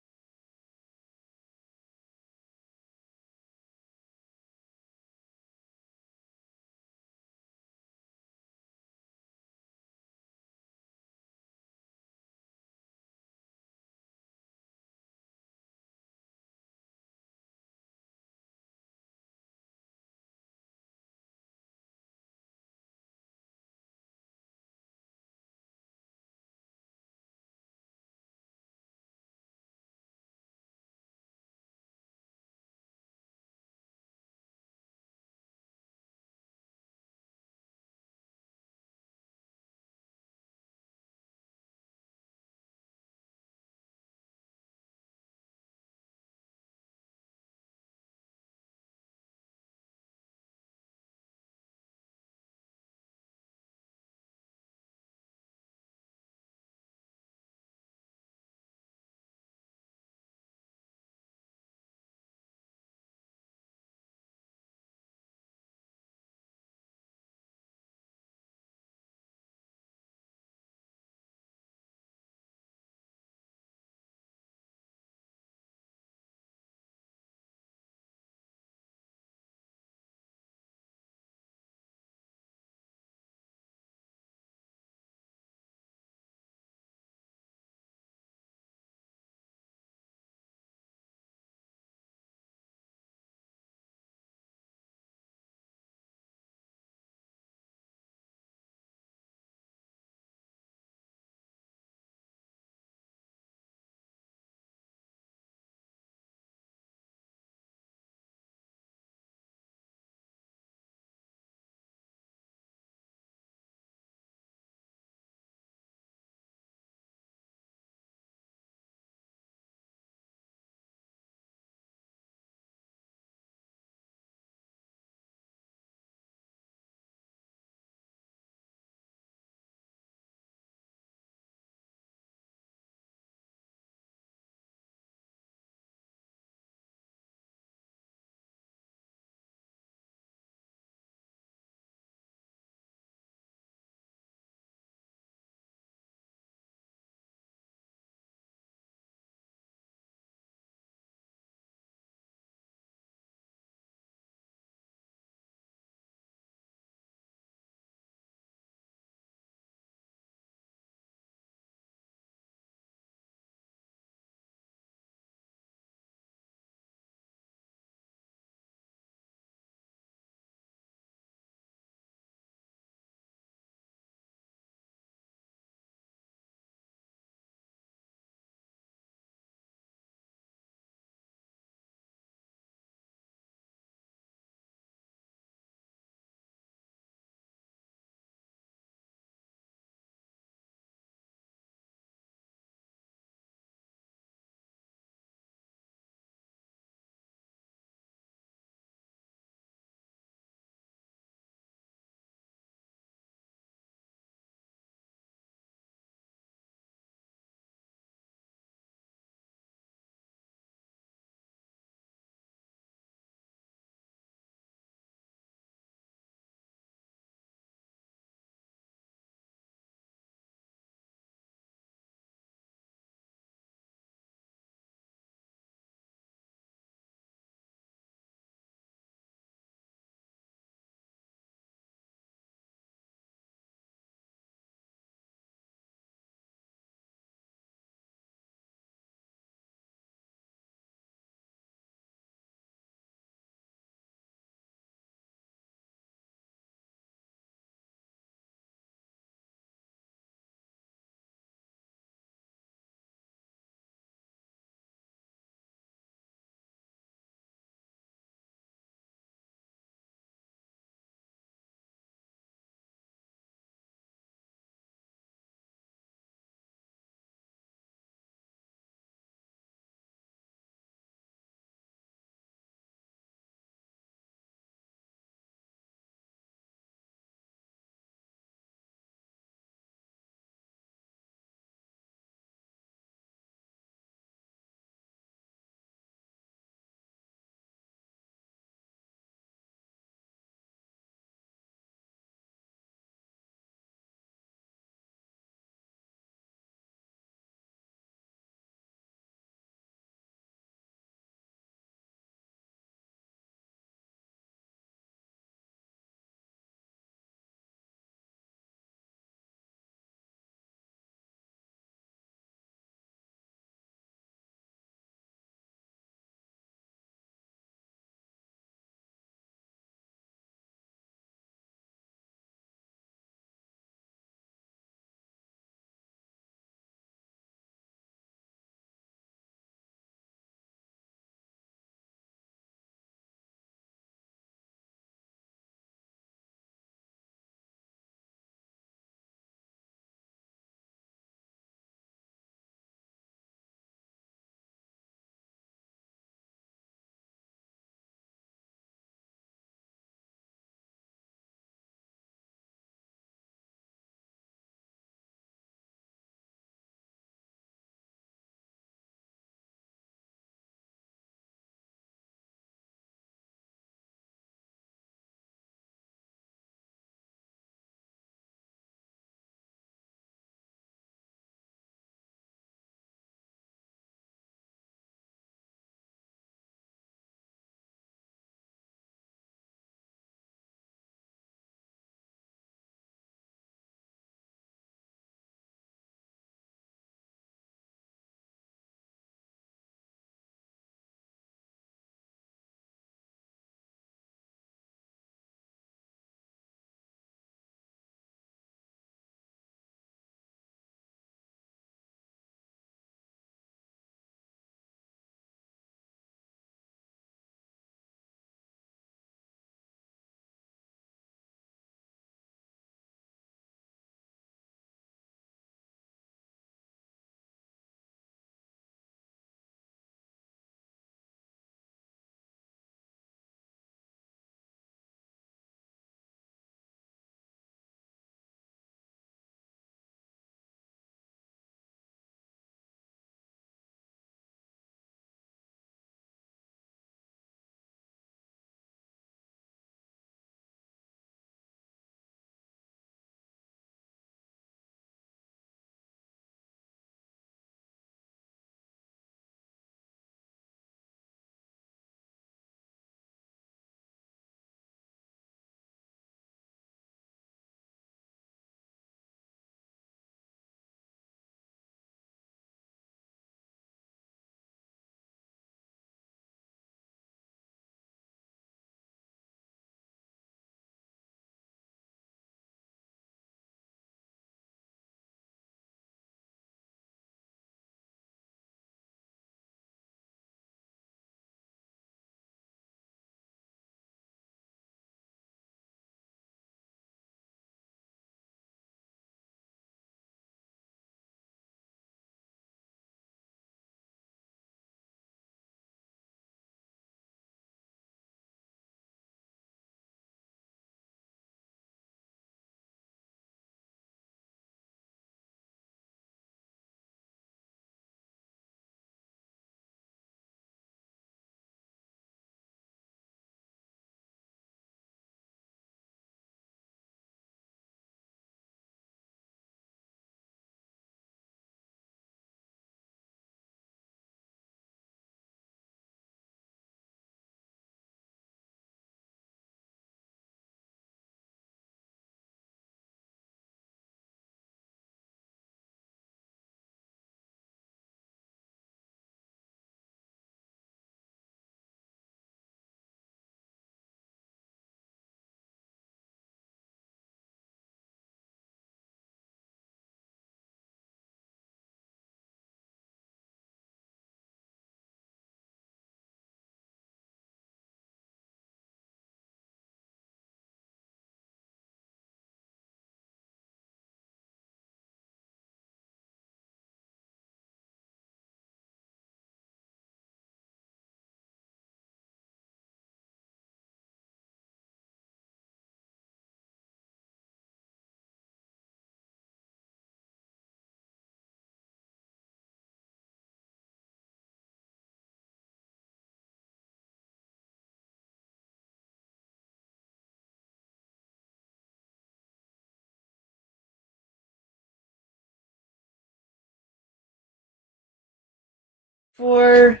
For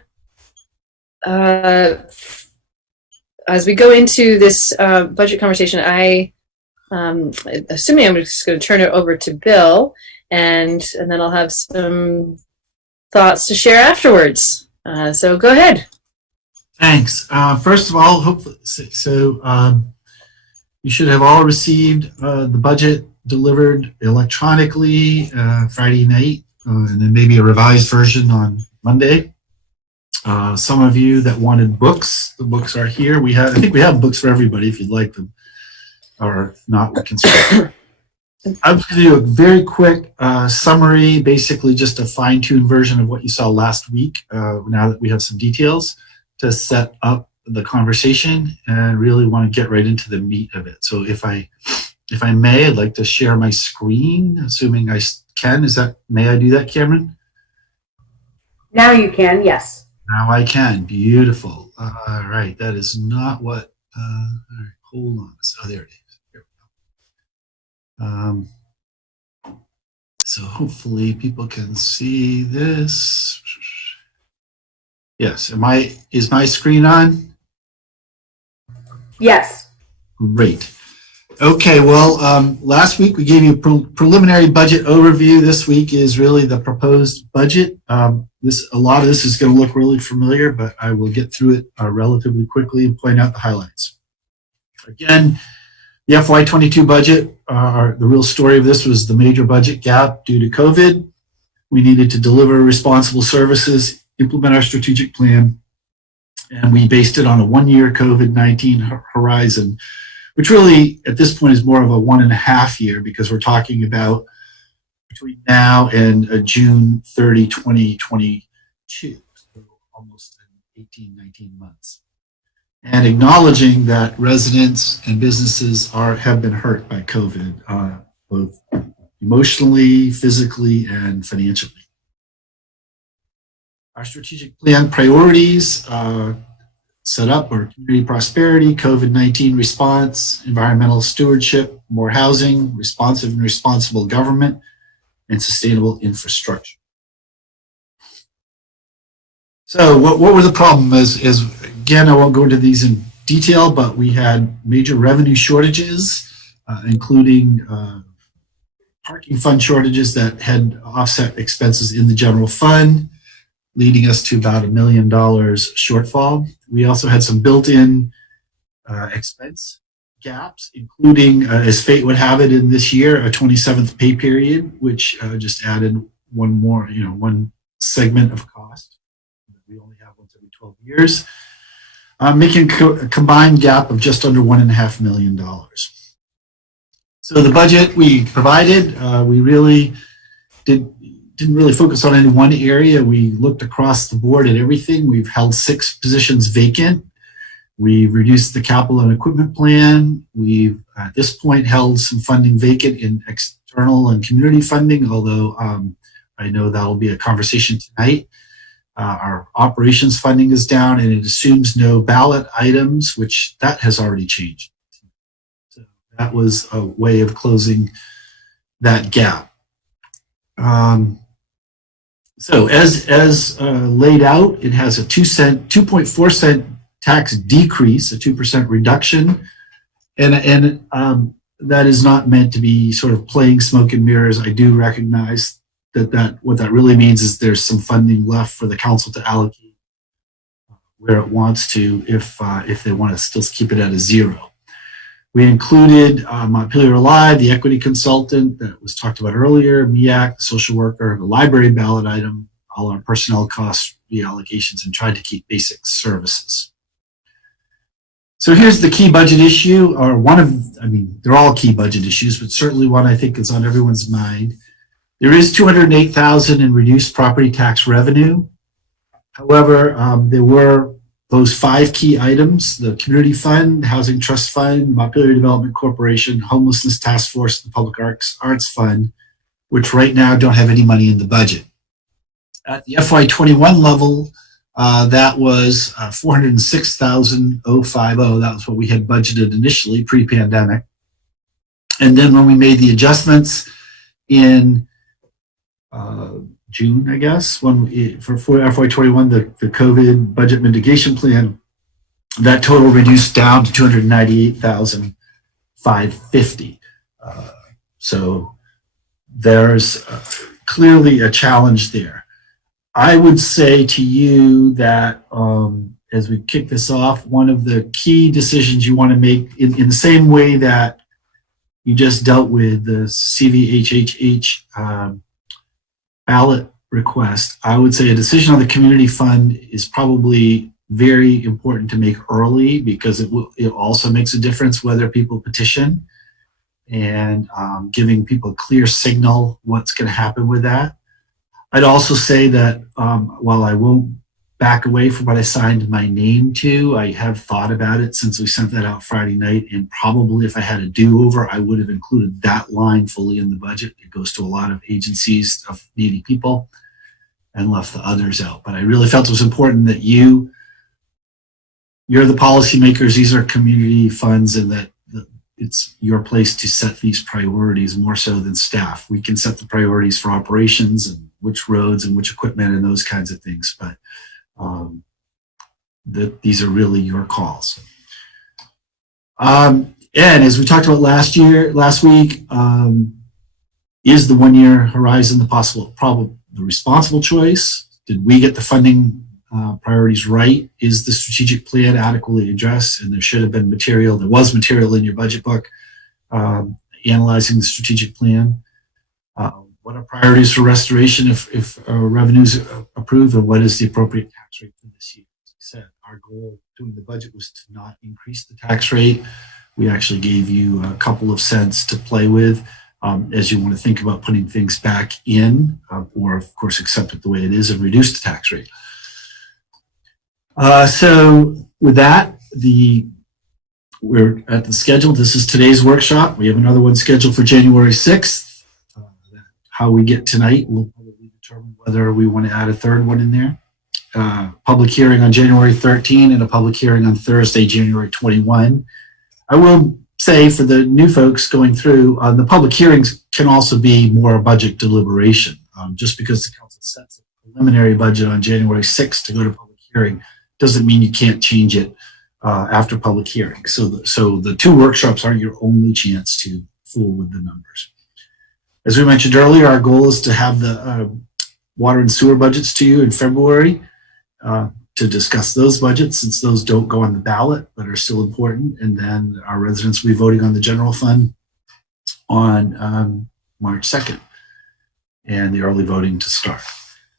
as we go into this budget conversation, assuming I'm just going to turn it over to Bill, and then I'll have some thoughts to share afterwards. So go ahead. Thanks. First of all, hopefully, you should have all received the budget delivered electronically Friday night, and then maybe a revised version on Monday. Some of you that wanted books, the books are here. I think we have books for everybody if you'd like them, or not, we can start. I'm going to do a very quick summary, basically just a fine-tuned version of what you saw last week, now that we have some details to set up the conversation, and really want to get right into the meat of it. So if I may, I'd like to share my screen, assuming I can. May I do that, Cameron? Now you can, yes. Now I can. Beautiful. All right. That is not what. All right, hold on. So there it is. Here we go. So hopefully people can see this. Yes. Is my screen on? Yes. Great. Okay, well, last week we gave you a preliminary budget overview. This week is really the proposed budget. A lot of this is going to look really familiar, but I will get through it relatively quickly and point out the highlights. Again, the FY22 budget, the real story of this was the major budget gap due to COVID. We needed to deliver responsible services, implement our strategic plan, and we based it on a one-year COVID-19 horizon, which really at this point is more of a 1.5 year, because we're talking about between now and June 30, 2022, so almost 18, 19 months. And acknowledging that residents and businesses have been hurt by COVID, both emotionally, physically, and financially. Our strategic plan priorities set up are community prosperity, COVID-19 response, environmental stewardship, more housing, responsive and responsible government, and sustainable infrastructure. So what were the problems? Again, I won't go into these in detail, but we had major revenue shortages, including parking fund shortages that had offset expenses in the general fund, leading us to about $1 million shortfall. We also had some built-in expense gaps, including, as fate would have it in this year, a 27th pay period, which just added one segment of cost. We only have once every 12 years, making a combined gap of just under $1.5 million. So the budget we provided, we really didn't really focus on any one area. We looked across the board at everything. We've held 6 positions vacant. We reduced the capital and equipment plan. We've, at this point, held some funding vacant in external and community funding, although I know that'll be a conversation tonight. Our operations funding is down, and it assumes no ballot items, which that has already changed. So that was a way of closing that gap. So as laid out, it has a 2.4 cent tax decrease, a 2% reduction, and that is not meant to be sort of playing smoke and mirrors. I do recognize that what that really means is there's some funding left for the council to allocate where it wants to, if they want to still keep it at a 0. We included Montpelier Alive, the equity consultant that was talked about earlier, MIAC, the social worker, the library ballot item, all our personnel cost reallocations, and tried to keep basic services. So here's the key budget issue, or they're all key budget issues, but certainly one I think is on everyone's mind. There is $208,000 in reduced property tax revenue. However, there were those 5 key items: the Community Fund, Housing Trust Fund, Montpelier Development Corporation, Homelessness Task Force, and Public Arts Fund, which right now don't have any money in the budget. At the FY21 level, that was $406,050. That was what we had budgeted initially, pre-pandemic. And then when we made the adjustments in June, I guess, when for FY21, the COVID budget mitigation plan, that total reduced down to $298,550. So there's clearly a challenge there. I would say to you that as we kick this off, one of the key decisions you want to make in the same way that you just dealt with the CVHHH ballot request, I would say a decision on the community fund is probably very important to make early, because it also makes a difference whether people petition, and giving people a clear signal what's going to happen with that. I'd also say that while I won't back away from what I signed my name to, I have thought about it since we sent that out Friday night, and probably if I had a do-over, I would have included that line fully in the budget. It goes to a lot of agencies of needy people, and left the others out. But I really felt it was important that you're the policymakers, these are community funds, and that it's your place to set these priorities more so than staff. We can set the priorities for operations and which roads and which equipment and those kinds of things, but these are really your calls. And as we talked about last week, is the 1 year horizon the responsible choice? Did we get the funding priorities right? Is the strategic plan adequately addressed? And there should have been material. There was material in your budget book analyzing the strategic plan. What are priorities for restoration if revenues approved, and what is the appropriate tax rate for this year? As I said, our goal doing the budget was to not increase the tax rate. We actually gave you a couple of cents to play with as you want to think about putting things back in, or of course accept it the way it is and reduce the tax rate. So with that, we're at the schedule. This is today's workshop. We have another one scheduled for January 6th. How we get tonight will probably determine whether we want to add a third one in there. Public hearing on January 13 and a public hearing on Thursday, January 21. I will say for the new folks going through, the public hearings can also be more a budget deliberation. Just because the council sets a preliminary budget on January 6th to go to public hearing doesn't mean you can't change it after public hearing. So the two workshops aren't your only chance to fool with the numbers. As we mentioned earlier, our goal is to have the water and sewer budgets to you in February to discuss those budgets, since those don't go on the ballot but are still important. And then our residents will be voting on the general fund on March 2nd, and the early voting to start.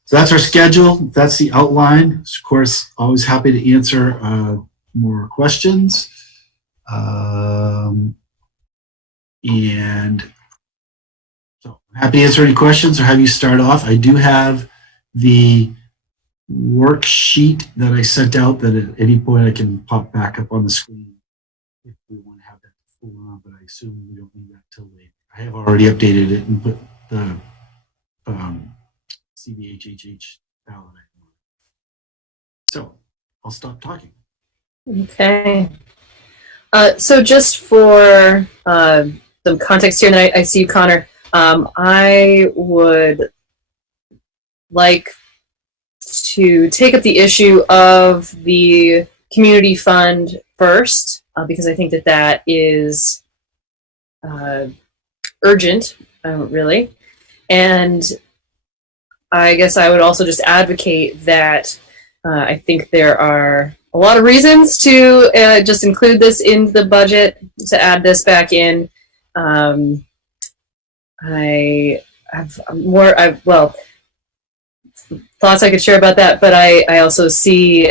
So that's our schedule. That's the outline. Of course, always happy to answer more questions. And so I'm happy to answer any questions or have you start off. I do have the worksheet that I sent out that at any point I can pop back up on the screen if we want to have that full on, but I assume we don't need that till later. I have already updated it and put the CVHHH ballot. So I'll stop talking. Okay. So just for some context here, and I see you, Connor. I would like to take up the issue of the community fund first, because I think that is urgent, really. And I guess I would also just advocate that I think there are a lot of reasons to just include this in the budget, to add this back in. I have thoughts I could share about that, but I also see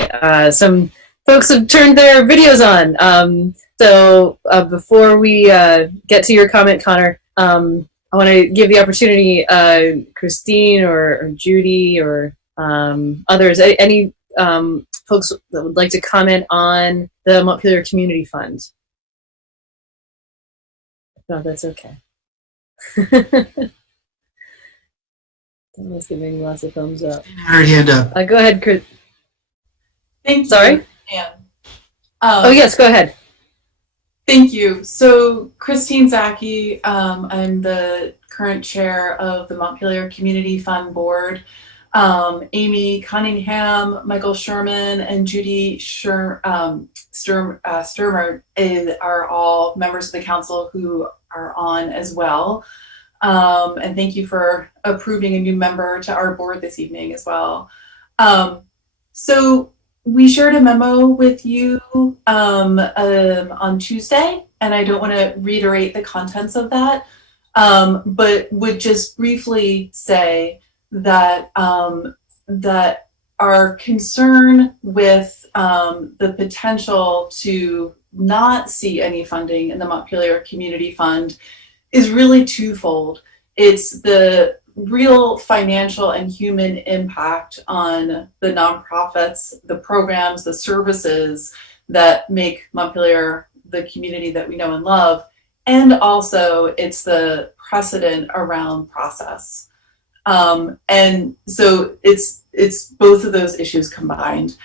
some folks have turned their videos on. So before we get to your comment, Connor, I want to give the opportunity, Christine or Judy or others, any folks that would like to comment on the Montpelier Community Fund. No, that's okay. Someone's giving lots of thumbs up. Her hand up. Go ahead, Chris. Thank you. Sorry? Anne. Oh, yes, go ahead. Thank you. So, Christine Zaki, I'm the current chair of the Montpelier Community Fund Board. Amy Cunningham, Michael Sherman, and Jodie Sturmer are all members of the council who are on as well. And thank you for approving a new member to our board this evening as well. So we shared a memo with you on Tuesday, and I don't want to reiterate the contents of that, but would just briefly say that that our concern with the potential to not see any funding in the Montpelier Community Fund is really twofold. It's the real financial and human impact on the nonprofits, the programs, the services that make Montpelier the community that we know and love, and also it's the precedent around process. And so it's both of those issues combined.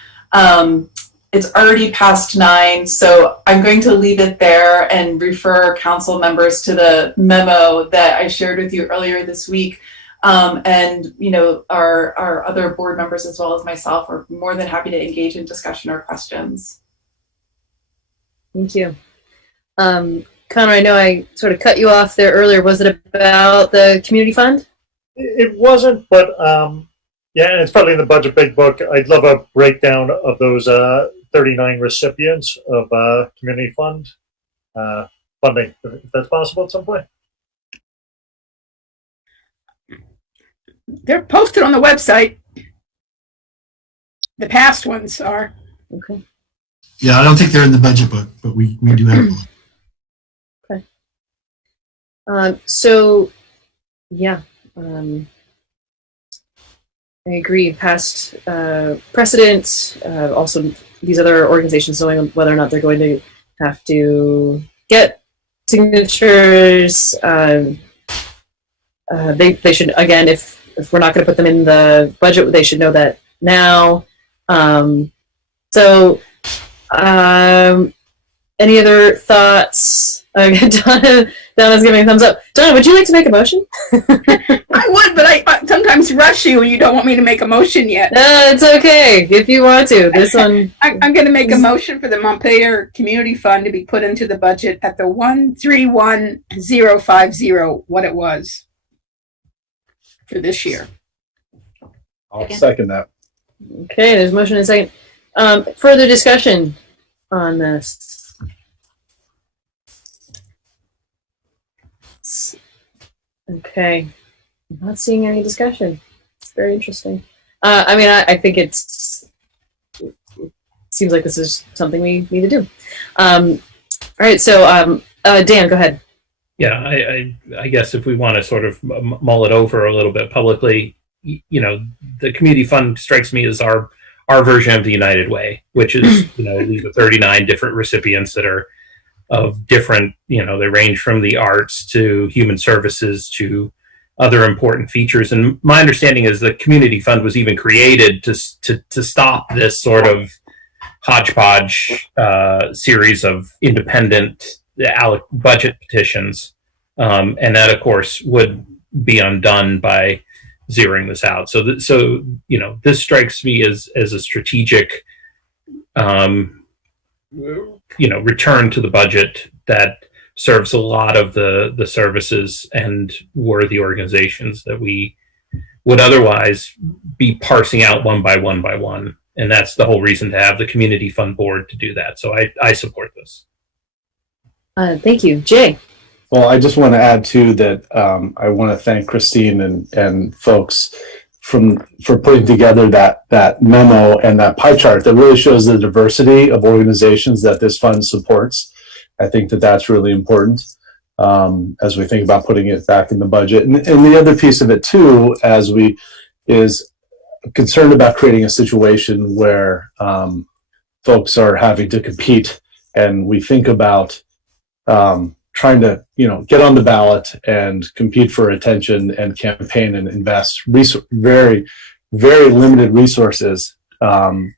It's already past 9, so I'm going to leave it there and refer council members to the memo that I shared with you earlier this week. And you know, our other board members as well as myself are more than happy to engage in discussion or questions. Thank you. Connor, I know I sort of cut you off there earlier. Was it about the community fund? It wasn't, but yeah, and it's probably in the budget big book. I'd love a breakdown of those 39 recipients of community fund funding, if that's possible at some point. They're posted on the website. The past ones are. Okay. Yeah, I don't think they're in the budget book, but we do have one. Okay. So, yeah, I agree. Past precedent, also these other organizations knowing whether or not they're going to have to get signatures. They should, again, if we're not going to put them in the budget, they should know that now. Any other thoughts? Donna's giving a thumbs up. Donna, would you like to make a motion? I would, but I sometimes rush you and you don't want me to make a motion yet. No, it's okay if you want to. This one. I'm going to make a motion for the Montpelier Community Fund to be put into the budget at the 131050, what it was for this year. I'll second that. Okay, there's a motion and a second. Further discussion on this? Okay, I'm not seeing any discussion. It's very interesting. I mean, I think it seems like this is something we need to do. All right, so Dan, go ahead. Yeah, I guess if we want to sort of mull it over a little bit publicly, you know, the community fund strikes me as our version of the United Way, which is, you know, these are 39 different recipients that are of different, you know, they range from the arts to human services to other important features. And my understanding is the community fund was even created to stop this sort of hodgepodge series of independent budget petitions. And that, of course, would be undone by zeroing this out. So, you know, this strikes me as a strategic, you know, return to the budget that serves a lot of the services and worthy organizations that we would otherwise be parsing out one by one. And that's the whole reason to have the community fund board to do that. So I support this. Thank you. Jay. Well, I just want to add too that I want to thank Christine and folks for putting together that memo and that pie chart that really shows the diversity of organizations that this fund supports. I think that that's really important as we think about putting it back in the budget. And the other piece of it too, is concerned about creating a situation where folks are having to compete, and we think about trying to, you know, get on the ballot and compete for attention and campaign and invest very, very limited resources to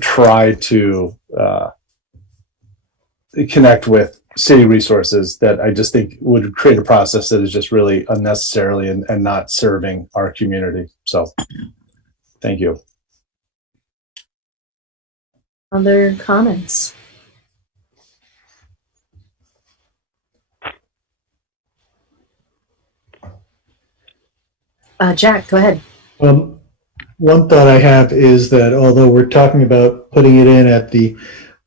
try to connect with city resources that I just think would create a process that is just really unnecessarily and not serving our community. So thank you. Other comments? Jack, go ahead. One thought I have is that although we're talking about putting it in at the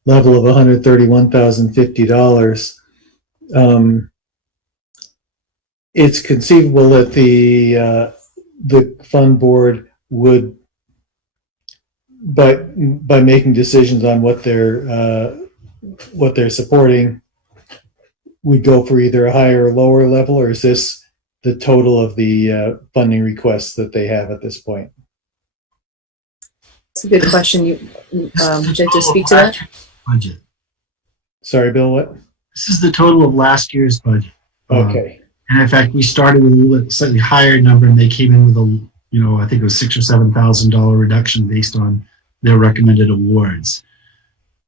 level of $131,050, it's conceivable that the fund board would, by making decisions on what they're supporting, would go for either a higher or lower level, or is this the total of the funding requests that they have at this point? It's a good question. Would you like to speak to that? Budget. Sorry, Bill, what? This is the total of last year's budget. Okay. And in fact, we started with a slightly higher number, and they came in with a, I think it was $6,000 or $7,000 reduction based on their recommended awards.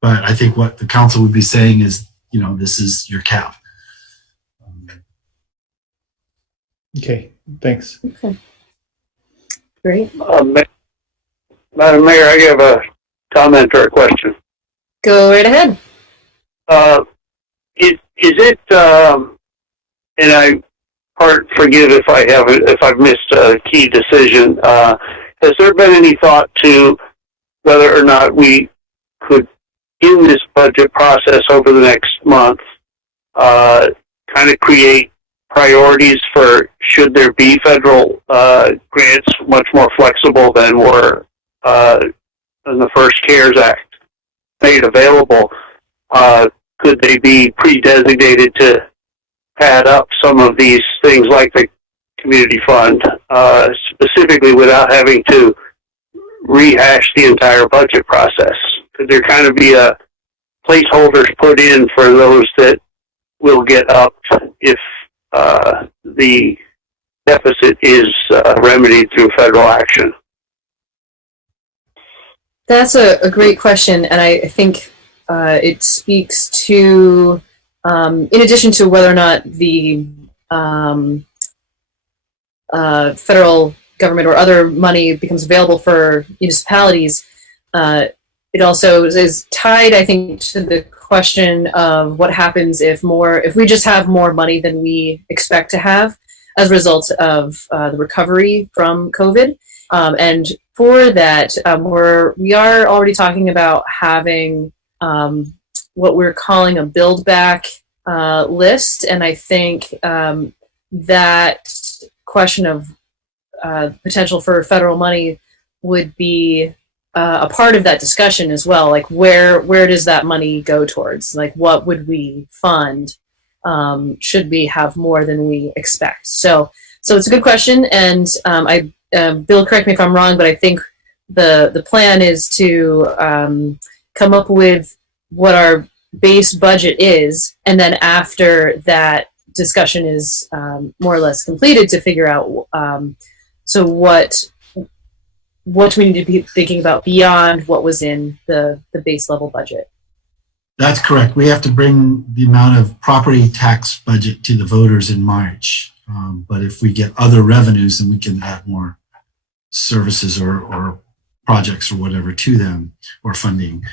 But I think what the council would be saying is, this is your cap. Okay, thanks. Okay. Great. Madam Mayor, I have a comment or a question. Go right ahead. Is it, and I forgive if I've missed a key decision. Has there been any thought to whether or not we could, in this budget process over the next month, kind of create priorities for should there be federal grants much more flexible than were in the first CARES Act made available? Could they be pre-designated to add up some of these things like the community fund, specifically without having to rehash the entire budget process? Could there kind of be a placeholders put in for those that will get upped if the deficit is remedied through federal action? That's a great question, and I think it speaks to, in addition to whether or not the federal government or other money becomes available for municipalities, it also is tied, I think, to the question of what happens if we just have more money than we expect to have as a result of the recovery from COVID. And for that, we are already talking about having what we're calling a build back list. And I think that question of potential for federal money would be a part of that discussion as well. Like where does that money go towards? Like what would we fund should we have more than we expect? So it's a good question, and Bill, correct me if I'm wrong, but I think the plan is to come up with what our base budget is, and then after that discussion is more or less completed, to figure out so what do we need to be thinking about beyond what was in the base level budget. That's correct. We have to bring the amount of property tax budget to the voters in March. But if we get other revenues, then we can add more services or projects or whatever to them, or funding.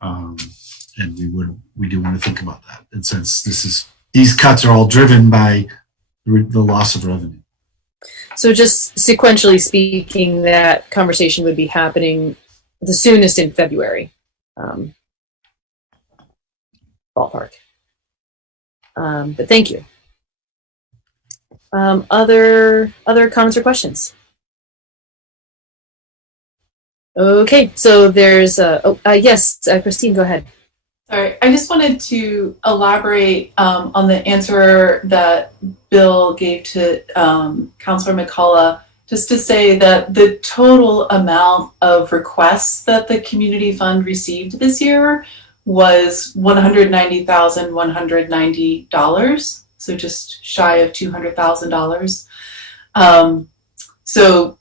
And we do want to think about that. And since these cuts are all driven by the loss of revenue. So just sequentially speaking, that conversation would be happening the soonest in February. Ballpark. But thank you. Other comments or questions? Okay, so there's yes, Christine, go ahead. Sorry, I just wanted to elaborate on the answer that Bill gave to Councilor McCullough, just to say that the total amount of requests that the community fund received this year was $190,190, so just shy of $200,000. So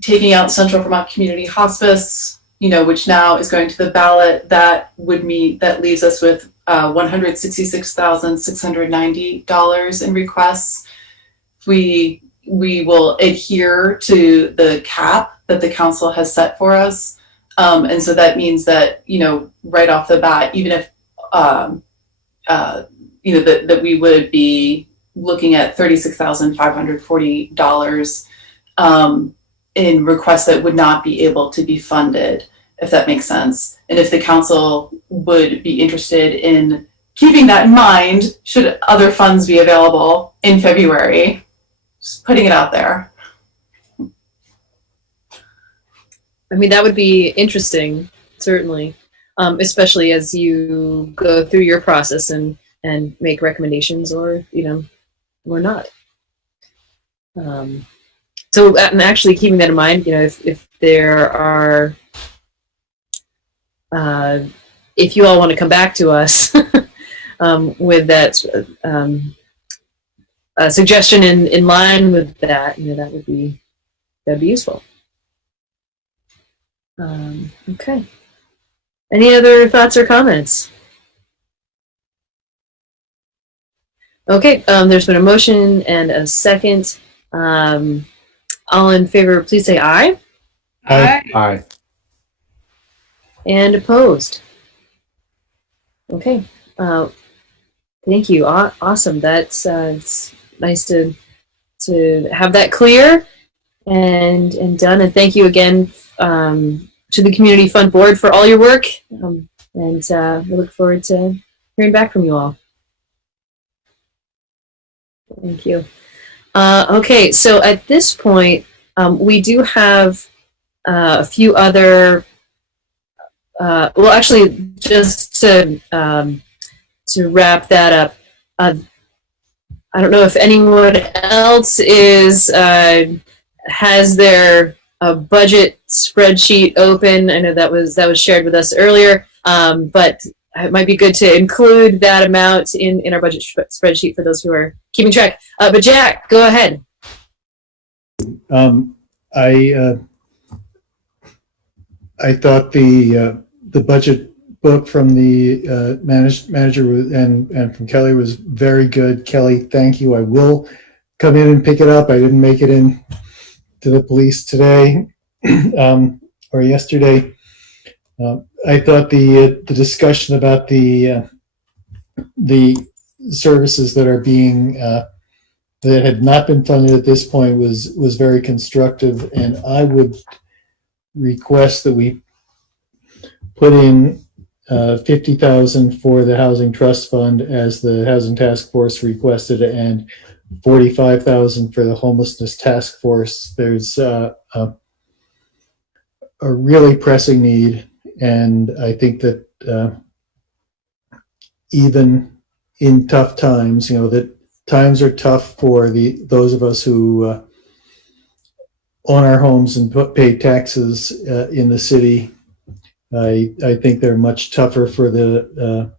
taking out Central Vermont Community Hospice, which now is going to the ballot, that leaves us with $166,690 in requests. We will adhere to the cap that the council has set for us. And so that means that, right off the bat, even if, that we would be looking at $36,540 in requests that would not be able to be funded, if that makes sense. And if the council would be interested in keeping that in mind, should other funds be available in February, just putting it out there. I mean, that would be interesting, certainly, especially as you go through your process and make recommendations, or or not. So, and actually keeping that in mind, if there are, if you all want to come back to us with that suggestion in line with that, that'd be useful. Okay. Any other thoughts or comments? Okay, there's been a motion and a second. All in favor, please say aye. Aye. Aye. And opposed? Okay. Thank you. Awesome. That's it's nice to have that clear and done. And thank you again to the Community Fund Board for all your work. And we look forward to hearing back from you all. Thank you. Okay, so at this point, we do have a few other. Well, actually, just to wrap that up, I don't know if anyone else has their budget spreadsheet open. I know that was shared with us earlier, but it might be good to include that amount in our budget spreadsheet for those who are keeping track. But Jack, go ahead. I thought the budget book from the manager and from Kelly was very good. Kelly, thank you. I will come in and pick it up. I didn't make it in to the police today or yesterday. I thought the discussion about the services that are being that had not been funded at this point was very constructive, and I would request that we put in $50,000 for the Housing Trust Fund as the Housing Task Force requested, and $45,000 for the Homelessness Task Force. There's a really pressing need, and I think that even in tough times, that times are tough for those of us who own our homes and pay taxes in the city. I think they're much tougher for the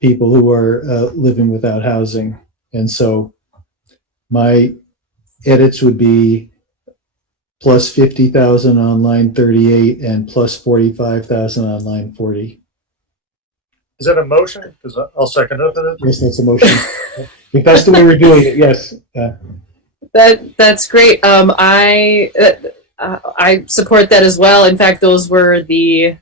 people who are living without housing. And so my edits would be plus 50,000 on line 38 and plus 45,000 on line 40. Is that a motion? Because I'll second it. Yes, that's a motion. If that's the way we're doing it, yes. That's great. I support that as well. In fact, those were the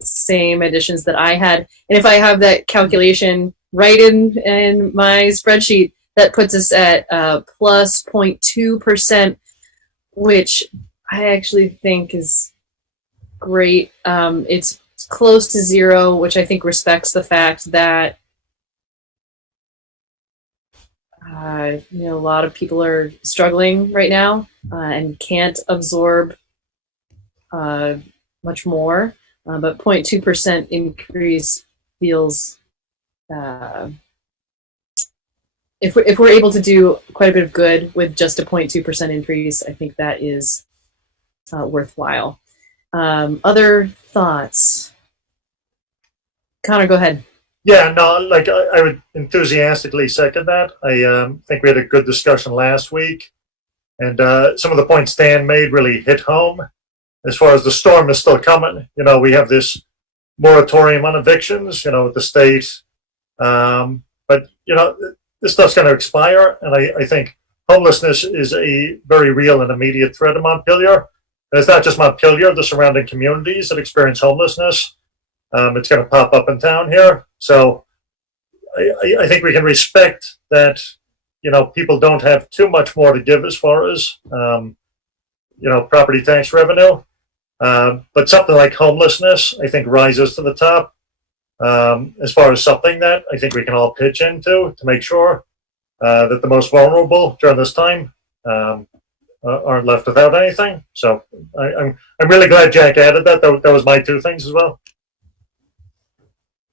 same additions that I had. And if I have that calculation right in my spreadsheet, that puts us at plus 0.2%, which I actually think is great. It's close to zero, which I think respects the fact that a lot of people are struggling right now and can't absorb much more. But 0.2% increase feels, if we're able to do quite a bit of good with just a 0.2% increase, I think that is worthwhile. Other thoughts? Connor, go ahead. Yeah, no, I would enthusiastically second that. I think we had a good discussion last week, and some of the points Dan made really hit home. As far as the storm is still coming, we have this moratorium on evictions, with the state. But, this stuff's going to expire. And I think homelessness is a very real and immediate threat in Montpelier. And it's not just Montpelier, the surrounding communities that experience homelessness. It's going to pop up in town here. So I think we can respect that, people don't have too much more to give as far as, property tax revenue. But something like homelessness, I think, rises to the top as far as something that I think we can all pitch into to make sure that the most vulnerable during this time aren't left without anything. So I'm really glad Jack added that. That was my two things as well.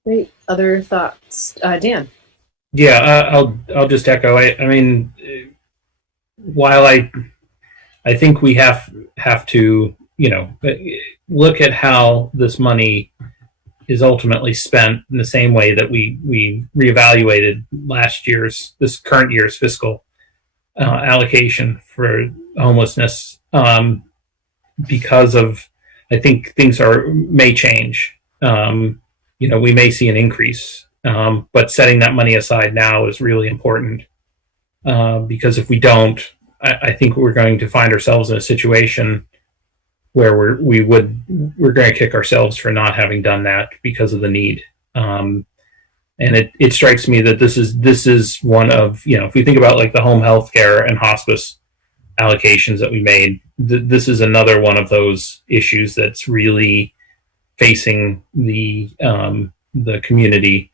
Great. Other thoughts, Dan? Yeah, I'll just echo. I mean, while I think we have to, look at how this money is ultimately spent in the same way that we reevaluated this current year's fiscal allocation for homelessness, because of, I think things may change. We may see an increase, but setting that money aside now is really important, because if we don't, I think we're going to find ourselves in a situation where we're going to kick ourselves for not having done that because of the need. And it strikes me that this is one of, if we think about like the home health care and hospice allocations that we made, this is another one of those issues that's really facing the community,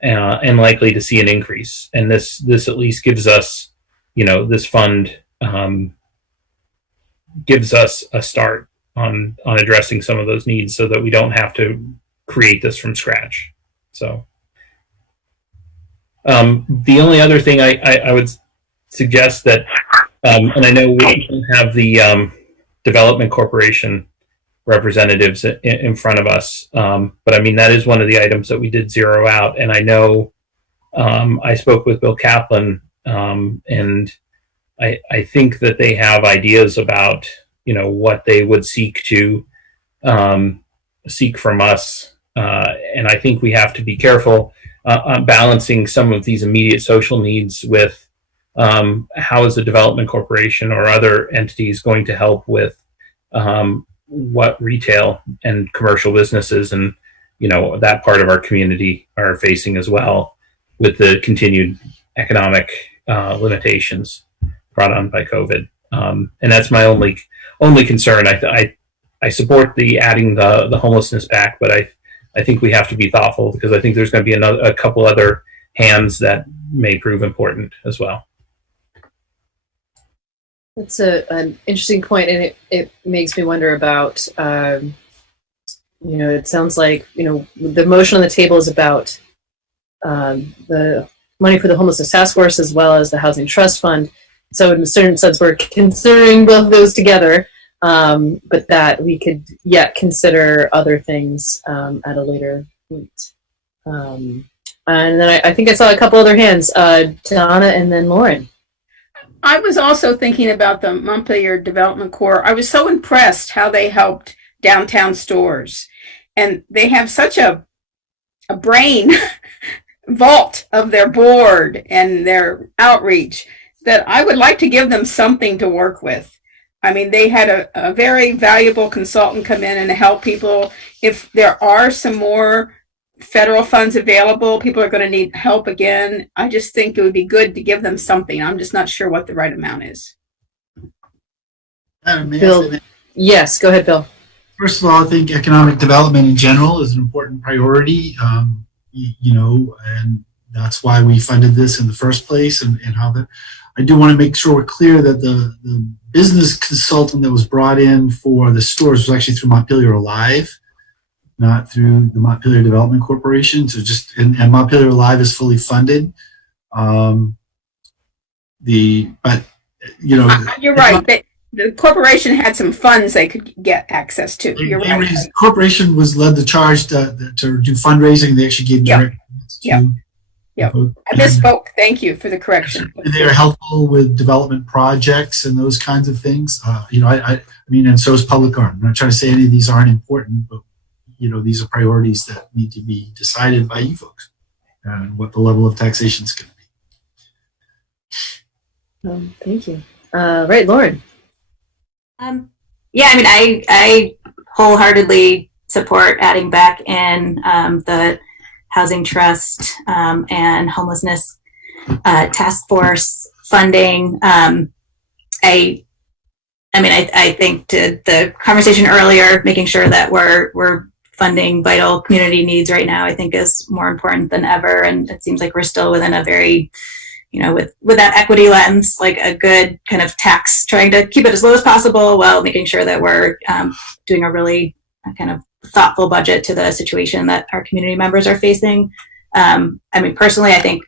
and likely to see an increase. And this at least gives us, this fund gives us a start on addressing some of those needs, so that we don't have to create this from scratch. So the only other thing I would suggest that, and I know we don't have the Development Corporation representatives in front of us, but I mean, that is one of the items that we did zero out. And I know I spoke with Bill Kaplan, and I think that they have ideas about what they would seek from us, and I think we have to be careful on balancing some of these immediate social needs with how is the Development Corporation or other entities going to help with what retail and commercial businesses and that part of our community are facing as well, with the continued economic limitations brought on by COVID. And that's my only concern. I support the adding the homelessness back, but I think we have to be thoughtful, because I think there's going to be a couple other hands that may prove important as well. That's an interesting point, and it makes me wonder about, it sounds like, the motion on the table is about the money for the homelessness task force as well as the housing trust fund. So in a certain sense, we're considering both of those together, but that we could yet consider other things at a later point. And then I think I saw a couple other hands, Donna and then Lauren. I was also thinking about the Montpelier Development Corps. I was so impressed how they helped downtown stores. And they have such a brain vault of their board and their outreach that I would like to give them something to work with. I mean, they had a very valuable consultant come in and help people. If there are some more federal funds available, people are going to need help again. I just think it would be good to give them something. I'm just not sure what the right amount is. Bill, yes, go ahead, Bill. First of all, I think economic development in general is an important priority, and that's why we funded this in the first place, and how that. I do want to make sure we're clear that the business consultant that was brought in for the stores was actually through Montpelier Alive, not through the Montpelier Development Corporation. So and Montpelier Alive is fully funded. You're right. The corporation had some funds they could get access to. You're right. The corporation led the charge to do fundraising. They actually gave direct to. Yeah, I misspoke. Thank you for the correction. They're helpful with development projects and those kinds of things. I mean, and so is public art. I'm not trying to say any of these aren't important, but these are priorities that need to be decided by you folks and what the level of taxation is going to be. Thank you. Right, Lauren. Yeah, I mean, I wholeheartedly support adding back in the housing trust and homelessness task force funding. I think to the conversation earlier, making sure that we're funding vital community needs right now, I think is more important than ever. And it seems like we're still within a very, with that equity lens, like a good kind of tax, trying to keep it as low as possible while making sure that we're doing a really kind of thoughtful budget to the situation that our community members are facing. Personally, I think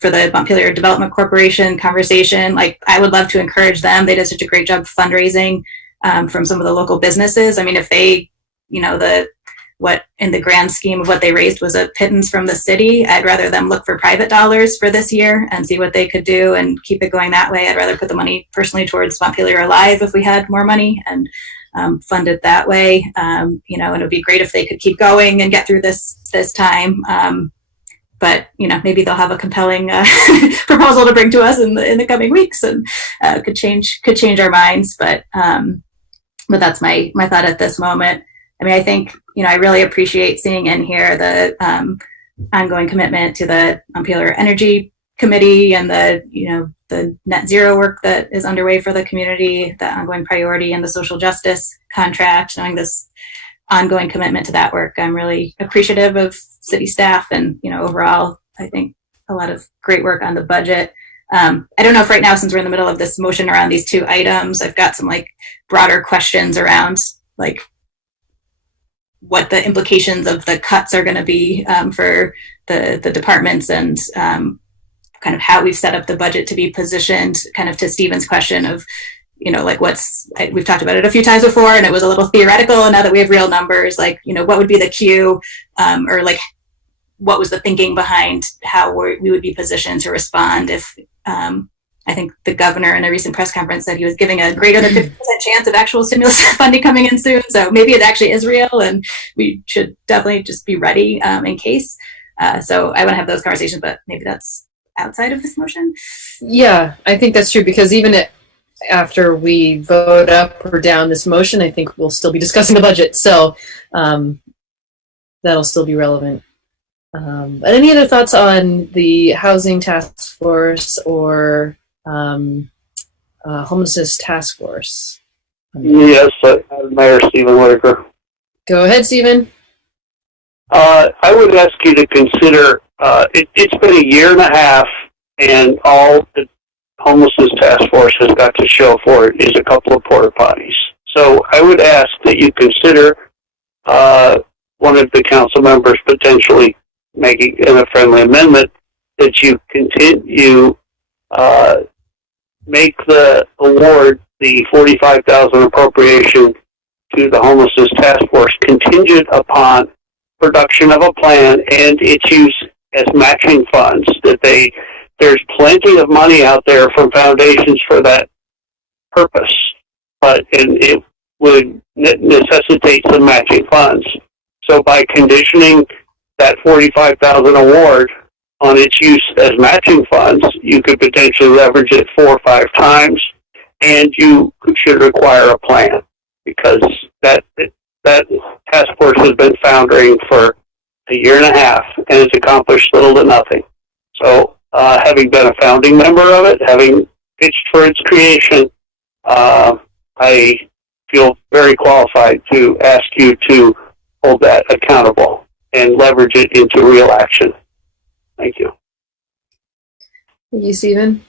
for the Montpelier Development Corporation conversation, like I would love to encourage them. They did such a great job fundraising from some of the local businesses. I mean, if they, what in the grand scheme of what they raised was a pittance from the city, I'd rather them look for private dollars for this year and see what they could do and keep it going that way. I'd rather put the money personally towards Montpelier Alive if we had more money and fund it that way. And it would be great if they could keep going and get through this time. But maybe they'll have a compelling proposal to bring to us in the coming weeks, and could change our minds. But that's my thought at this moment. I mean, I think I really appreciate seeing in here the ongoing commitment to the Montpelier Energy Committee and the net zero work that is underway for the community, the ongoing priority and the social justice contract. Knowing this ongoing commitment to that work, I'm really appreciative of city staff, and overall, I think a lot of great work on the budget. I don't know if right now, since we're in the middle of this motion around these two items, I've got some broader questions around what the implications of the cuts are going to be for the departments, and kind of how we've set up the budget to be positioned, kind of to Stephen's question of we've talked about it a few times before, and it was a little theoretical, and now that we have real numbers, what would be the cue, or what was the thinking behind how we would be positioned to respond if I think the governor in a recent press conference said he was giving a greater than 50% chance of actual stimulus funding coming in soon. So maybe it actually is real, and we should definitely just be ready in case. So I want to have those conversations, but maybe that's outside of this motion. Yeah, I think that's true, because even after we vote up or down this motion, I think we'll still be discussing the budget. So that'll still be relevant. But any other thoughts on the housing task force or homelessness task force? Yes, Mayor Stephen Whitaker. Go ahead, Stephen. I would ask you to consider, it's been a year and a half, and all the homelessness task force has got to show for it is a couple of porta potties. So I would ask that you consider one of the council members potentially making a friendly amendment that you continue make the award, the $45,000 appropriation to the homelessness task force contingent upon production of a plan and its use as matching funds. There's plenty of money out there from foundations for that purpose, and it would necessitate some matching funds. So by conditioning that $45,000 award on its use as matching funds, you could potentially leverage it 4 or 5 times, and you should require a plan, because that task force has been foundering for a year and a half and has accomplished little to nothing. So having been a founding member of it, having pitched for its creation, I feel very qualified to ask you to hold that accountable and leverage it into real action. Thank you. Thank you, Stephen.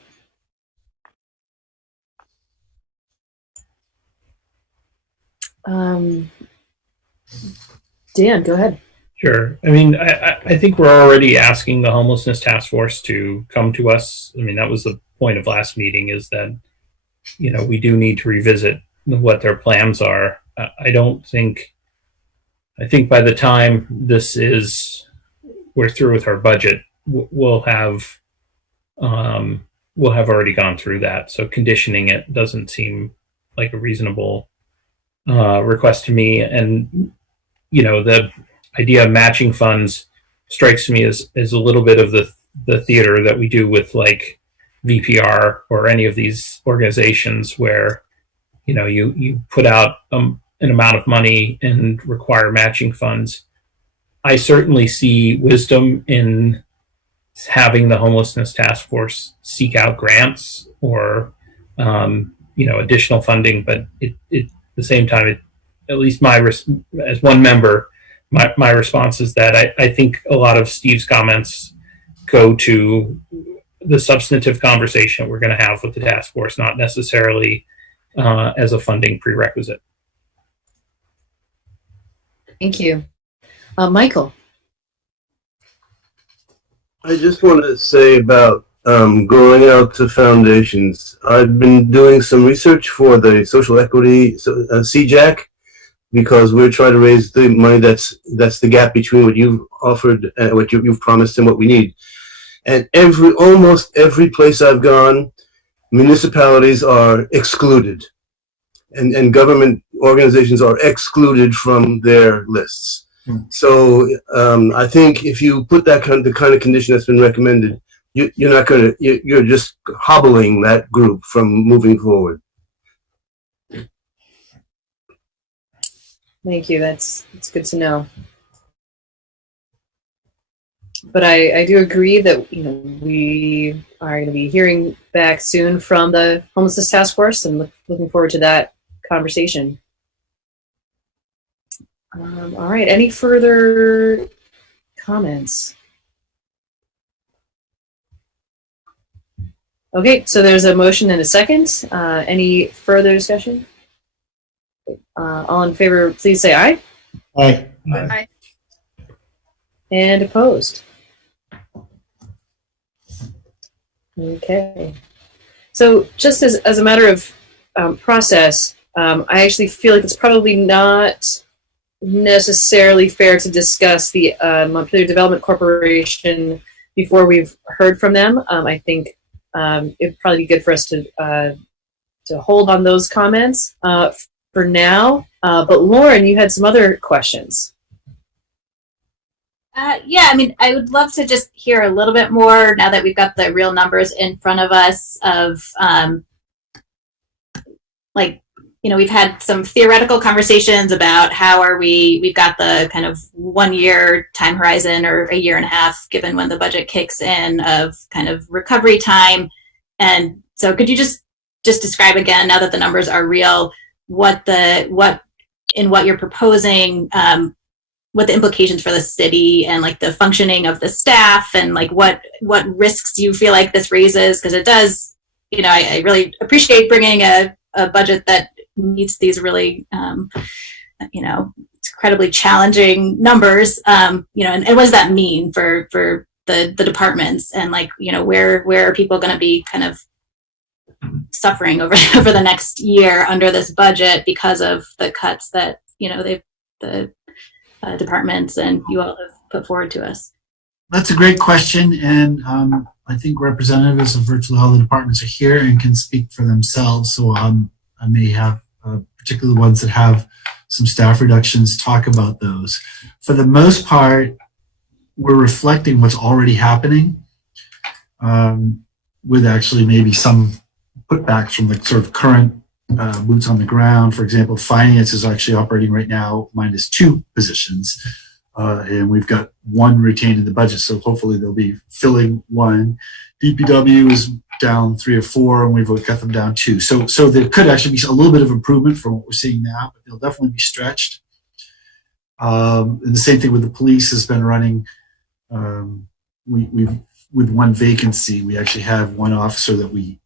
Dan, go ahead. Sure. I mean, I think we're already asking the homelessness task force to come to us. I mean, that was the point of last meeting, is that, we do need to revisit what their plans are. I think by the time we're through with our budget, we'll have already gone through that. So conditioning it doesn't seem like a reasonable request to me. And, the idea of matching funds strikes me as a little bit of the theater that we do with like VPR or any of these organizations where, you put out an amount of money and require matching funds. I certainly see wisdom in having the homelessness task force seek out grants or, additional funding, but at the same time, at least as one member, my response is that I think a lot of Steve's comments go to the substantive conversation we're going to have with the task force, not necessarily as a funding prerequisite. Thank you. Michael. I just want to say about going out to foundations. I've been doing some research for the social equity CJAC, because we're trying to raise the money that's the gap between what you've offered and what you've promised and what we need. And almost every place I've gone, municipalities are excluded, and government organizations are excluded from their lists. So I think if you put the kind of condition that's been recommended, you're just hobbling that group from moving forward. Thank you. That's good to know. But I do agree that we are going to be hearing back soon from the homelessness task force, and looking forward to that conversation. All right. Any further comments? Okay. So there's a motion and a second. Any further discussion? All in favor, please say aye. Aye. Aye. And opposed? Okay. So just as a matter of process, I actually feel like it's probably not necessarily fair to discuss the Montpelier Development Corporation before we've heard from them. I think it'd probably be good for us to hold on those comments for now. But Lauren, you had some other questions. Yeah, I mean, I would love to just hear a little bit more now that we've got the real numbers in front of us of, we've had some theoretical conversations about we've got the kind of 1 year time horizon or a year and a half, given when the budget kicks in, of kind of recovery time. And so could you just describe again, now that the numbers are real, what you're proposing, what the implications for the city and like the functioning of the staff, and like what risks do you feel like this raises? Because it does, I really appreciate bringing a budget that meets these really, incredibly challenging numbers, and what does that mean for the departments, and where are people going to be kind of suffering over the next year under this budget because of the cuts that, the departments and you all have put forward to us? That's a great question, and I think representatives of virtually all the departments are here and can speak for themselves. So I may have particularly the ones that have some staff reductions talk about those. For the most part, we're reflecting what's already happening, with actually maybe some putbacks from the sort of current boots on the ground. For example, finance is actually operating right now -2 positions, and we've got 1 retained in the budget, so hopefully they'll be filling 1. DPW is down 3 or 4, and we've got them down 2. So there could actually be a little bit of improvement from what we're seeing now, but they'll definitely be stretched. And the same thing with the police has been running. We've with 1 vacancy, we actually have 1 officer that we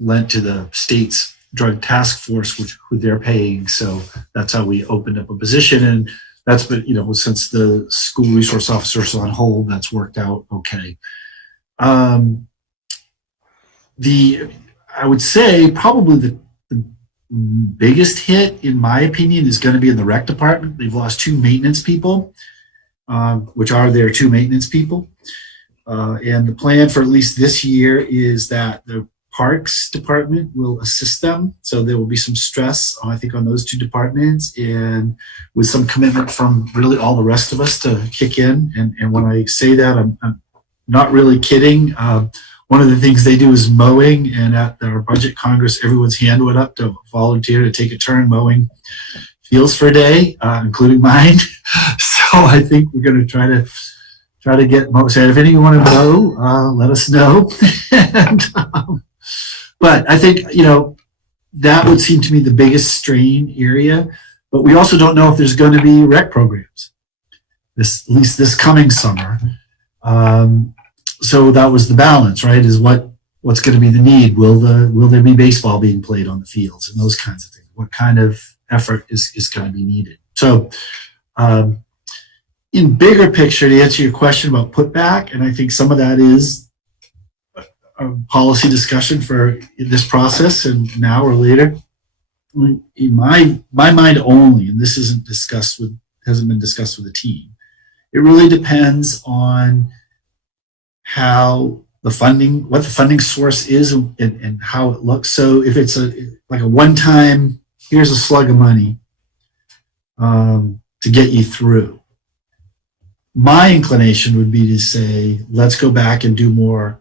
lent to the state's drug task force, who they're paying. So that's how we opened up a position, and that's been, since the school resource officer is on hold, that's worked out okay. I would say probably the biggest hit, in my opinion, is going to be in the rec department. They've lost 2 maintenance people, which are their 2 maintenance people. And the plan for at least this year is that the Parks Department will assist them. So there will be some stress, I think, on those two departments, and with some commitment from really all the rest of us to kick in. And when I say that, I'm not really kidding. One of the things they do is mowing, and at our budget Congress, everyone's hand went up to volunteer to take a turn mowing fields for a day, including mine. So I think we're going to try to get most. If any of you want to mow, let us know. But I think, that would seem to me the biggest strain area. But we also don't know if there's going to be rec programs at least this coming summer. So that was the balance, right? Is what's going to be the need? Will there be baseball being played on the fields and those kinds of things? What kind of effort is going to be needed? So, in bigger picture, to answer your question about putback, and I think some of that is a policy discussion for this process and now or later. In my mind only, and this hasn't been discussed with the team. It really depends on what the funding source is and how it looks. So if it's like a one-time, here's a slug of money to get you through. My inclination would be to say, let's go back and do more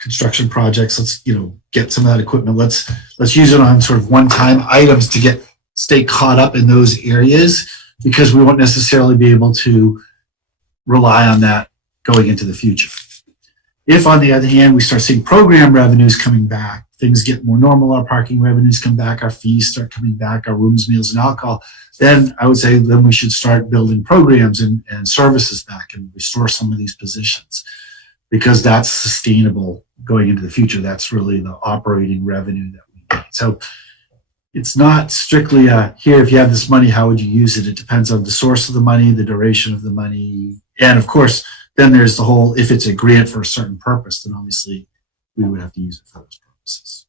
construction projects. Let's, get some of that equipment. Let's use it on sort of one-time items to stay caught up in those areas, because we won't necessarily be able to rely on that going into the future. If, on the other hand, we start seeing program revenues coming back, things get more normal, our parking revenues come back, our fees start coming back, our rooms, meals, and alcohol, then I would say then we should start building programs and services back and restore some of these positions, because that's sustainable going into the future. That's really the operating revenue that we need. So it's not strictly here, if you have this money, how would you use it? It depends on the source of the money, the duration of the money, and of course, then there's the whole, if it's a grant for a certain purpose, then obviously we would have to use it for those purposes.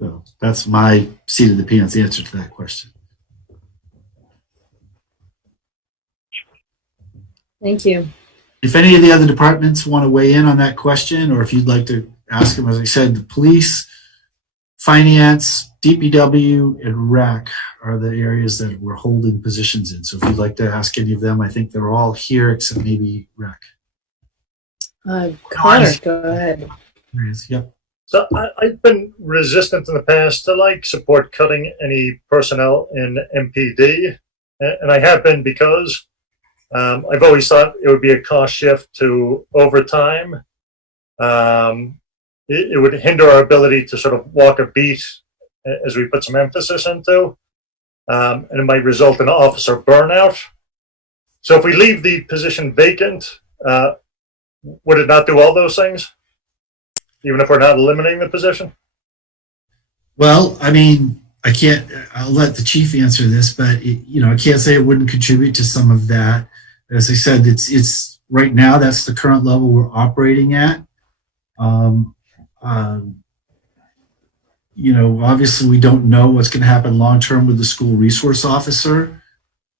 So that's my seat of the pants answer to that question. Thank you. If any of the other departments want to weigh in on that question, or if you'd like to ask them, as I said, the police, finance, DPW, and rec are the areas that we're holding positions in. So if you'd like to ask any of them, I think they're all here except maybe rec. Connor, go ahead. Yep. So I've been resistant in the past to support cutting any personnel in MPD, and I have been because I've always thought it would be a cost shift to overtime. It would hinder our ability to sort of walk a beat as we put some emphasis into, and it might result in officer burnout. So if we leave the position vacant, would it not do all those things, even if we're not eliminating the position? Well, I mean, I'll let the chief answer this, but I can't say it wouldn't contribute to some of that. As I said, it's right now, that's the current level we're operating at. Obviously we don't know what's going to happen long-term with the school resource officer,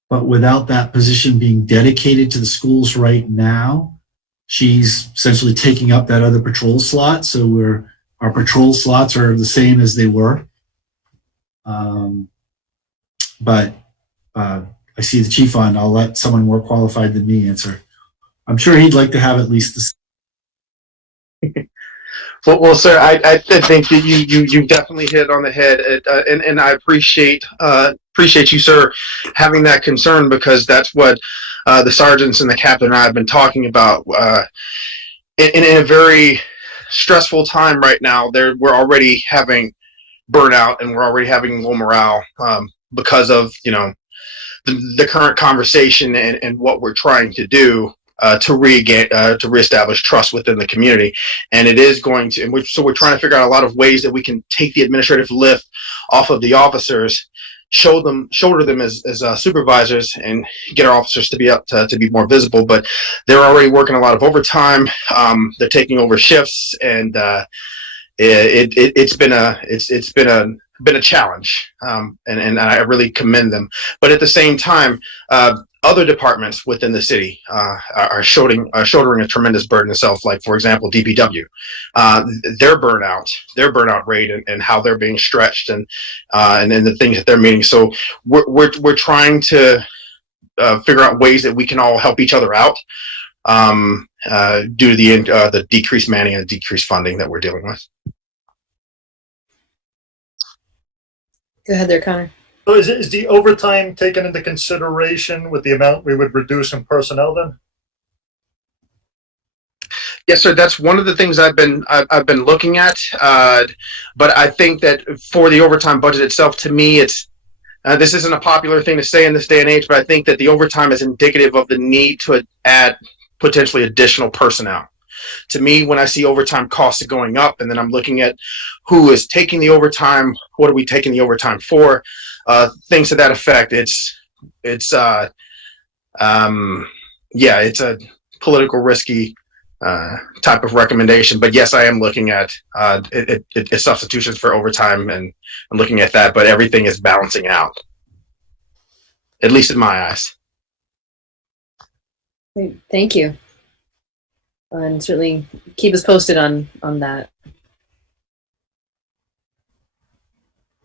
but without that position being dedicated to the schools right now, she's essentially taking up that other patrol slot. So our patrol slots are the same as they were. But I see the chief on. I'll let someone more qualified than me answer. I'm sure he'd like to have at least the Well, sir, I think that you definitely hit on the head, and I appreciate you, sir, having that concern, because that's what the sergeants and the captain and I have been talking about. In a very stressful time right now, we're already having burnout and we're already having low morale because of the current conversation and what we're trying to do. To reestablish trust within the community, and it is going to. And so we're trying to figure out a lot of ways that we can take the administrative lift off of the officers, shoulder them as supervisors, and get our officers to be up to be more visible. But they're already working a lot of overtime. They're taking over shifts, and it's been been a challenge, and I really commend them. But at the same time, other departments within the city are shouldering a tremendous burden themselves. Like, for example, DPW, their burnout rate, and how they're being stretched, and the things that they're meeting. So we're trying to figure out ways that we can all help each other out due to the decreased manning and decreased funding that we're dealing with. Go ahead there, Connor. So is the overtime taken into consideration with the amount we would reduce in personnel then? Yes, sir. That's one of the things I've been looking at. But I think that for the overtime budget itself, to me, it's this isn't a popular thing to say in this day and age, but I think that the overtime is indicative of the need to add potentially additional personnel. To me, when I see overtime costs going up, and then I'm looking at who is taking the overtime, what are we taking the overtime for, things to that effect. It's a political risky type of recommendation. But yes, I am looking at substitutions for overtime, and I'm looking at that. But everything is balancing out, at least in my eyes. Great, thank you. And certainly keep us posted on that.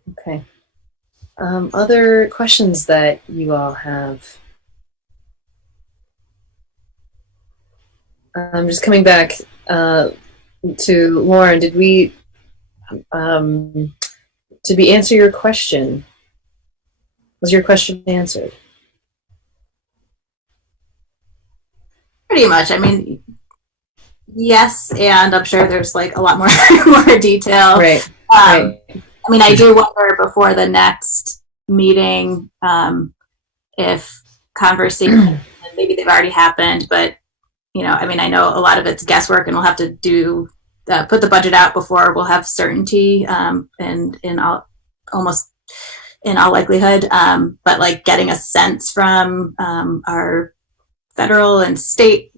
Okay. Other questions that you all have? I'm just coming back to Lauren. Did we answer your question? Was your question answered? Pretty much. I mean, yes, and I'm sure there's like a lot more more detail. Right. I mean, I do wonder before the next meeting if conversations, maybe they've already happened, but I mean, I know a lot of it's guesswork, and we'll have to put the budget out before we'll have certainty, and in all likelihood. But like getting a sense from our federal and state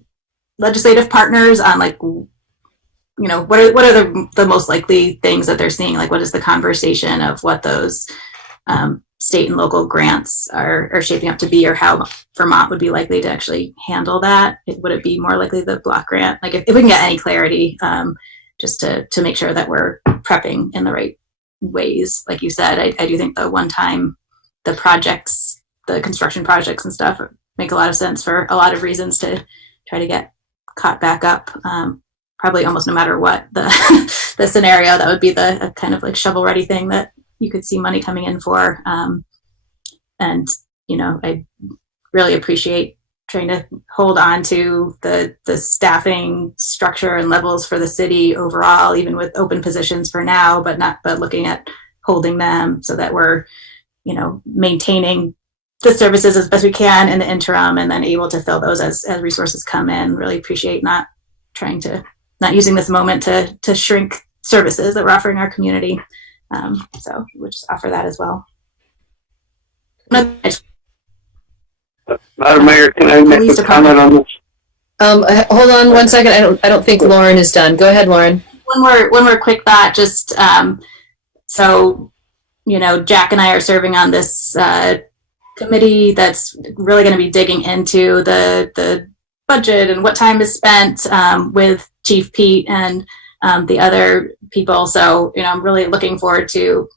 legislative partners on like, what are the most likely things that they're seeing? Like, what is the conversation of what those state and local grants are shaping up to be, or how Vermont would be likely to actually handle that? Would it be more likely the block grant? Like, if we can get any clarity, just to make sure that we're prepping in the right ways. Like you said, I do think the construction projects and stuff make a lot of sense for a lot of reasons to try to get caught back up. Probably almost no matter what the scenario, that would be the kind of like shovel ready thing that you could see money coming in for. And I really appreciate trying to hold on to the staffing structure and levels for the city overall, even with open positions for now, but looking at holding them so that we're, maintaining the services as best we can in the interim, and then able to fill those as resources come in. Really appreciate not using this moment to shrink services that we're offering our community. So we'll just offer that as well. Madam Mayor, can I make a comment on this? Hold on one second. I don't think Lauren is done. Go ahead, Lauren. One more quick thought. Just so Jack and I are serving on this committee that's really going to be digging into the budget and what time is spent with Chief Pete and the other people. So I'm really looking forward to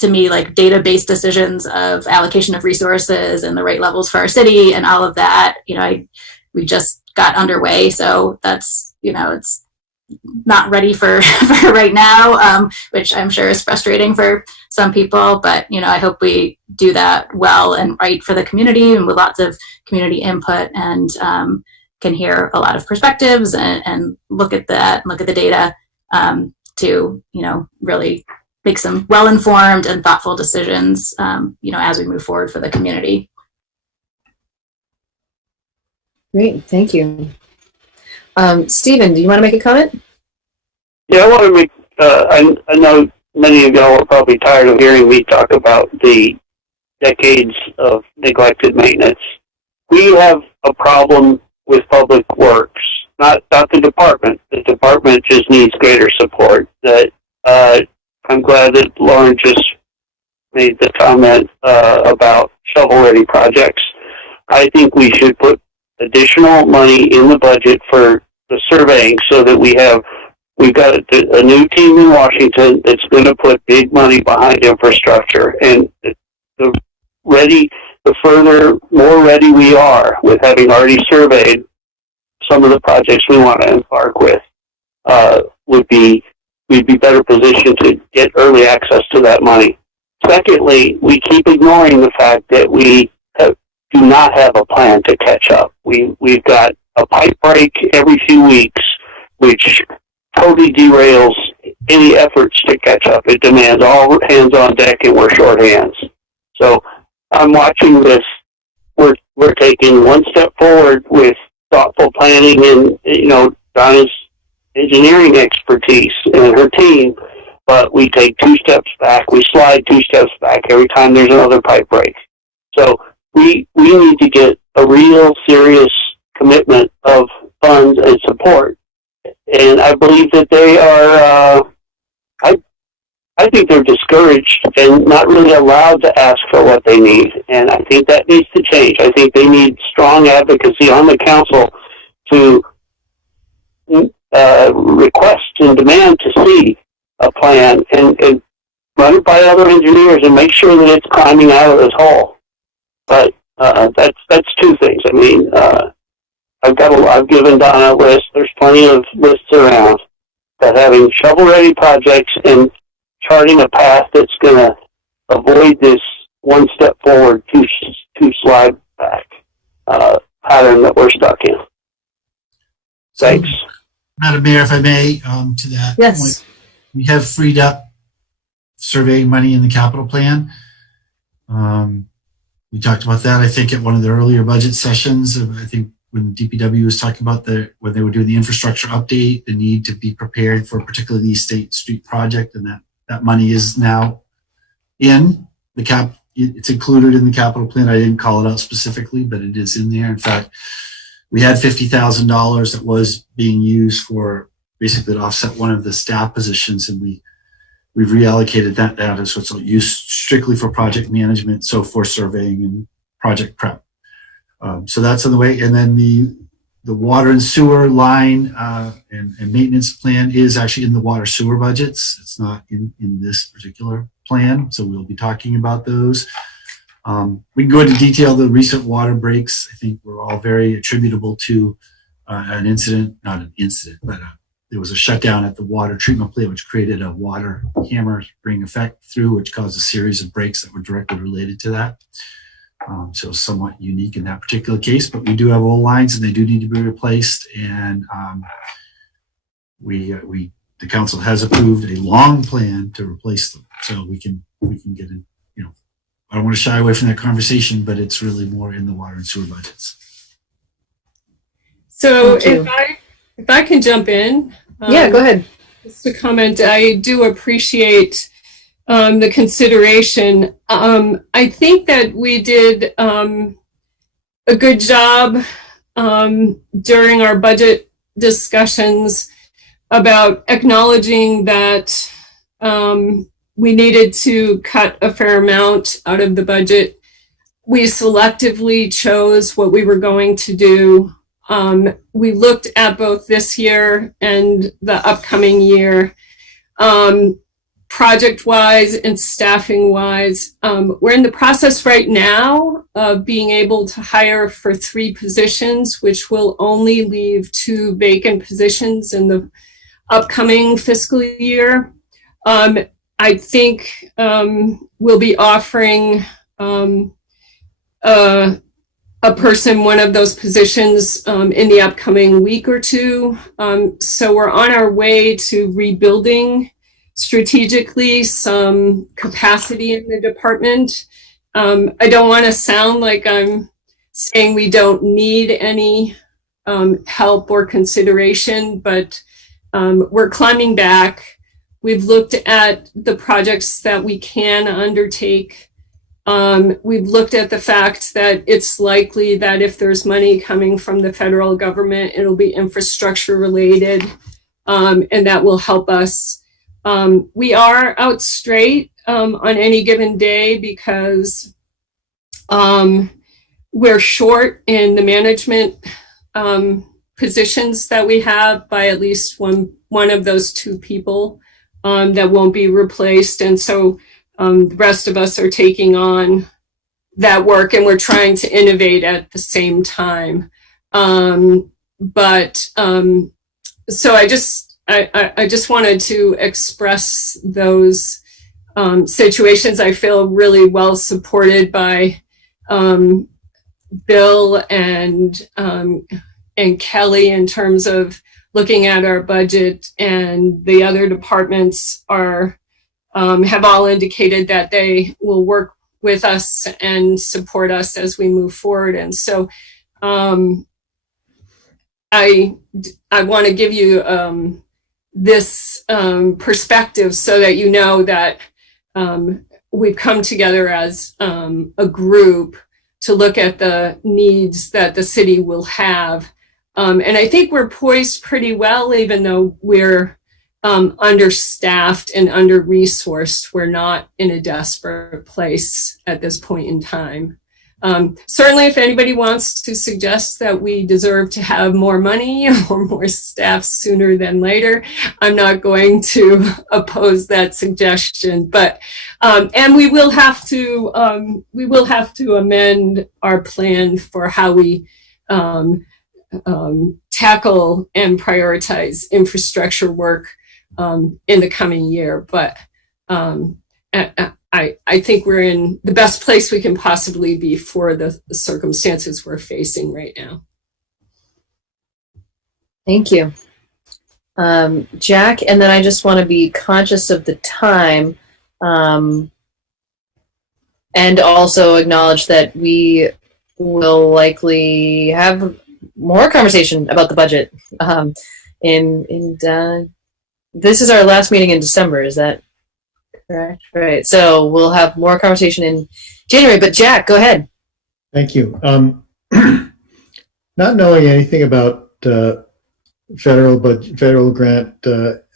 to me, like data-based decisions of allocation of resources and the right levels for our city and all of that. We just got underway, so that's it's not ready for right now, which I'm sure is frustrating for some people. But I hope we do that well and right for the community, and with lots of community input, and can hear a lot of perspectives and look at the data to really make some well-informed and thoughtful decisions, as we move forward for the community. Great, thank you. Stephen, do you want to make a comment? Yeah, I want to make, I know many of y'all are probably tired of hearing me talk about the decades of neglected maintenance. We have a problem with public works, not the department. The department just needs greater support. That I'm glad that Lauren just made the comment about shovel-ready projects. I think we should put additional money in the budget for the surveying so that we've got a new team in Washington that's going to put big money behind infrastructure. And the more ready we are with having already surveyed some of the projects we want to embark with, we'd be better positioned to get early access to that money. Secondly, we keep ignoring the fact that we do not have a plan to catch up. We've got a pipe break every few weeks, which totally derails any efforts to catch up. It demands all hands on deck, and we're short hands. So I'm watching this. We're taking one step forward with thoughtful planning and, Donna's engineering expertise and her team, but we take 2 steps back. We slide 2 steps back every time there's another pipe break. So we need to get a real serious commitment of funds and support. And I believe that they are, I think they're discouraged and not really allowed to ask for what they need. And I think that needs to change. I think they need strong advocacy on the council to request and demand to see a plan and run it by other engineers and make sure that it's climbing out of this hole. But that's 2 things. I mean, I've given Donna a list. There's plenty of lists around that having shovel-ready projects and charting a path that's going to avoid this 1 step forward, 2 slide back pattern that we're stuck in. Thanks. Madam Mayor, if I may, to that point, we have freed up surveying money in the capital plan. We talked about that, I think, at one of the earlier budget sessions. I think when DPW was talking about when they were doing the infrastructure update, the need to be prepared for particularly the State Street project, and that money is now in the it's included in the capital plan. I didn't call it out specifically, but it is in there. In fact, we had $50,000 that was being used for basically to offset one of the staff positions, and we've reallocated that down so it's used strictly for project management, so for surveying and project prep. So that's on the way. And then the water and sewer line and maintenance plan is actually in the water sewer budgets. It's not in this particular plan, so we'll be talking about those. We can go into detail. The recent water breaks, I think, were all very attributable to an incident, not an incident, but there was a shutdown at the water treatment plant, which created a water hammering effect through, which caused a series of breaks that were directly related to that. So somewhat unique in that particular case, but we do have old lines and they do need to be replaced. And the council has approved a long plan to replace them. So we can get in, I don't want to shy away from that conversation, but it's really more in the water and sewer budgets. So if I can jump in. Yeah, go ahead. Just a comment. I do appreciate the consideration. I think that we did a good job during our budget discussions about acknowledging that we needed to cut a fair amount out of the budget. We selectively chose what we were going to do. We looked at both this year and the upcoming year. Project-wise and staffing-wise, we're in the process right now of being able to hire for 3 positions, which will only leave 2 vacant positions in the upcoming fiscal year. I think we'll be offering a person one of those positions in the upcoming week or 2. So we're on our way to rebuilding strategically some capacity in the department. I don't want to sound like I'm saying we don't need any help or consideration, but we're climbing back. We've looked at the projects that we can undertake. We've looked at the fact that it's likely that if there's money coming from the federal government, it'll be infrastructure related, and that will help us. We are out straight on any given day because we're short in the management positions that we have by at least one of those two people that won't be replaced. And so the rest of us are taking on that work, and we're trying to innovate at the same time. So I just wanted to express those situations. I feel really well supported by Bill and Kelly in terms of looking at our budget, and the other departments are have all indicated that they will work with us and support us as we move forward. And so I want to give you this perspective so that you know that we've come together as a group to look at the needs that the city will have. And I think we're poised pretty well, even though we're understaffed and under-resourced. We're not in a desperate place at this point in time. Certainly, if anybody wants to suggest that we deserve to have more money or more staff sooner than later, I'm not going to oppose that suggestion. But and we will have to amend our plan for how we tackle and prioritize infrastructure work in the coming year. But I think we're in the best place we can possibly be for the circumstances we're facing right now. Thank you. Jack, and then I just want to be conscious of the time and also acknowledge that we will likely have more conversation about the budget. This is our last meeting in December, is that correct? Right. So we'll have more conversation in January, but Jack, go ahead. Thank you. Not knowing anything about federal grant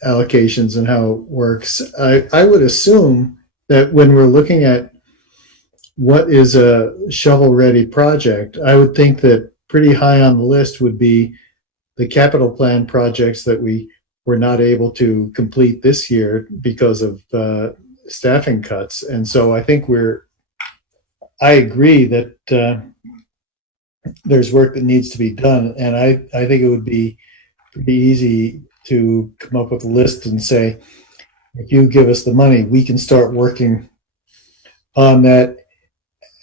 allocations and how it works, I would assume that when we're looking at what is a shovel-ready project, I would think that pretty high on the list would be the capital plan projects that we were not able to complete this year because of staffing cuts. And so I think I agree that there's work that needs to be done. And I think it would be pretty easy to come up with a list and say, if you give us the money, we can start working on that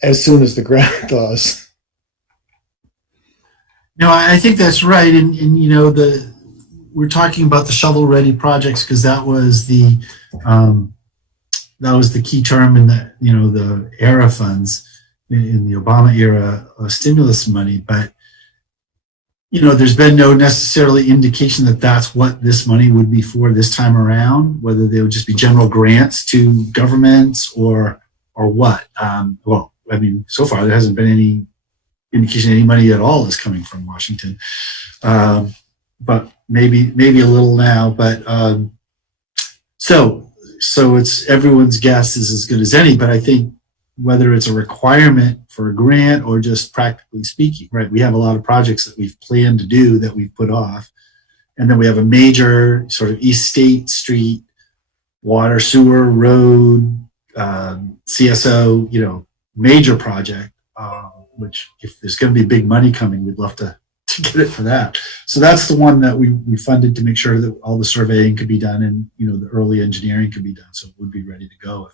as soon as the ground thaws. No, I think that's right. And you know, we're talking about the shovel-ready projects because that was the key term in the ERA funds in the Obama era stimulus money. But there's been no necessarily indication that that's what this money would be for this time around. Whether they would just be general grants to governments or what. Well, I mean, so far there hasn't been any indication any money at all is coming from Washington. But maybe a little now, but so it's everyone's guess is as good as any. But I think whether it's a requirement for a grant or just practically speaking, right? We have a lot of projects that we've planned to do that we've put off, and then we have a major sort of East State Street water, sewer, road, CSO, major project. Which, if there's going to be big money coming, we'd love to get it for that. So that's the one that we funded to make sure that all the surveying could be done and the early engineering could be done, so it would be ready to go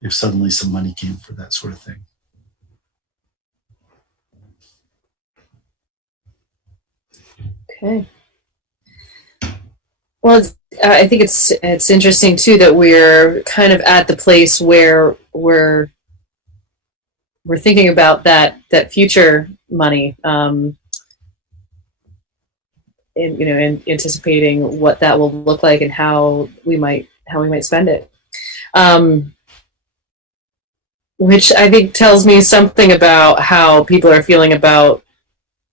if suddenly some money came for that sort of thing. Okay. Well, I think it's interesting too that we're kind of at the place where we're thinking about that future money, and anticipating what that will look like and how we might spend it, which I think tells me something about how people are feeling about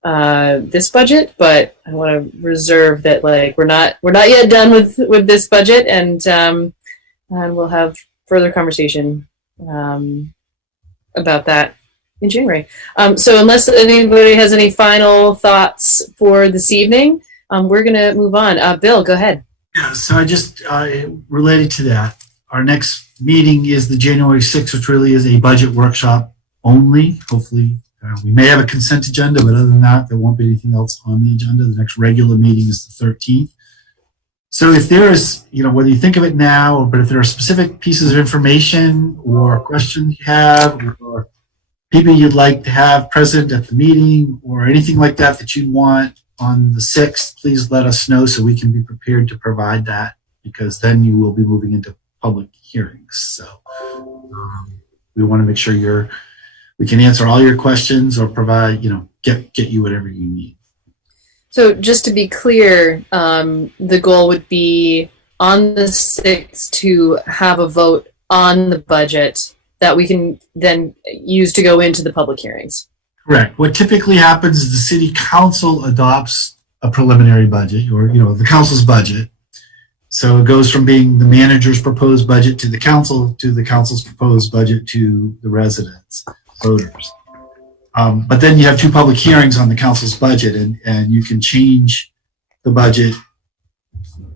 this budget, but I want to reserve that, like, we're not yet done with this budget, and we'll have further conversation about that in January. So unless anybody has any final thoughts for this evening, we're going to move on. Bill, go ahead. Yeah, so I just related to that. Our next meeting is the January 6th, which really is a budget workshop only. Hopefully, we may have a consent agenda, but other than that, there won't be anything else on the agenda. The next regular meeting is the 13th. So if there is, whether you think of it now, but if there are specific pieces of information or questions you have, or people you'd like to have present at the meeting, or anything like that that you want on the 6th, please let us know so we can be prepared to provide that, because then you will be moving into public hearings. So we want to make sure we can answer all your questions or provide, get you whatever you need. So just to be clear, the goal would be on the 6th to have a vote on the budget that we can then use to go into the public hearings. Correct. What typically happens is the city council adopts a preliminary budget, or the council's budget. So it goes from being the manager's proposed budget to the council's proposed budget to the residents, voters. But then you have two public hearings on the council's budget, and you can change the budget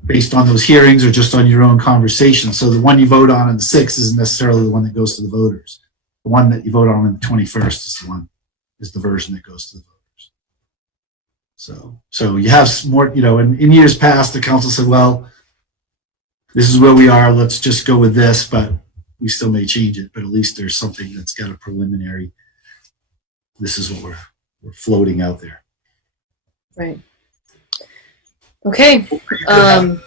based on those hearings or just on your own conversation. So the one you vote on the 6th isn't necessarily the one that goes to the voters. The one that you vote on the 21st is the version that goes to the voters. So you have more, in years past, the council said, well, this is where we are, let's just go with this, but we still may change it, but at least there's something that's got a preliminary, this is what we're floating out there. Right. Okay. On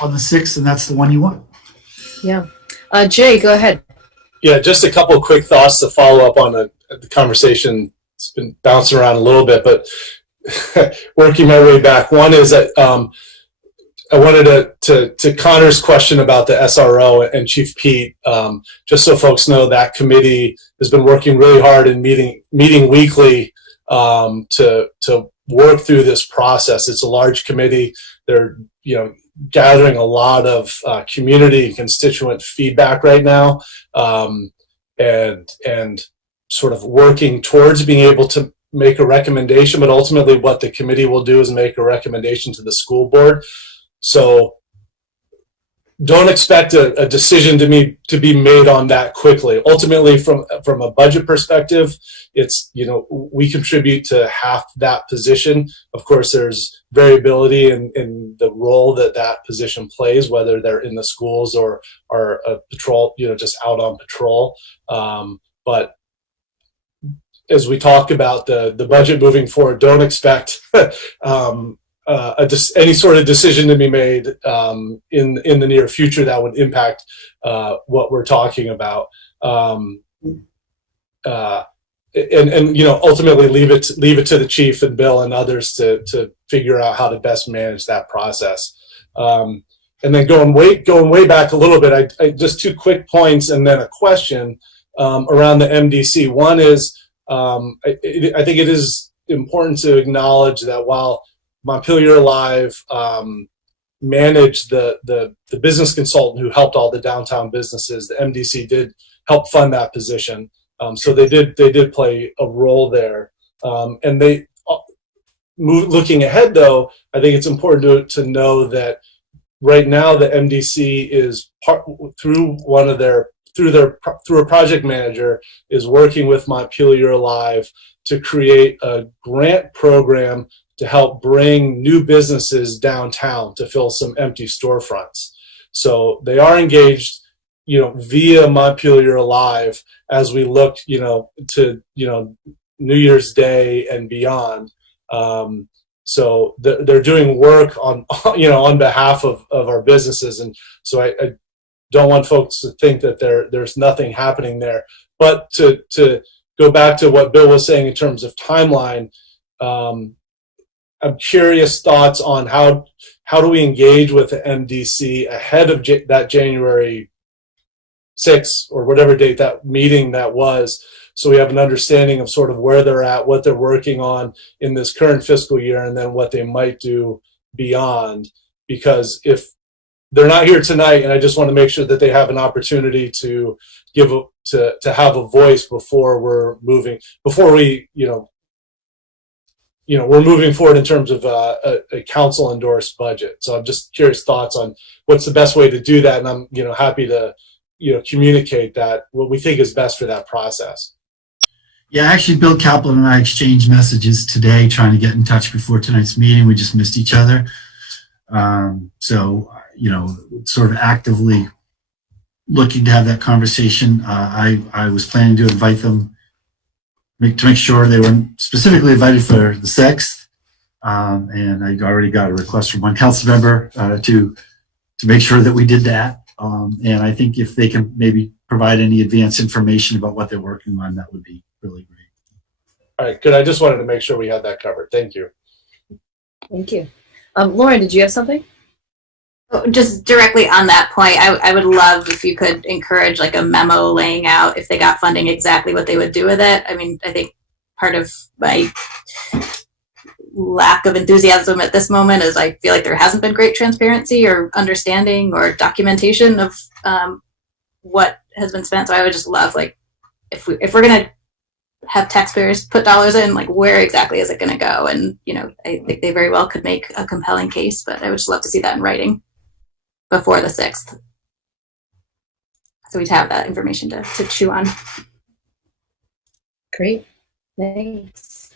the 6th, and that's the one you want. Yeah. Jay, go ahead. Yeah, just a couple of quick thoughts to follow up on the conversation. It's been bouncing around a little bit, but working my way back. One is that I wanted to Connor's question about the SRO and Chief Pete, just so folks know that committee has been working really hard and meeting weekly to work through this process. It's a large committee. They're gathering a lot of community and constituent feedback right now, and sort of working towards being able to make a recommendation. But ultimately, what the committee will do is make a recommendation to the school board. So don't expect a decision to be made on that quickly. Ultimately, from a budget perspective, it's, we contribute to half that position. Of course, there's variability in the role that position plays, whether they're in the schools or a patrol, just out on patrol. But as we talk about the budget moving forward, don't expect any sort of decision to be made in the near future that would impact what we're talking about, and ultimately leave it to the chief and Bill and others to figure out how to best manage that process. And then going way back a little bit, I just two quick points and then a question around the MDC. One is I think it is important to acknowledge that while Montpelier Live managed the business consultant who helped all the downtown businesses, the MDC did help fund that position. So they did play a role there. And they looking ahead, though, I think it's important to know that right now the MDC is through a project manager is working with Montpelier Live to create a grant program to help bring new businesses downtown to fill some empty storefronts. So they are engaged, via Montpelier Live as we look, to, New Year's Day and beyond. So they're doing work on, on behalf of our businesses. And so I don't want folks to think that there's nothing happening there. But to go back to what Bill was saying in terms of timeline, I'm curious thoughts on how do we engage with the MDC ahead of that January 6th or whatever date that meeting that was, so we have an understanding of sort of where they're at, what they're working on in this current fiscal year, and then what they might do beyond. Because if they're not here tonight, and I just want to make sure that they have an opportunity to have a voice before we're moving, before we, we're moving forward in terms of a council endorsed budget. So I'm just curious thoughts on what's the best way to do that. And I'm, happy to, communicate that what we think is best for that process. Yeah, actually, Bill Kaplan and I exchanged messages today trying to get in touch before tonight's meeting. We just missed each other. Sort of actively looking to have that conversation. I was planning to invite them to make sure they were specifically invited for the 6th. And I already got a request from one council member to make sure that we did that. And I think if they can maybe provide any advance information about what they're working on, that would be really great. All right, good. I just wanted to make sure we had that covered. Thank you. Thank you. Lauren, did you have something? Just directly on that point, I would love if you could encourage like a memo laying out, if they got funding, exactly what they would do with it. I mean, I think part of my lack of enthusiasm at this moment is I feel like there hasn't been great transparency or understanding or documentation of what has been spent. So I would just love, like, if we're going to have taxpayers put dollars in, like, where exactly is it going to go? And, I think they very well could make a compelling case, but I would just love to see that in writing before the 6th. So we'd have that information to chew on. Great, thanks.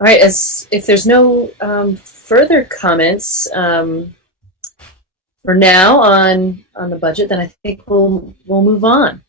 All right, if there's no further comments for now on the budget, then I think we'll move on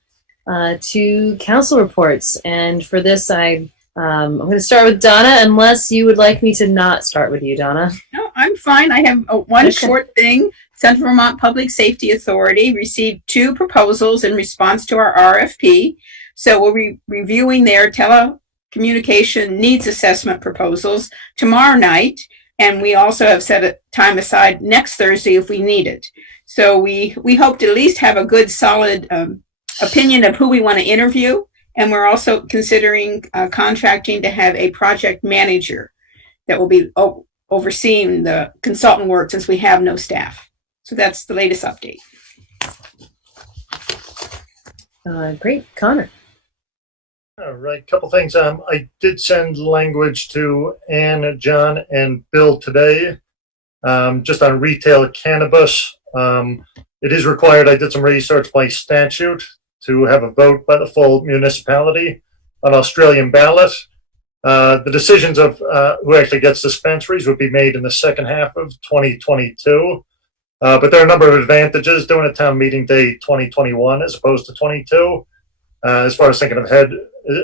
to council reports. And for this, I'm going to start with Donna, unless you would like me to not start with you, Donna. No, I'm fine. I have one short thing. Central Vermont Public Safety Authority received 2 proposals in response to our RFP. So we'll be reviewing their telecommunication needs assessment proposals tomorrow night. And we also have set a time aside next Thursday if we need it. So we hope to at least have a good, solid opinion of who we want to interview. And we're also considering contracting to have a project manager that will be overseeing the consultant work, since we have no staff. So that's the latest update. Great. Connor. All right, couple things. I did send language to Ann, John, and Bill today, just on retail cannabis. It is required, I did some research by statute, to have a vote by the full municipality on Australian ballot. The decisions of who actually gets dispensaries would be made in the second half of 2022. But there are a number of advantages doing a town meeting day 2021 as opposed to 22. As far as thinking ahead,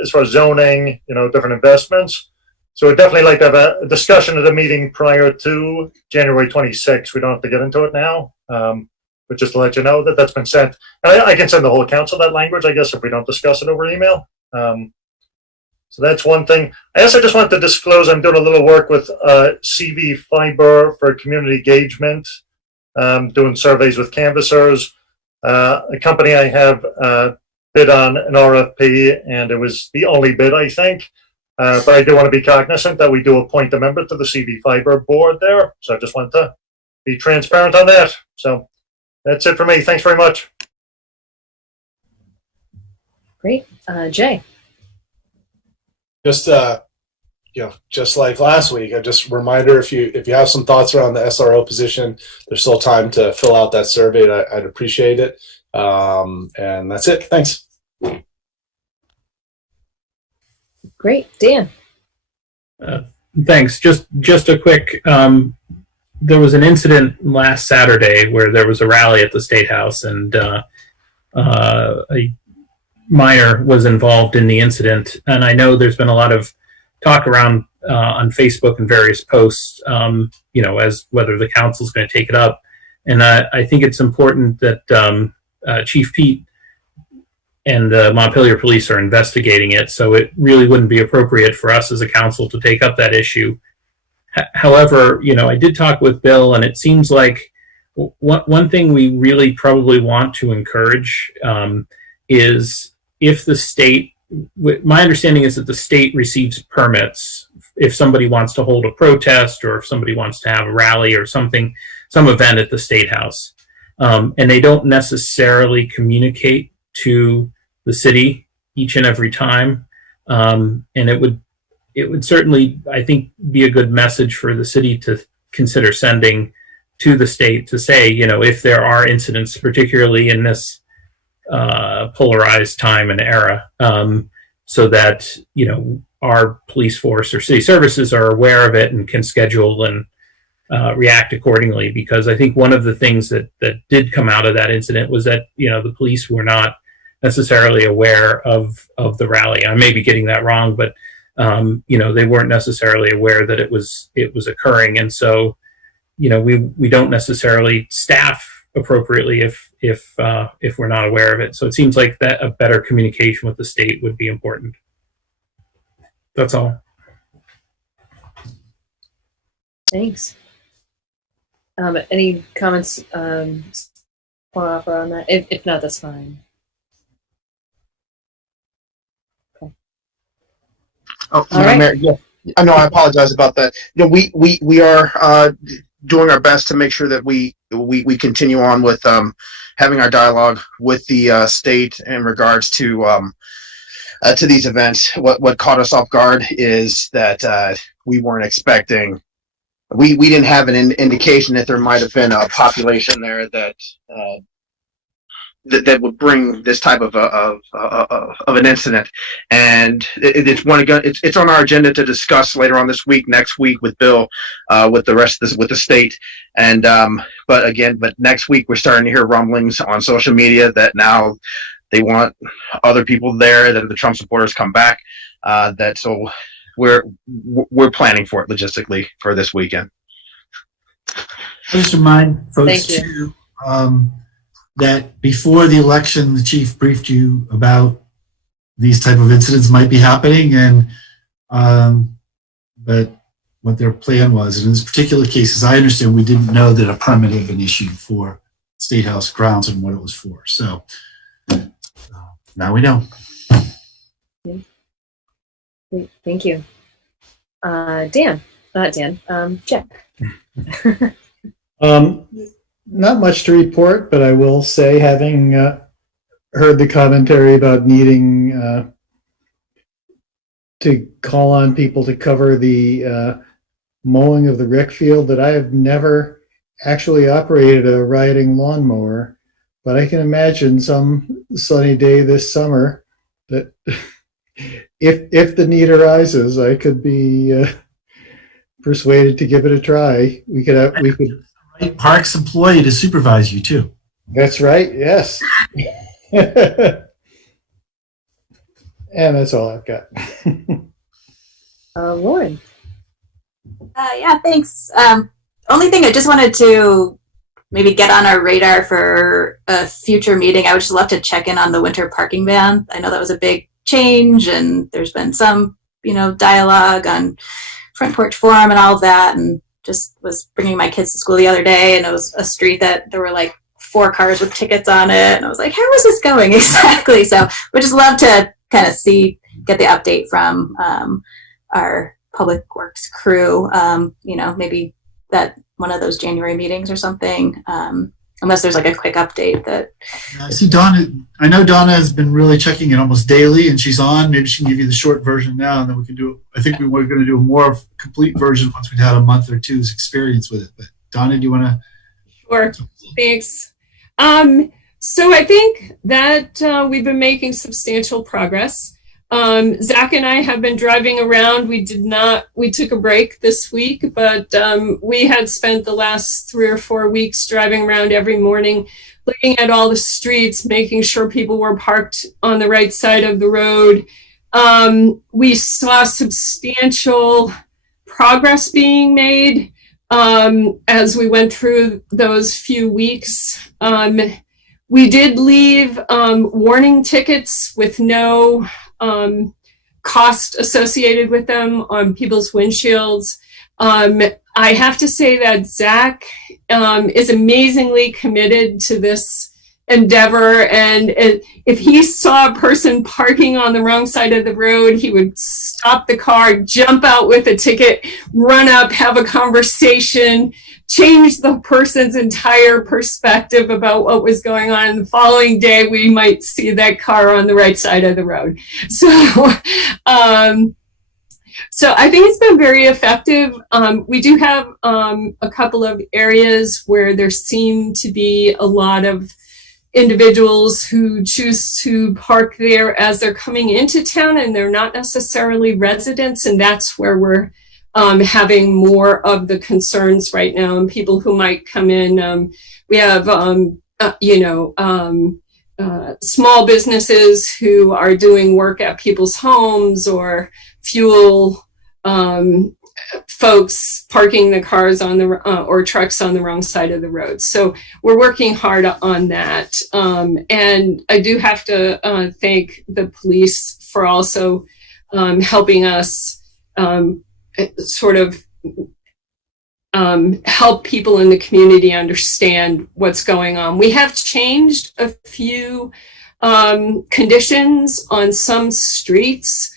as far as zoning, different investments. So we'd definitely like to have a discussion at a meeting prior to January 26th. We don't have to get into it now, but just to let you know that that's been sent. And I can send the whole council that language, I guess, if we don't discuss it over email. So that's one thing. I also just wanted to disclose I'm doing a little work with CV Fiber for community engagement, doing surveys with canvassers. A company I have bid on an RFP, and it was the only bid, I think. But I do want to be cognizant that we do appoint a member to the CV Fiber board there. So I just wanted to be transparent on that. So that's it for me. Thanks very much. Great. Jay. Just just like last week, just a reminder, if you have some thoughts around the SRO position, there's still time to fill out that survey. I'd appreciate it. And that's it. Thanks. Great. Dan. Thanks. Just a quick, there was an incident last Saturday where there was a rally at the State House, and a minor was involved in the incident. And I know there's been a lot of talk around on Facebook and various posts, as whether the council's going to take it up. And I think it's important that Chief Pete and the Montpelier police are investigating it, so it really wouldn't be appropriate for us as a council to take up that issue. However, I did talk with Bill, and it seems like one thing we really probably want to encourage is if the state my understanding is that the state receives permits if somebody wants to hold a protest or if somebody wants to have a rally or something, some event at the State House. And they don't necessarily communicate to the city each and every time. And it would certainly, I think, be a good message for the city to consider sending to the state to say, if there are incidents, particularly in this polarized time and era, so that, our police force or city services are aware of it and can schedule and react accordingly. Because I think one of the things that did come out of that incident was that, the police were not necessarily aware of the rally. I may be getting that wrong, but they weren't necessarily aware that it was occurring. And so, we don't necessarily staff appropriately if we're not aware of it. So it seems like that a better communication with the state would be important. That's all. Thanks. Any comments want to offer on that? If not, that's fine. Okay. Oh, All right. Mayor, yeah. I know. I apologize about that. We are doing our best to make sure that we continue on with having our dialogue with the state in regards to these events. What caught us off guard is that we weren't expecting. We didn't have an indication that there might have been a population there that would bring this type of an incident, and it's on our agenda to discuss later on this week, next week with Bill, with the rest of with the state, and but next week we're starting to hear rumblings on social media that now they want other people there, that the Trump supporters come back. So we're planning for it logistically for this weekend. Just remind folks Thank too that before the election, the chief briefed you about these type of incidents might be happening, and but what their plan was. And in this particular case, as I understand, we didn't know that a permit had been issued for State House grounds and what it was for. So now we know. Great. Thank you. Jack. Not much to report, but I will say, having heard the commentary about needing to call on people to cover the mowing of the rec field, that I have never actually operated a riding lawnmower, but I can imagine some sunny day this summer that if the need arises, I could be persuaded to give it a try. We could Parks employee to supervise you too. That's right. Yes. And that's all I've got. Lauren. Yeah, thanks. Only thing I just wanted to maybe get on our radar for a future meeting. I would just love to check in on the winter parking ban. I know that was a big change, and there's been some, dialogue on Front Porch Forum and all of that, and just was bringing my kids to school the other day, and it was a street that there were like 4 cars with tickets on it, and I was like, how is this going exactly? So we just love to kind of get the update from our public works crew, maybe that one of those January meetings or something, unless there's like a quick update that. I see Donna. I know Donna has been really checking in almost daily, and she's on. Maybe she can give you the short version now, and then we can do. I think we were going to do a more complete version once we'd had a month or two's experience with it. But Donna, do you want to? Sure. Thanks. So I think that we've been making substantial progress. Zach and I have been driving around. We took a break this week, but we had spent the last 3 or 4 weeks driving around every morning, looking at all the streets, making sure people were parked on the right side of the road. We saw substantial progress being made as we went through those few weeks. We did leave warning tickets with no cost associated with them on people's windshields. I have to say that Zach is amazingly committed to this endeavor. And if he saw a person parking on the wrong side of the road, he would stop the car, jump out with a ticket, run up, have a conversation, change the person's entire perspective about what was going on. And the following day, we might see that car on the right side of the road. So, so I think it's been very effective. We do have a couple of areas where there seem to be a lot of individuals who choose to park there as they're coming into town, and they're not necessarily residents, and that's where we're having more of the concerns right now. And people who might come in, we have small businesses who are doing work at people's homes, or fuel folks parking the cars on the or trucks on the wrong side of the road. So we're working hard on that. And I do have to thank the police for also helping us sort of help people in the community understand what's going on. We have changed a few conditions on some streets.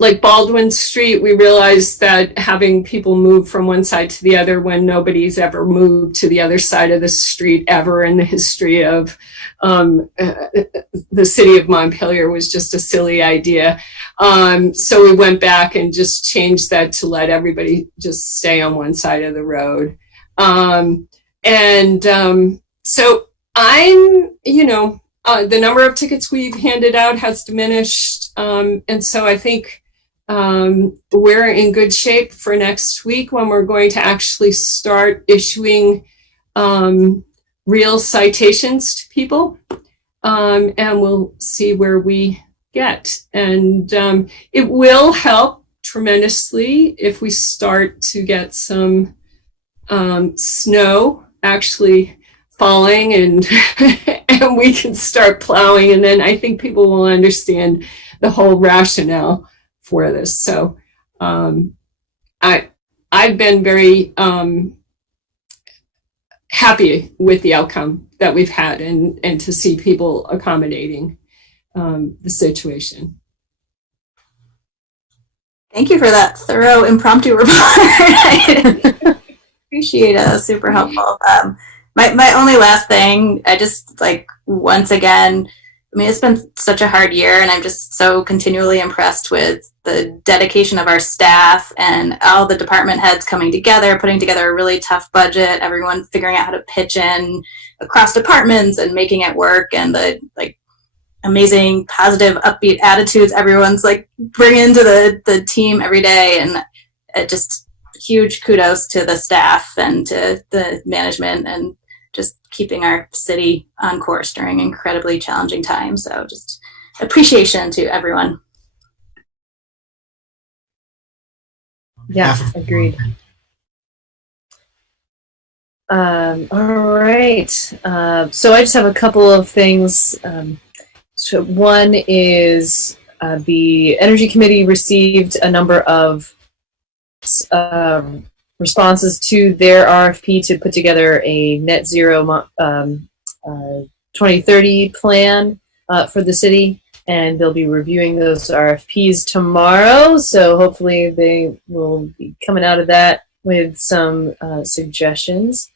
Like Baldwin Street, we realized that having people move from one side to the other when nobody's ever moved to the other side of the street ever in the history of the city of Montpelier was just a silly idea. So we went back and just changed that to let everybody just stay on one side of the road. So I'm, the number of tickets we've handed out has diminished. And so I think we're in good shape for next week, when we're going to actually start issuing real citations to people. And we'll see where we get. And it will help tremendously if we start to get some snow actually falling, and and we can start plowing. And then I think people will understand the whole rationale for this. So I've been very happy with the outcome that we've had, and to see people accommodating the situation. Thank you for that thorough impromptu report. I appreciate it. That's super helpful. My only last thing, I just once again, I mean, it's been such a hard year, and I'm just so continually impressed with the dedication of our staff and all the department heads coming together, putting together a really tough budget, everyone figuring out how to pitch in across departments and making it work, and the amazing, positive, upbeat attitudes everyone's bringing to the team every day. And it just huge kudos to the staff and to the management, and just keeping our city on course during incredibly challenging times. So just appreciation to everyone. Yeah, agreed. All right. So I just have a couple of things. So one is the Energy Committee received a number of responses to their RFP to put together a net zero 2030 plan for the city, and they'll be reviewing those RFPs tomorrow. So hopefully they will be coming out of that with some suggestions.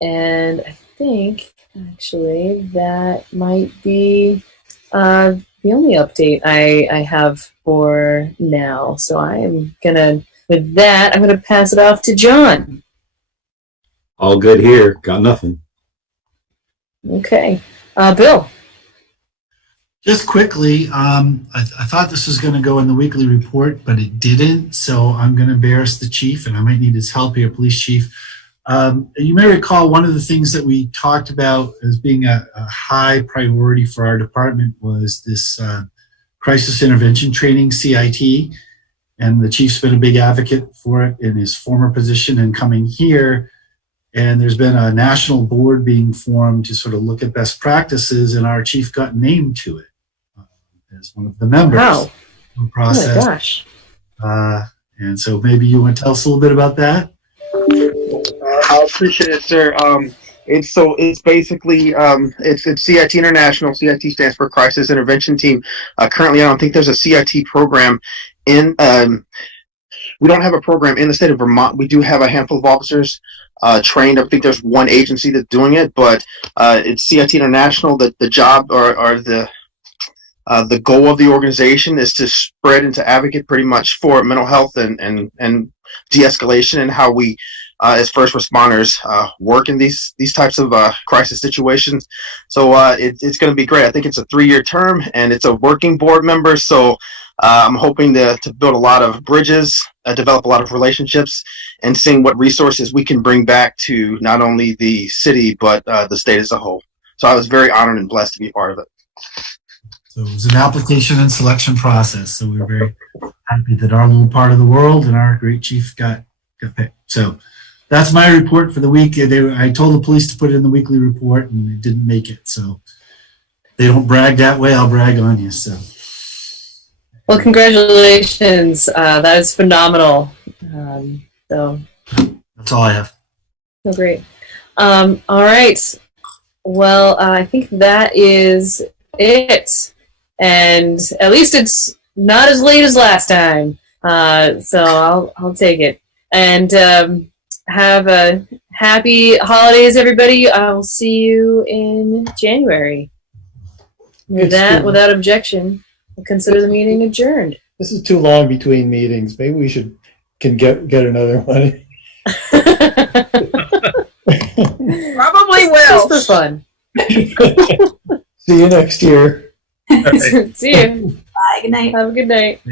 And I think actually that might be the only update I have for now. So with that, I'm gonna pass it off to John. All good here. Got nothing. Okay. Bill. Just quickly, I thought this was going to go in the weekly report, but it didn't. So I'm going to embarrass the chief, and I might need his help here, police chief. You may recall one of the things that we talked about as being a high priority for our department was this crisis intervention training, CIT. And the chief's been a big advocate for it in his former position and coming here. And there's been a national board being formed to sort of look at best practices, and our chief got named to it as one of the members. Wow. In the process. Oh my gosh. And so maybe you want to tell us a little bit about that? I appreciate it, sir. It's basically it's CIT International. CIT stands for Crisis Intervention Team. Currently, I don't think there's a CIT program in. We don't have a program in the state of Vermont. We do have a handful of officers trained. I think there's one agency that's doing it, but it's CIT International. That the job or the goal of the organization is to spread and to advocate pretty much for mental health and de-escalation and how we as first responders work in these types of crisis situations. So it's going to be great. I think it's a 3-year term and it's a working board member. So I'm hoping to build a lot of bridges, develop a lot of relationships, and seeing what resources we can bring back to not only the city, but the state as a whole. So I was very honored and blessed to be a part of it. So it was an application and selection process. So we were very happy that our little part of the world and our great chief got picked. So that's my report for the week. I told the police to put it in the weekly report and they didn't make it. So if they don't brag that way, I'll brag on you. So. Well, congratulations. That is phenomenal. So that's all I have. Oh, great. All right. Well, I think that is it. And at least it's not as late as last time. So I'll take it. And have a happy holidays, everybody. I'll see you in January. With that, without objection, I'll consider the meeting adjourned. This is too long between meetings. Maybe we can get another one. Probably will. Just for fun. See you next year. See you. Bye. Good night. Have a good night.